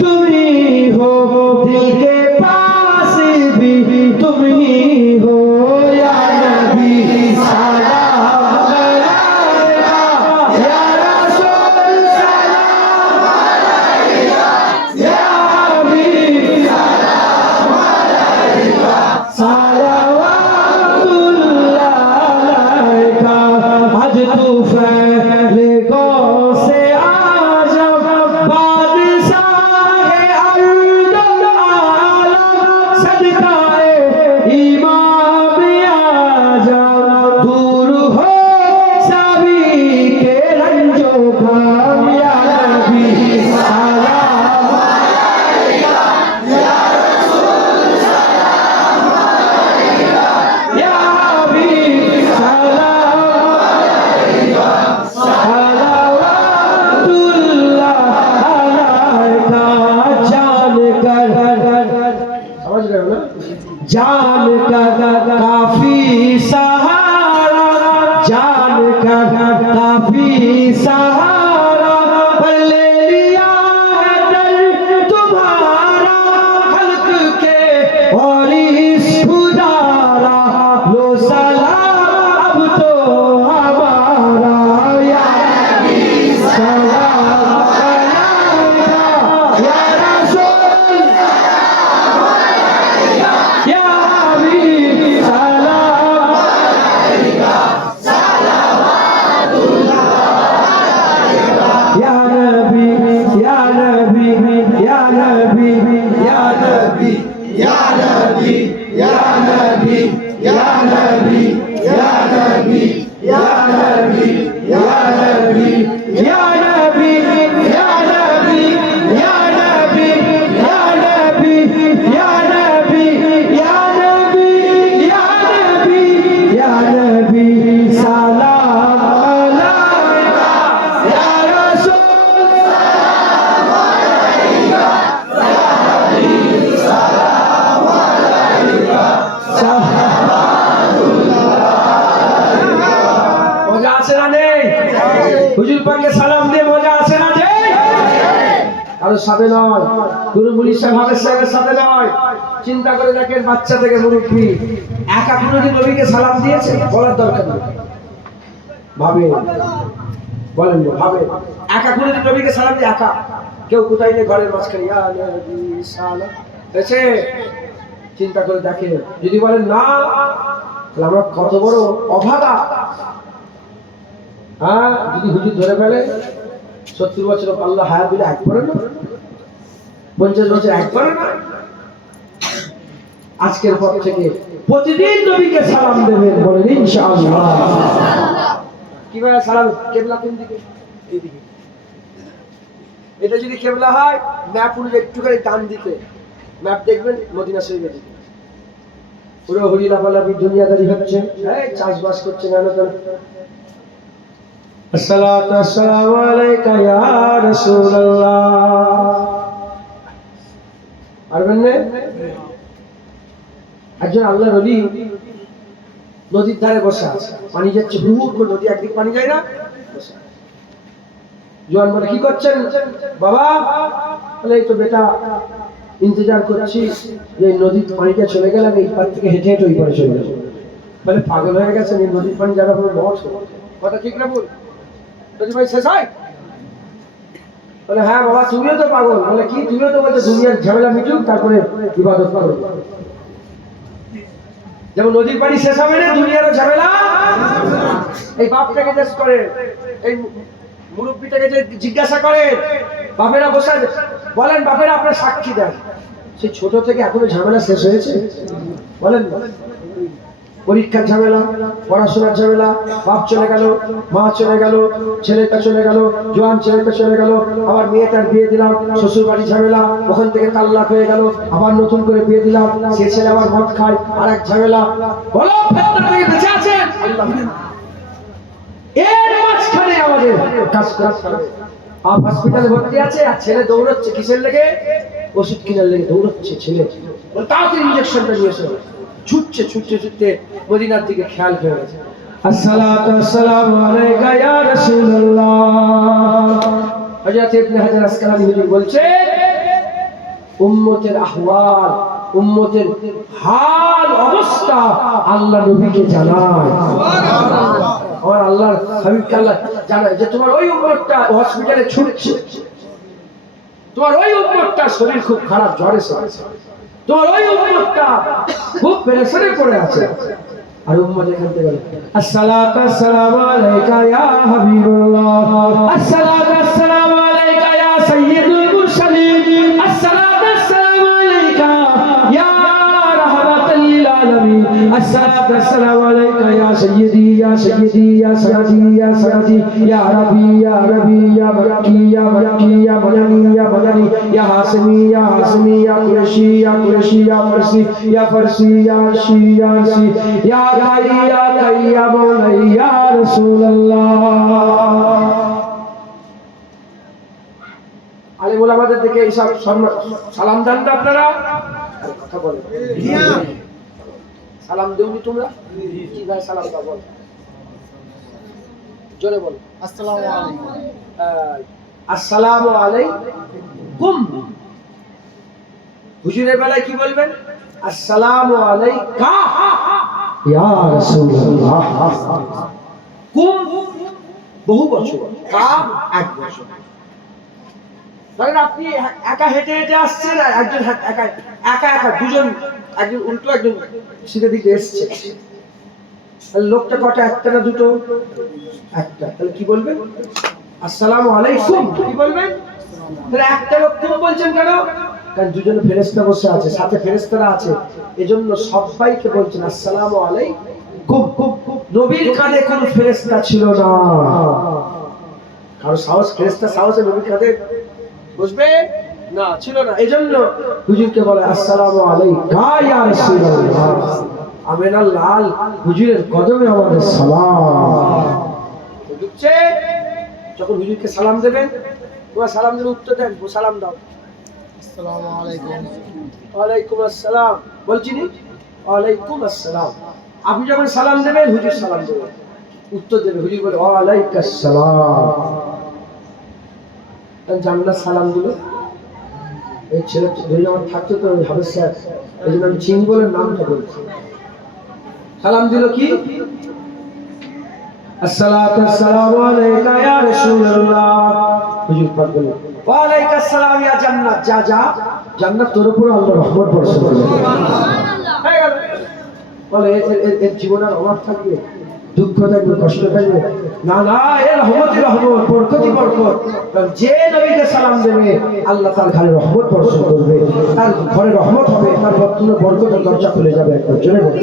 तुम ही हो, दिल के पास भी तुम ही हो या नबी सलाम अलैका या रसूल सलाम अलैका या हबीब सलाम अलैका सलावतुल्लाह अलैका। आज तू फैले गो से आजम बादशाह अर्दुल आलम सदकाए इमाम आजम दूर हो सभी के रंजो गम या नबी सलाम अलैका या रसूल सलाम अलैका या हबीब सलाम अलैका सलावतुल्लाह अलैका। जान कर समझ रहे हो ना, जान कर काफी सहारा, जान कर काफी सहारा पर ले लिया है दर तुम्हारा खल्क के और इस पुजारा लो सलाम अब तो हमारा या नबी सलाम अलैका या रसूल सलाम अलैका या हबीब सलाम अलैका सलावतुल्लाह अलैका या नबी या नबी या नबी या नबी या नबी या नबी या नबी या नबी या नबी या नबी या नबी या नबी या नबी या नबी या नबी या नबी या नबी या नबी सलाम अलैका या रसूल सलाम अलैका या हबीब सलाम अलैका মজা আছে না নেই? হুজুর পাককে সালাম দিয়ে মজা আছে না নেই? কারোর সাথে নয়, গুরু মুনি সাহেবের সাথে নয়। চিন্তা করে দেখেন, বাচ্চা থেকে মুরব্বী একা কোনোদিন নবীকে সালাম দিয়েছে? বলার দরকার নেই, ভাবে বলেন না, ভাবে একা কোনোদিন নবীকে সালাম দিয়ে একা কেউ কোথায় নেই, ঘরের মাঝখানে ইয়া নবী সালাম এসে চিন্তা করে দেখেন। যদি বলেন না, তাহলে আমরা কত বড় অভাগা। হ্যাঁ, যদি হুজুর ধরে ফেলে 70 বছর আল্লাহ হায়াত দিলে এক করে না, 50 বছর এক করে না। আজকের পর থেকে প্রতিদিন নবীকে সালাম দেবেন, বলেন ইনশাআল্লাহ। কিভাবে সালাম? কেবলা কোন দিকে? এইদিকে। এটা যদি কেবলা হয়, ম্যাপ উঠবে একটুখানি ডান দিকে, ম্যাপ দেখবেন মদিনা শরীফের দিকে। পুরো হরিলাপালাপি দুনিয়াদারি হচ্ছে, চাষবাস করছে না। আসসালাতু আসসালামু আলাইকা ইয়া রাসূলুল্লাহ। পারবেন না? একজন আল্লাহর ওলি নদীর ধারে বসে আছে, পানি যাচ্ছে হুড় করে, নদী একদিক পানি যায় না। জোয়ান বলে, কি করছেন বাবা? বলে, এই তো বেটা ইন্তজার করছি যে নদীর পানিটা চলে গেলে আমি এই পার থেকে হেঁটে হেঁটে ওই পারে চলে যাবো। মানে পাগল হয়ে গেছে, এই নদীর পানি যারা কোনো মঠ, কথা ঠিক না বল? নদীর পানি শেষ হয়? বলে হ্যাঁ বাবা তুমিও তো পাগল। বলে কি তুমিও তো বলছো দুনিয়ার ঝামেলা মিটুক তারপরে ইবাদত করো। যেমন নদীর পানি শেষ হবে না, দুনিয়ারও ঝামেলা। এই বাপটাকে জিজ্ঞেস করে, এই মুরব্বীটাকে যে জিজ্ঞাসা করে, বাপেরা বসে বলেন বাপেরা আপনার সাক্ষী দেন, সেই ছোট থেকে এখনো ঝামেলা শেষ হয়েছে? বলেন না। পরীক্ষার ঝামেলা, পড়াশোনার ঝামেলা, বাপ চলে গেল, মা চলে গেল, ছেলেটা চলে গেল, জোয়ান ছেলেটা চলে গেল, আবার মেয়েটার বিয়ে দিলাম, শ্বশুর বাড়ি ঝামেলা, ওখান থেকে তাল্লাক হয়ে গেল, আবার নতুন করে বিয়ে দিলাম, সে ছেলে আবার মদ খায়, আর এক ঝামেলা। বলো ফেতনা থেকে বেঁচে আছেন? আল্লাহ। এর মাঝখানে আমাদের কাজ করতে হবে। বাপ হসপিটালে ভর্তি আছে আর ছেলে দৌড়চ্ছে কিসের লেগে? ওষুধ কেনার লেগে দৌড়চ্ছে ছেলে। তাড়াতাড়ি ইঞ্জেকশনটা নিয়ে এসে ছুটছে ছুটতে ছুটতে মদিনার দিকে খেয়াল হয়ে গেছে। আসসালাতু আসসালামু আলাইকা ইয়া রাসূলুল্লাহ। হযরত ইবনে হাজার আসকালানী হুজুর বলছে উম্মতের আহওয়াল, উম্মতের হাল অবস্থা আল্লাহ নবীকে জানায়। সুবহানাল্লাহ। আর আল্লাহর হাবিবকে আল্লাহ জানায় যে তোমার ওই উম্মতটা হসপিটালে ছুটছে, তোমার ওই উম্মতটা শরীর খুব খারাপ, জ্বরে আছে, তোমার ওই উম্মতটা খুব পেরেশানি পড়ে আছে। আর উম্মত এখান থেকে বলে আসসালাতু আসসালামু আলাইকা ইয়া হাবিবাল্লাহ, আসসালাতু আসসালামু আলাইকা ইয়া সাইয়্যিদুল মুরসালিন, আসসালাতু আসসালামু আলাইকা ইয়া রাহমাতাল লিল আলামিন, আসসালাতু আসসালামু আলাইকা ইয়া সাইয়্যিদি ইয়া সাইয়্যিদি ইয়া সানাদি ইয়া সানাদি ইয়া রাবি ইয়া রাবি ইয়া মাক্কি ইয়া মাক্কি ইয়া মাদানি ইয়া মাদানি ইয়া হাসমি ইয়া হাসমি ইয়া কুরশি ইয়া কুরশি ইয়া ফারসি ইয়া ফারসি ইয়া আরশি ইয়া আরশি ইয়া কাই ইয়া মাওলা ইয়া রাসূলুল্লাহ। আলিম ওলামাদের দিকে এইসব সালাম দেন তো আপনারা? কথা বলেন। সালাম দেওনি তোমরা? কি ভাই সালাম দাও বল, জোরে বল। আসসালামু আলাইকুম। আসসালামু আলাইকুম। হুজুরের বেলায় কি বলবেন? আসসালামু আলাইকা ইয়া রাসূলুল্লাহ। কুম বহু বছর, কাম এক বছর। ধরেন আপনি একা হেঁটে হেঁটে আসছেন, একজন একা একা একা দুজন, একজন উল্টো একজন সিধে দিকে এসছে, লোকটা কটা? একটা না দুটো? একটা। তাহলে কি বলবেন? আসসালামু আলাইকুম। কি বলবেন? তাহলে একটা লোক কুম বলছেন কেন? কারণ দুজন ফেরেশতা বসে আছে, সাথে ফেরেশতারা আছে, এজন্য সবাইকে বলছেন আসসালামু আলাইকুম। নবীর কাঁধে কোনো ফেরেশতা ছিল না, কারো সাহস, ফেরেশতা সাহসে নবীর কাঁধে বসবে না, ছিল না। এজন্য হুজুরকে বলে আসসালামু আলাইকা ইয়া রাসূলুল্লাহ। আমেনা লাল হুজুরের কদমে আমাদের সালাম। বুঝছে? যখন হুজুরকে সালাম দেবেন, তোমরা সালাম দিলে উত্তর দেন, সালাম দাও। আসসালামু আলাইকুম। ওয়ালাইকুম আসসালাম। বলছি নি ওয়ালাইকুম আসসালাম। আপনি যখন সালাম দেবেন হুজুর সালাম দেবেন, উত্তর দেবে, হুজুর বলে ওয়ালাইকুম আসসালাম। জান্নাত সালাম দিল। এই ছেলে ধরে আমার থাকতো তো হাফেজ স্যার, এই জন্য আমি চিনি বলে নামটা বলছি। সালাম দিল কি? আসসালাতু আসসালামু আলাইকা ইয়া রাসূলুল্লাহ। হুজুর পাক বলে ওয়ালাইকুম আসসালাম ইয়া জান্নাত। যা যা, জান্নাত তোর উপর আল্লাহর রহমত বর্ষণ করবে। সুবহানাল্লাহ। হয়ে গেল। বলে এর জীবনের অভাব থাকবে, দুঃখ থাকবে, কষ্ট থাকবে? না না, এর রহমতই রহমত, বরকতই বরকত। যে নবীকে সালাম দেবে আল্লাহ তার ঘরে রহমত বর্ষণ করবে, তার ঘরে রহমত হবে, তার বর্তমানে বরকতের দরজা খুলে যাবে। একবার জোরে বলে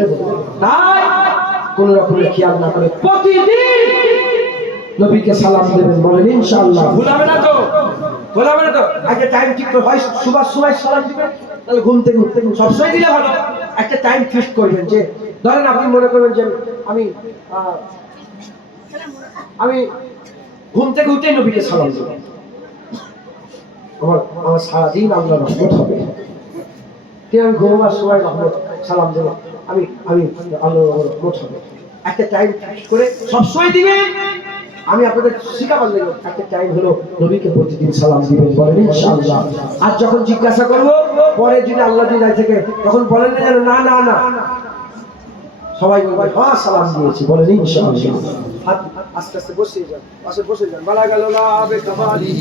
তাই কোন রকমের খেয়াল না করে প্রতিদিন নবীকে সালাম দেবেন। বলেন ইনশাআল্লাহ। ভুলাবে না তো? ভুলাবে না তো? আগে টাইম ঠিক করে, হয় সুবহ সময় সালাম দিবেন, তাহলে ঘুম থেকে উঠতে সবসময় দিলে ভালো। একটা টাইম ফিক্স করবেন, যে ধরেন আপনি মনে করবেন যে আমি ঘুম থেকে উঠে নবীকে সালাম দেব, আমার সারাদিন আল্লাহর রহমত হবে। কে আমি ঘুমাবার সময় রহমত সালাম দেব, আমি আল্লাহর রহমত হবে। একটা টাইম ফিক্স করে সবসময় দিবেন, আমি আপনাদের শিখাবার লেগে একটা টাইম হলো নবীকে প্রতিদিন সালাম দিবেন, বলেন ইনশাআল্লাহ। আর যখন জিজ্ঞাসা করবো পরে যদি আল্লাহ দিয়ে থেকে তখন বলেন না যেন না না না, সবাই বলবে হ্যাঁ সালাম দিয়েছি, বলেন ইনশাআল্লাহ। হাত আস্তে আস্তে বসে যান, পাশে বসে যান। বলা গেল না আবে কাবালি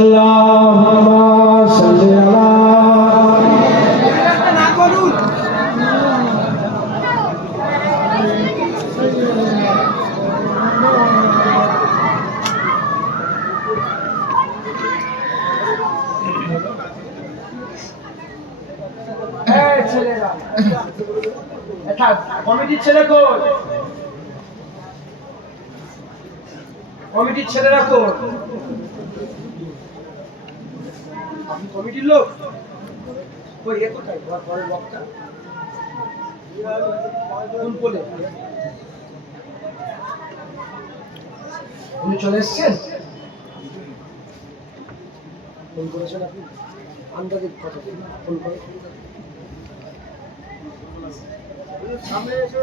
Allahumma salli ala কমিটির ছেলে কই? কমিটির ছেলেরা কই? আপনি কমিটির লোক? কই এ কোথায়? পরের বক্তা কোন বলে? উনি চলে এসছেন? ফোন করেছেন আপনি? আন্দাজে কথা বলুন, ফোন করে সামনে এসে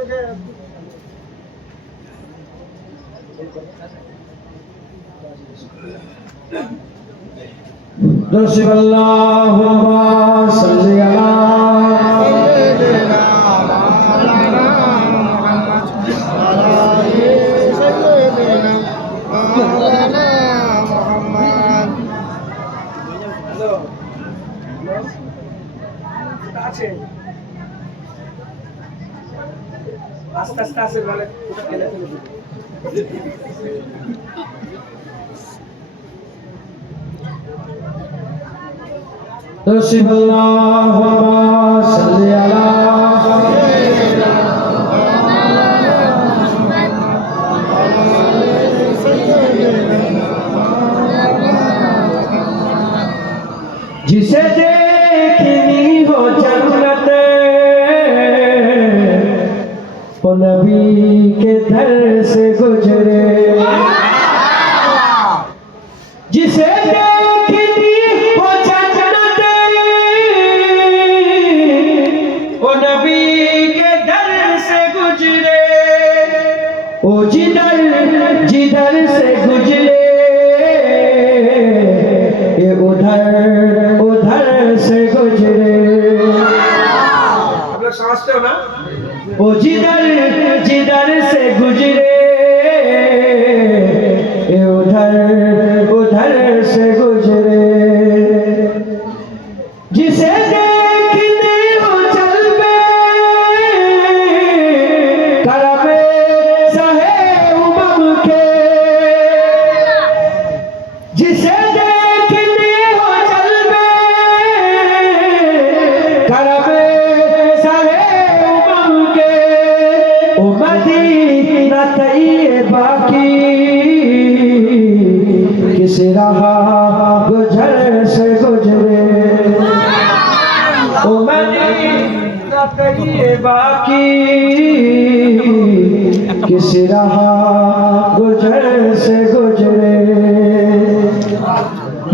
Allahumma salli ala sayyidina Muhammad. Hello. আছে আস্তে আস্তে আসে বলে ফেলে ফেলে Allahumma salli ala जिसे देखनी हो जन्नत वो नबी के दर से गुजरे, जिसे देखनी हो जन्नत वो नबी के दर से गुजरे, वो जिधर जिधर से गुजरे ये उधर उधर से गुजरे। आप लोग समझते हो ना? वो जिधर जिधर से गुजरे ये उधर उधर से गुजरे, जिसे देखने हो चलबे करबे सहे उमम के, जिसे देखने हो चलबे करबे सहे उमम के, ओ मदीना तैयबा की किस राह गुजर से गुजरे, ओ मदीना तैयबा की किस राह गुजर से गुजरे।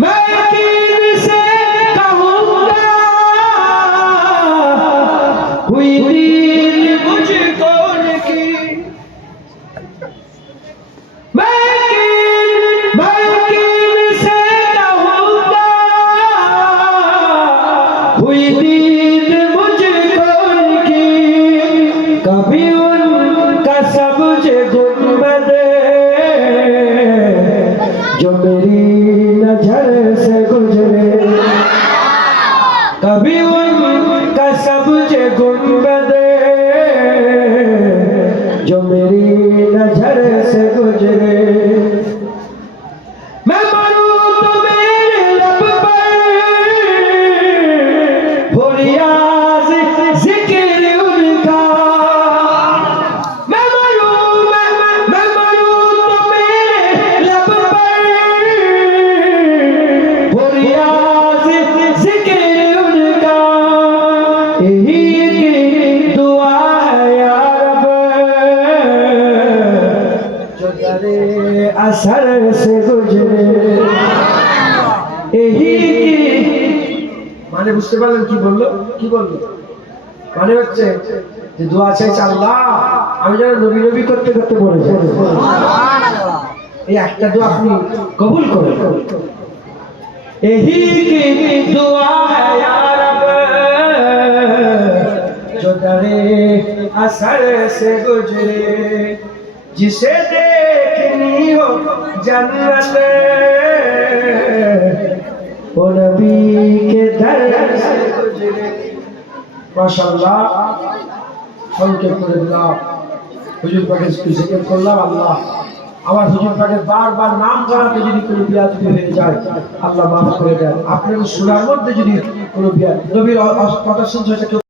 मैं यकीन से कहूँगा हुई दीन मुझको उनकी, मैं यकीन से कहूँगा हुई दीन मुझको उनकी, कभी उनका सबज गुंबद जो मेरी नजर से মানে বুঝতে পারলেন কি বললো? কি বললো? মানে হচ্ছে যে দোয়া চাইছে আল্লাহ আমি যেন নবী নবী করতে করতে বলে যাই, এই একটা দোয়া আপনি কবুল করেন। यही की दुआ है या रब जो दरे असर से गुजरे, जिसे देखनी हो जन्नत वो नबी के दर से गुजरे। माशाअल्लाह সংক্ষেপ করে দিলাম, হুজুর পাকের জিকির করলাম। আল্লাহ আমার হুজুর পাকের বারবার নাম করাতে যদি কোনো বিয়াদবি হয়ে যায় আল্লাহ মাফ করে দেন। আপনাদের শোনার মধ্যে যদি কোনো বিয়াদ নবীর কথা শুনছে